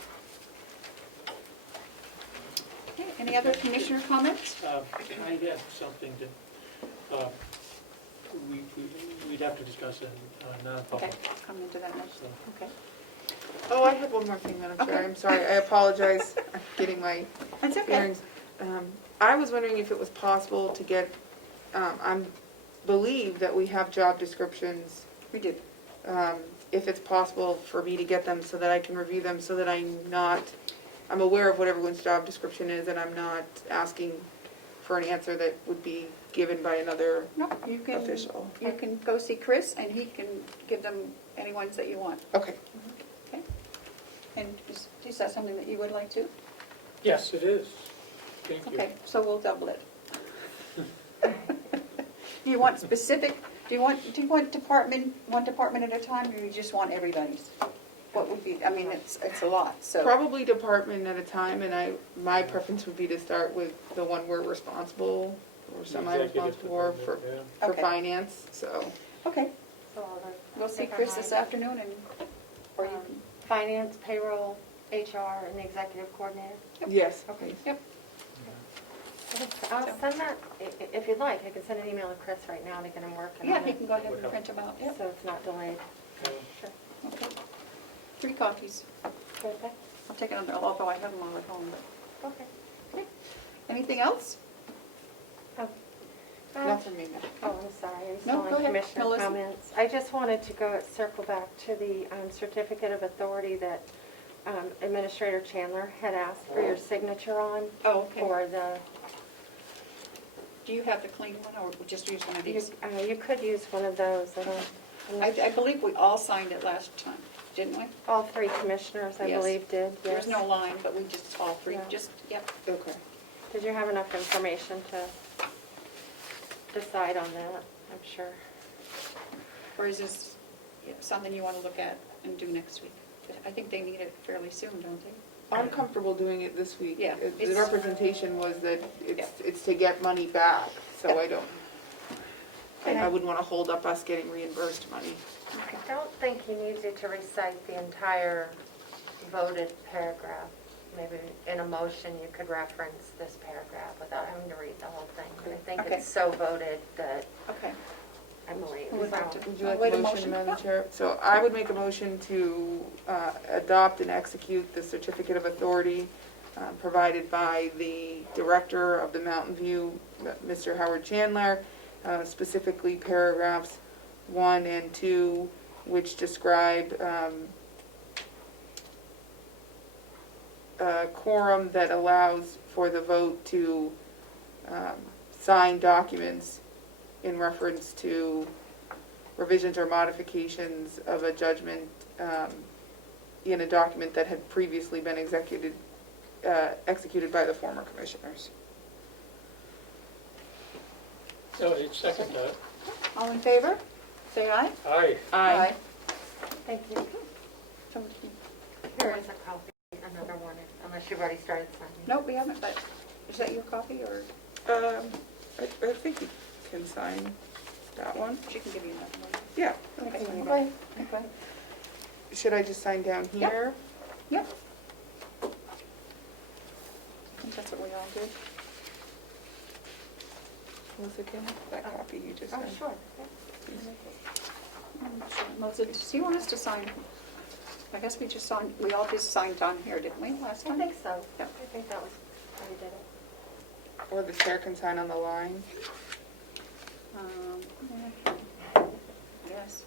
Okay, any other commissioner comments? I have something that we'd have to discuss in Okay, non-public. I'll come into that next. So- Okay. Oh, I had one more thing, Madam Chair. Okay. I'm sorry. I apologize. I'm getting my That's okay. bearings. I was wondering if it was possible to get, I believe that we have job descriptions. We do. If it's possible for me to get them so that I can review them, so that I'm aware of what everyone's job description is, and I'm not asking for an answer that would be given by another No, you can, official. you can go see Chris and he can give them any ones that you want. Okay. Okay? And is that something that you would like to? Yes, it is. Thank you. Okay, so we'll double it. Do you want specific, do you want one department at a time, or you just want everybody's? What would be, I mean, it's a lot, so. Probably department at a time, and my preference would be to start with the one we're responsible or semi-responsible for Okay. finance, so. Okay, So all the we'll see different Chris this lines. afternoon and, or you can. Finance, payroll, HR, and the executive coordinator. Yes. Okay. Yep. I'll send that, if you'd like, I can send an email to Chris right now to get him working on Yeah, it. he can go ahead and print them out, yep, So it's not delayed. okay. 3 copies. Okay. I'll take another, although I have them all at home, but. Okay. Anything else? Not for me, no. Oh, I'm sorry, I'm No, still go on ahead, commissioner Melissa. comments. I just wanted to circle back to the certificate of authority that Administrator Chandler had asked for your signature on Oh, okay. for the, Do you have the clean one, or we just use one of these? you could use one of those. I'm not I believe we all signed it last time, didn't we? All 3 commissioners, I Yes. believe, did, yes. There's no line, but we just, all 3, Yeah. just, yep. Okay. Did you have enough information to decide on that? I'm sure. Or is this something you want to look at and do next week? I think they need it fairly soon, don't they? I'm comfortable doing it this week. Yeah, The it's- representation was that Yeah. it's to get money back, so Yeah. I don't, I wouldn't want to hold up us getting reimbursed money. I don't think he needs you to recite the entire voted paragraph. Maybe in a motion, you could reference this paragraph without having to read the whole thing. I think Okay. it's so voted that Okay. I believe. Who would like to? Would you like Wait, a a motion, motion? Madam Yeah. Chair? So I would make a motion to adopt and execute the certificate of authority provided by the director of the Mountain View, Mr. Howard Chandler, specifically paragraphs 1 and 2, which describe a quorum that allows for the vote to sign documents in reference to revisions or modifications of a judgment in a document that had previously been executed by the former commissioners. So it's second that. All in favor? Say aye. Aye. Aye. Thank you. So- Here is a copy, another one, unless you've already started signing. Nope, we haven't, but is that your copy, or I think you can sign that one. she can give you another one? Yeah. Okay. Okay. Okay. Should I just sign down here? Yep. what we all did? Melissa, can I have that copy you just Oh, sent? sure. Melissa, do you want us to sign? I guess we just signed, we all just signed on here, didn't we, last I time? think so. Yeah. I think that was how we did it. Or the chair can sign on the line. Yes.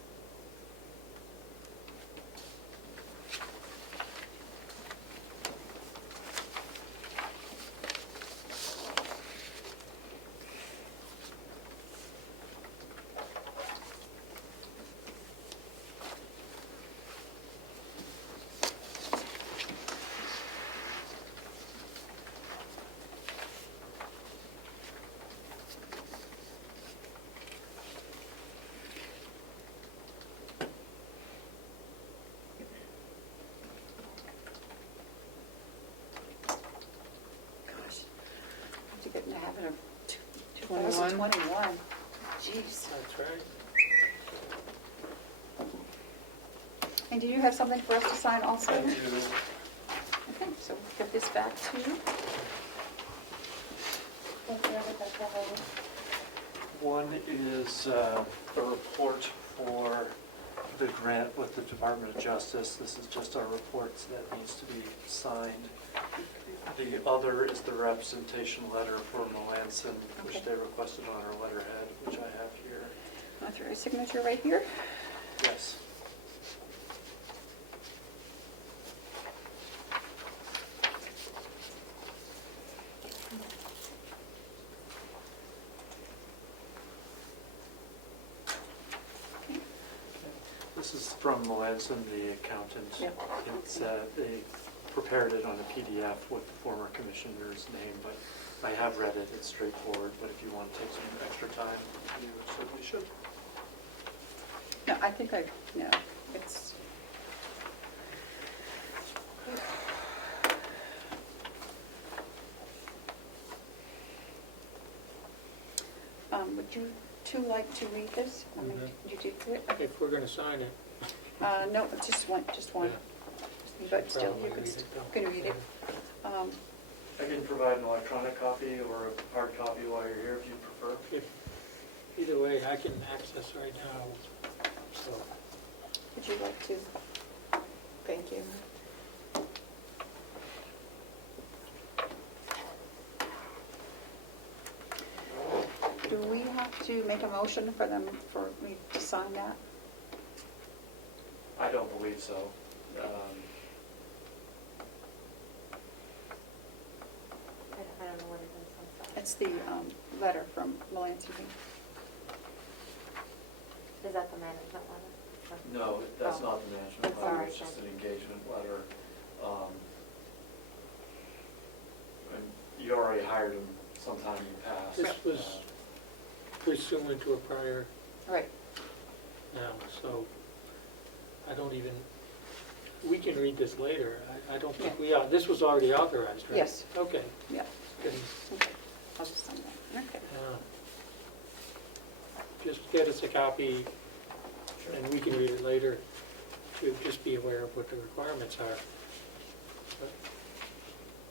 To get in the habit of 2021. Jeez. That's right. And do you have something for us to sign also? I do. Okay, so we'll give this back to you. One is the report for the grant with the Department of Justice. This is just our report that needs to be signed. The other is the representation letter for Melanson, which Okay. they requested on our letterhead, which I have here. Authorized signature right here. Yes. This is from Melanson, the accountant. Yeah. It's, they prepared it on a PDF with the former commissioner's name, but I have read it, it's straightforward, but if you want to take some extra time, you certainly should. No, I think no, it's. Would you two like to read this? I mean, you do it? If we're gonna sign it. No, just one. But still, you can read it. I can provide an electronic copy or a hard copy while you're here if you prefer. Either way, I can access right now, so. Would you like to? Thank you. Do we have to make a motion for me to sign that? I don't believe so. I don't know what it is, I'm sorry. It's the letter from Melanson. Is that the management letter? No, that's Oh. not the management I'm letter, sorry, it's just an thank engagement letter. And you already hired him sometime in the past. This was pursuant to a prior, Right. so I don't even, we can read this later. I don't think we are, this was already authorized, right? Yes. Okay. Yeah. Good. Okay. I'll just sign that. Okay. Just get us a copy, and we can read it later, to just be aware of what the requirements are.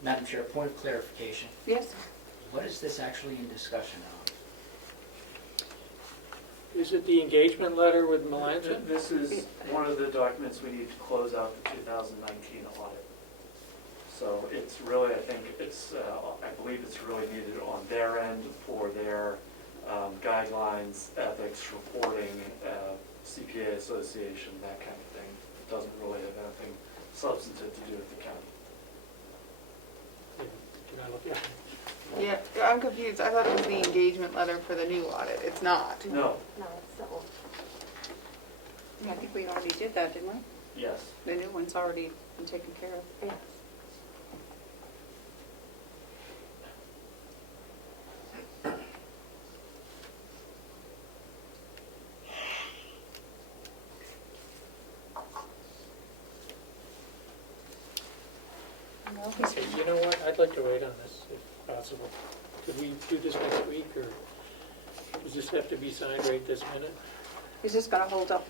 Madam Chair, point of clarification. Yes. What is this actually in discussion of? Is it the engagement letter with Melanson? This is one of the documents we need to close out the 2019 audit. So it's really, I think it's, I believe it's really needed on their end for their guidelines, ethics, reporting, CPA association, that kind of thing. It doesn't really have anything substantive to do with the county. Can I look at it? Yeah, I'm confused. I thought it was the engagement letter for the new audit. It's not. No, No, it's the old. I think we already did that, didn't we? yes. The new one's already been taken care of. Yes. No, Okay, you know what, I'd like to wait on this, if possible. Could we do this next week, or does this have to be signed right this minute? Is this gonna hold up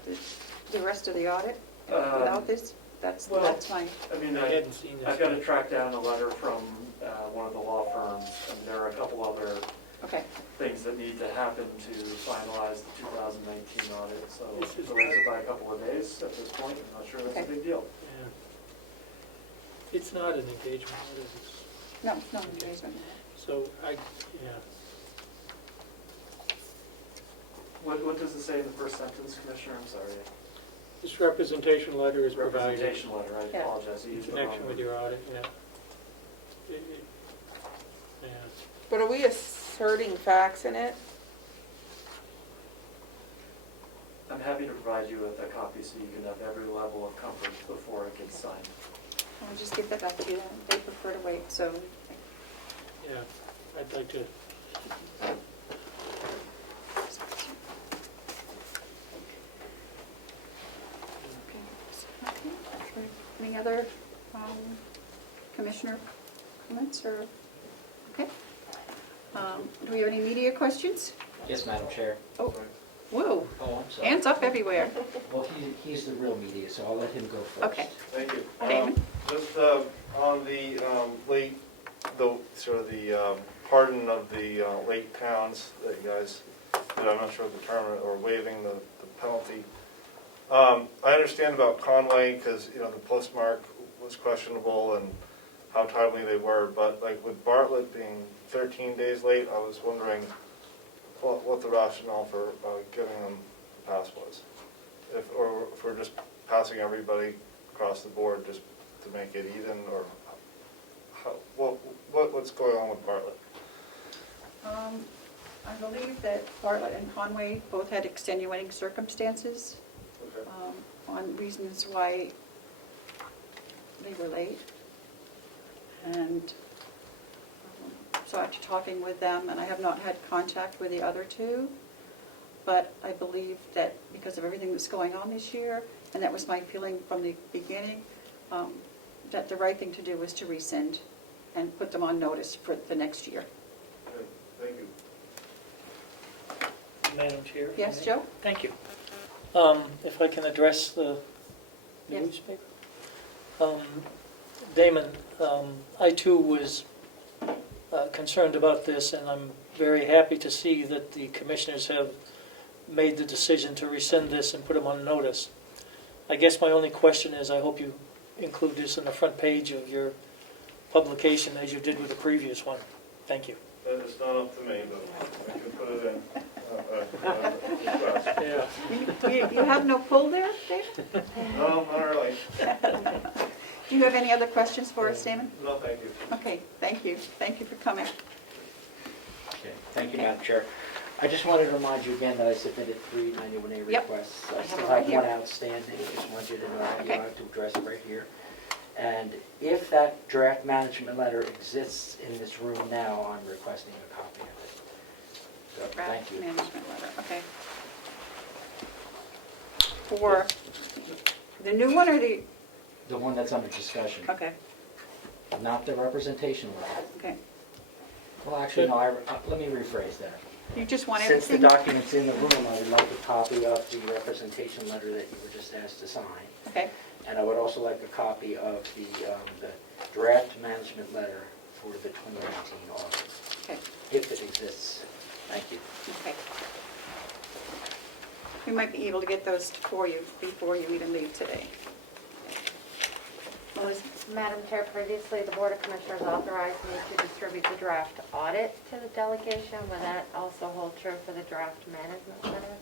the rest of the audit without this? That's well, fine. I mean, I hadn't seen this. I've got to track down a letter from one of the law firms, and there are a couple other Okay, things that need to happen to finalize the 2019 audit, so This is delays it by a couple of days at this point. I'm not sure that's a Okay. big deal. Yeah. It's not an engagement letter, it's, no, no engagement. so yeah. What does it say in the first sentence, Commissioner? I'm sorry. This representation letter is provided Representation letter, I Yeah. apologize. I in used the wrong connection with word. your audit, yeah. Yeah. But are we asserting facts in it? I'm happy to provide you with a copy so you can have every level of comfort before it gets signed. I'll just give that back to you then. They prefer to wait, so. Yeah, I'd like to, Okay. Any other commissioner comments or, okay? Do we have any media questions? Yes, Madam Chair. Oh, whoa, Oh, I'm sorry. hands up everywhere. Well, he's the real media, so I'll let him go first. Okay. Thank you. Damon? Just on the late, the sort of the pardon of the late towns that you guys did, I'm not sure the term, or waiving the penalty. I understand about Conway because, you know, the postmark was questionable and how timely they were, but like with Bartlett being 13 days late, I was wondering what the rationale for giving them the pass was. Or if we're just passing everybody across the board just to make it even, or what's going on with Bartlett? I believe that Bartlett and Conway both had extenuating circumstances Okay. on reasons why they were late. And so after talking with them, and I have not had contact with the other two, but I believe that because of everything that's going on this year, and that was my feeling from the beginning, that the right thing to do was to rescind and put them on notice for the next year. Okay, thank you. Madam Chair? Yes, Joe? Thank you. If I can address the Yes. newspaper? Damon, I too was concerned about this, and I'm very happy to see that the commissioners have made the decision to rescind this and put them on notice. I guess my only question is, I hope you include this in the front page of your publication as you did with the previous one. Thank you. That is not up to me, but I can put it in. Request. yeah. You have no pull there, David? No, not really. Do you have any other questions for us, Damon? No, thank you. Okay, thank you. Thank you for coming. Okay, thank you, Madam Chair. I just wanted to remind you again that I submitted 391A Yep. requests. I I have still it right have here. one outstanding, just want you to know that you Okay. have to address it right here. And if that draft management letter exists in this room now, I'm requesting a copy of it. So, thank you. Management letter, okay. For the new one or the, The one that's under discussion, okay, not the representation letter. okay. Well, actually, no, let me rephrase that. You just want Since the everything? document's in the room, I would like a copy of the representation letter that you were just asked to sign. Okay, And I would also like a copy of the draft management letter for the 2019 audit, okay, if it exists. Thank you. okay. We might be able to get those for you before you even leave today. Melissa? Madam Chair, previously, the Board of Commissioners authorized me to distribute the draft audit to the delegation. Would that also hold true for the draft management letter?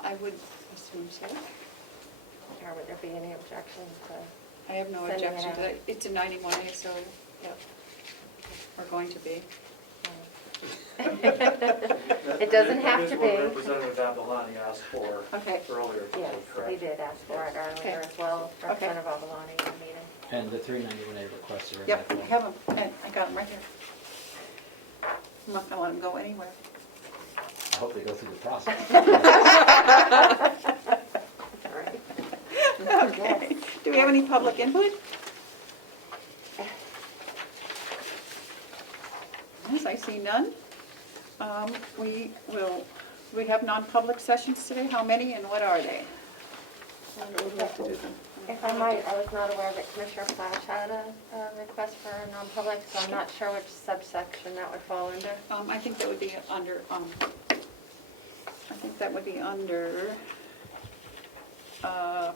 I would assume so. Or would there be any objection to? I have no Sending it objection to out. that. It's a 91A, so, yeah, we're going to be. It doesn't have It is to what be. Representative Abdullani asked for Okay. earlier. Yes, correct? we did ask for it earlier Okay. as well, Okay. Representative Avaloni in the meeting. And the 391A requests are in Yep, that I form. have them, and I got them right here. I'm not gonna let them go anywhere. I hope they go through the process. All right. Okay. Do we have any public input? Yes, I see none. We have non-public sessions today. How many and what are they? We'll have to do them. If I might, I was not aware that Commissioner Flash had a request for a non-public, so I'm not sure which subsection that would fall under. I think that would be under,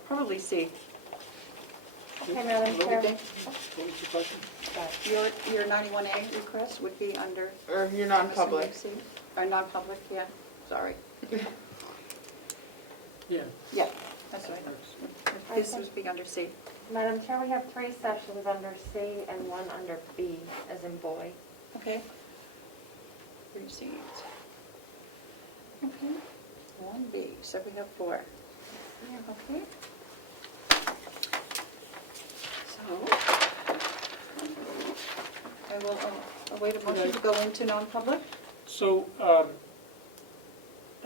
probably C. Okay, Madam What do Chair. you think? What was the question? Your 91A request would be under. Or you're non-public. C. Or non-public, yeah, sorry. Yeah. Yeah, that's right. This would be under C. Madam Chair, we have 3 sections under C and 1 under B, as in boy. Okay. Received. Okay, 1B, so we have 4. Okay. So, I will await a motion to go into non-public. So,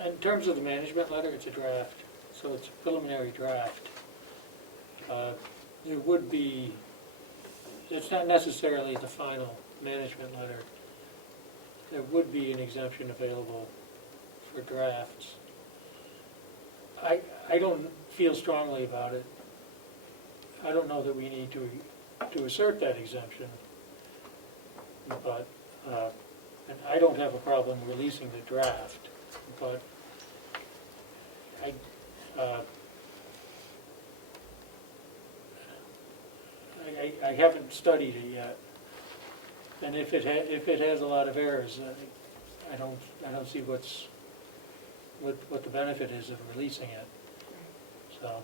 in terms of the management letter, it's a draft, so it's a preliminary draft. There would be, it's not necessarily the final management letter. There would be an exemption available for drafts. I don't feel strongly about it. I don't know that we need to assert that exemption, but, and I don't have a problem releasing the draft, but I haven't studied it yet, and if it has a lot of errors, I don't see what the benefit is of releasing it. So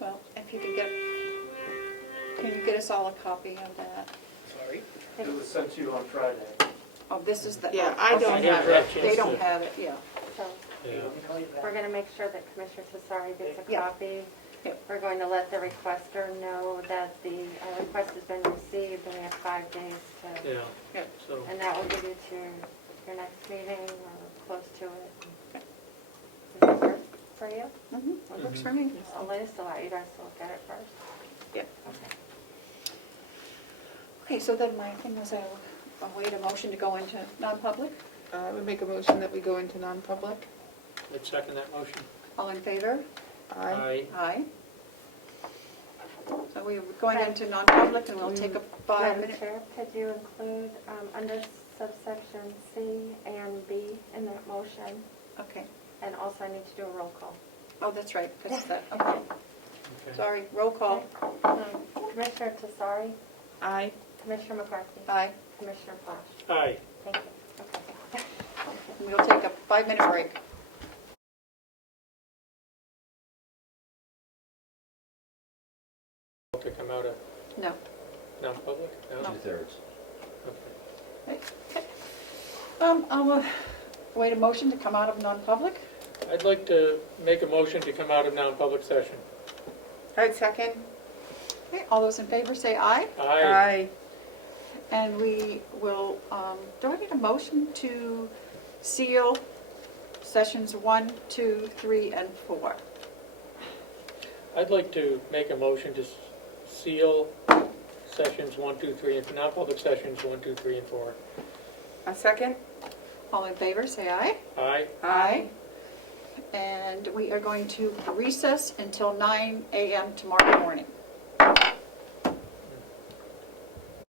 Well, if you can you get us all a copy of that? Sorry. It was sent to you on Friday. Oh, this is the. Yeah, oh, I okay. don't have it. They don't have it, yeah. So yeah. we're going to make sure that Commissioner Tesari gets a Yeah. copy. Yep. We're going to let the requester know that the request has been received, and we have 5 days to, Yeah. So and that will give you to your next meeting or close to it. Does that work for you? Mm-hmm, it works for me. I'll just allow you guys to look at it first. Yeah. Okay. Okay, so then my thing was I'll await a motion to go into non-public. I would make a motion that we go into non-public. I'd second that motion. All in favor? Aye. Aye. So we're going into non-public and we'll take a Madam 5-minute. Chair, could you include under subsection C and B in that motion? Okay. And also I need to do a roll call. Oh, that's right, because that, okay. Okay. Sorry, roll call. Commissioner Tesari, Aye. Commissioner McCarthy, Aye. Commissioner Flash. Aye. Thank you. Okay. We'll take a 5-minute break. To come out of No. non-public? No? No. 2/3. Okay. Okay. I'll wait a motion to come out of non-public. I'd like to make a motion to come out of non-public session. I'd second. Okay, all those in favor say aye. Aye. And we will, do I need a motion to seal sessions 1, 2, 3, and 4? I'd like to make a motion to seal sessions 1, 2, 3, and non-public sessions 1, 2, 3, and 4. A second. All in favor, say aye. Aye. Aye. And we are going to recess until 9 a.m. tomorrow morning.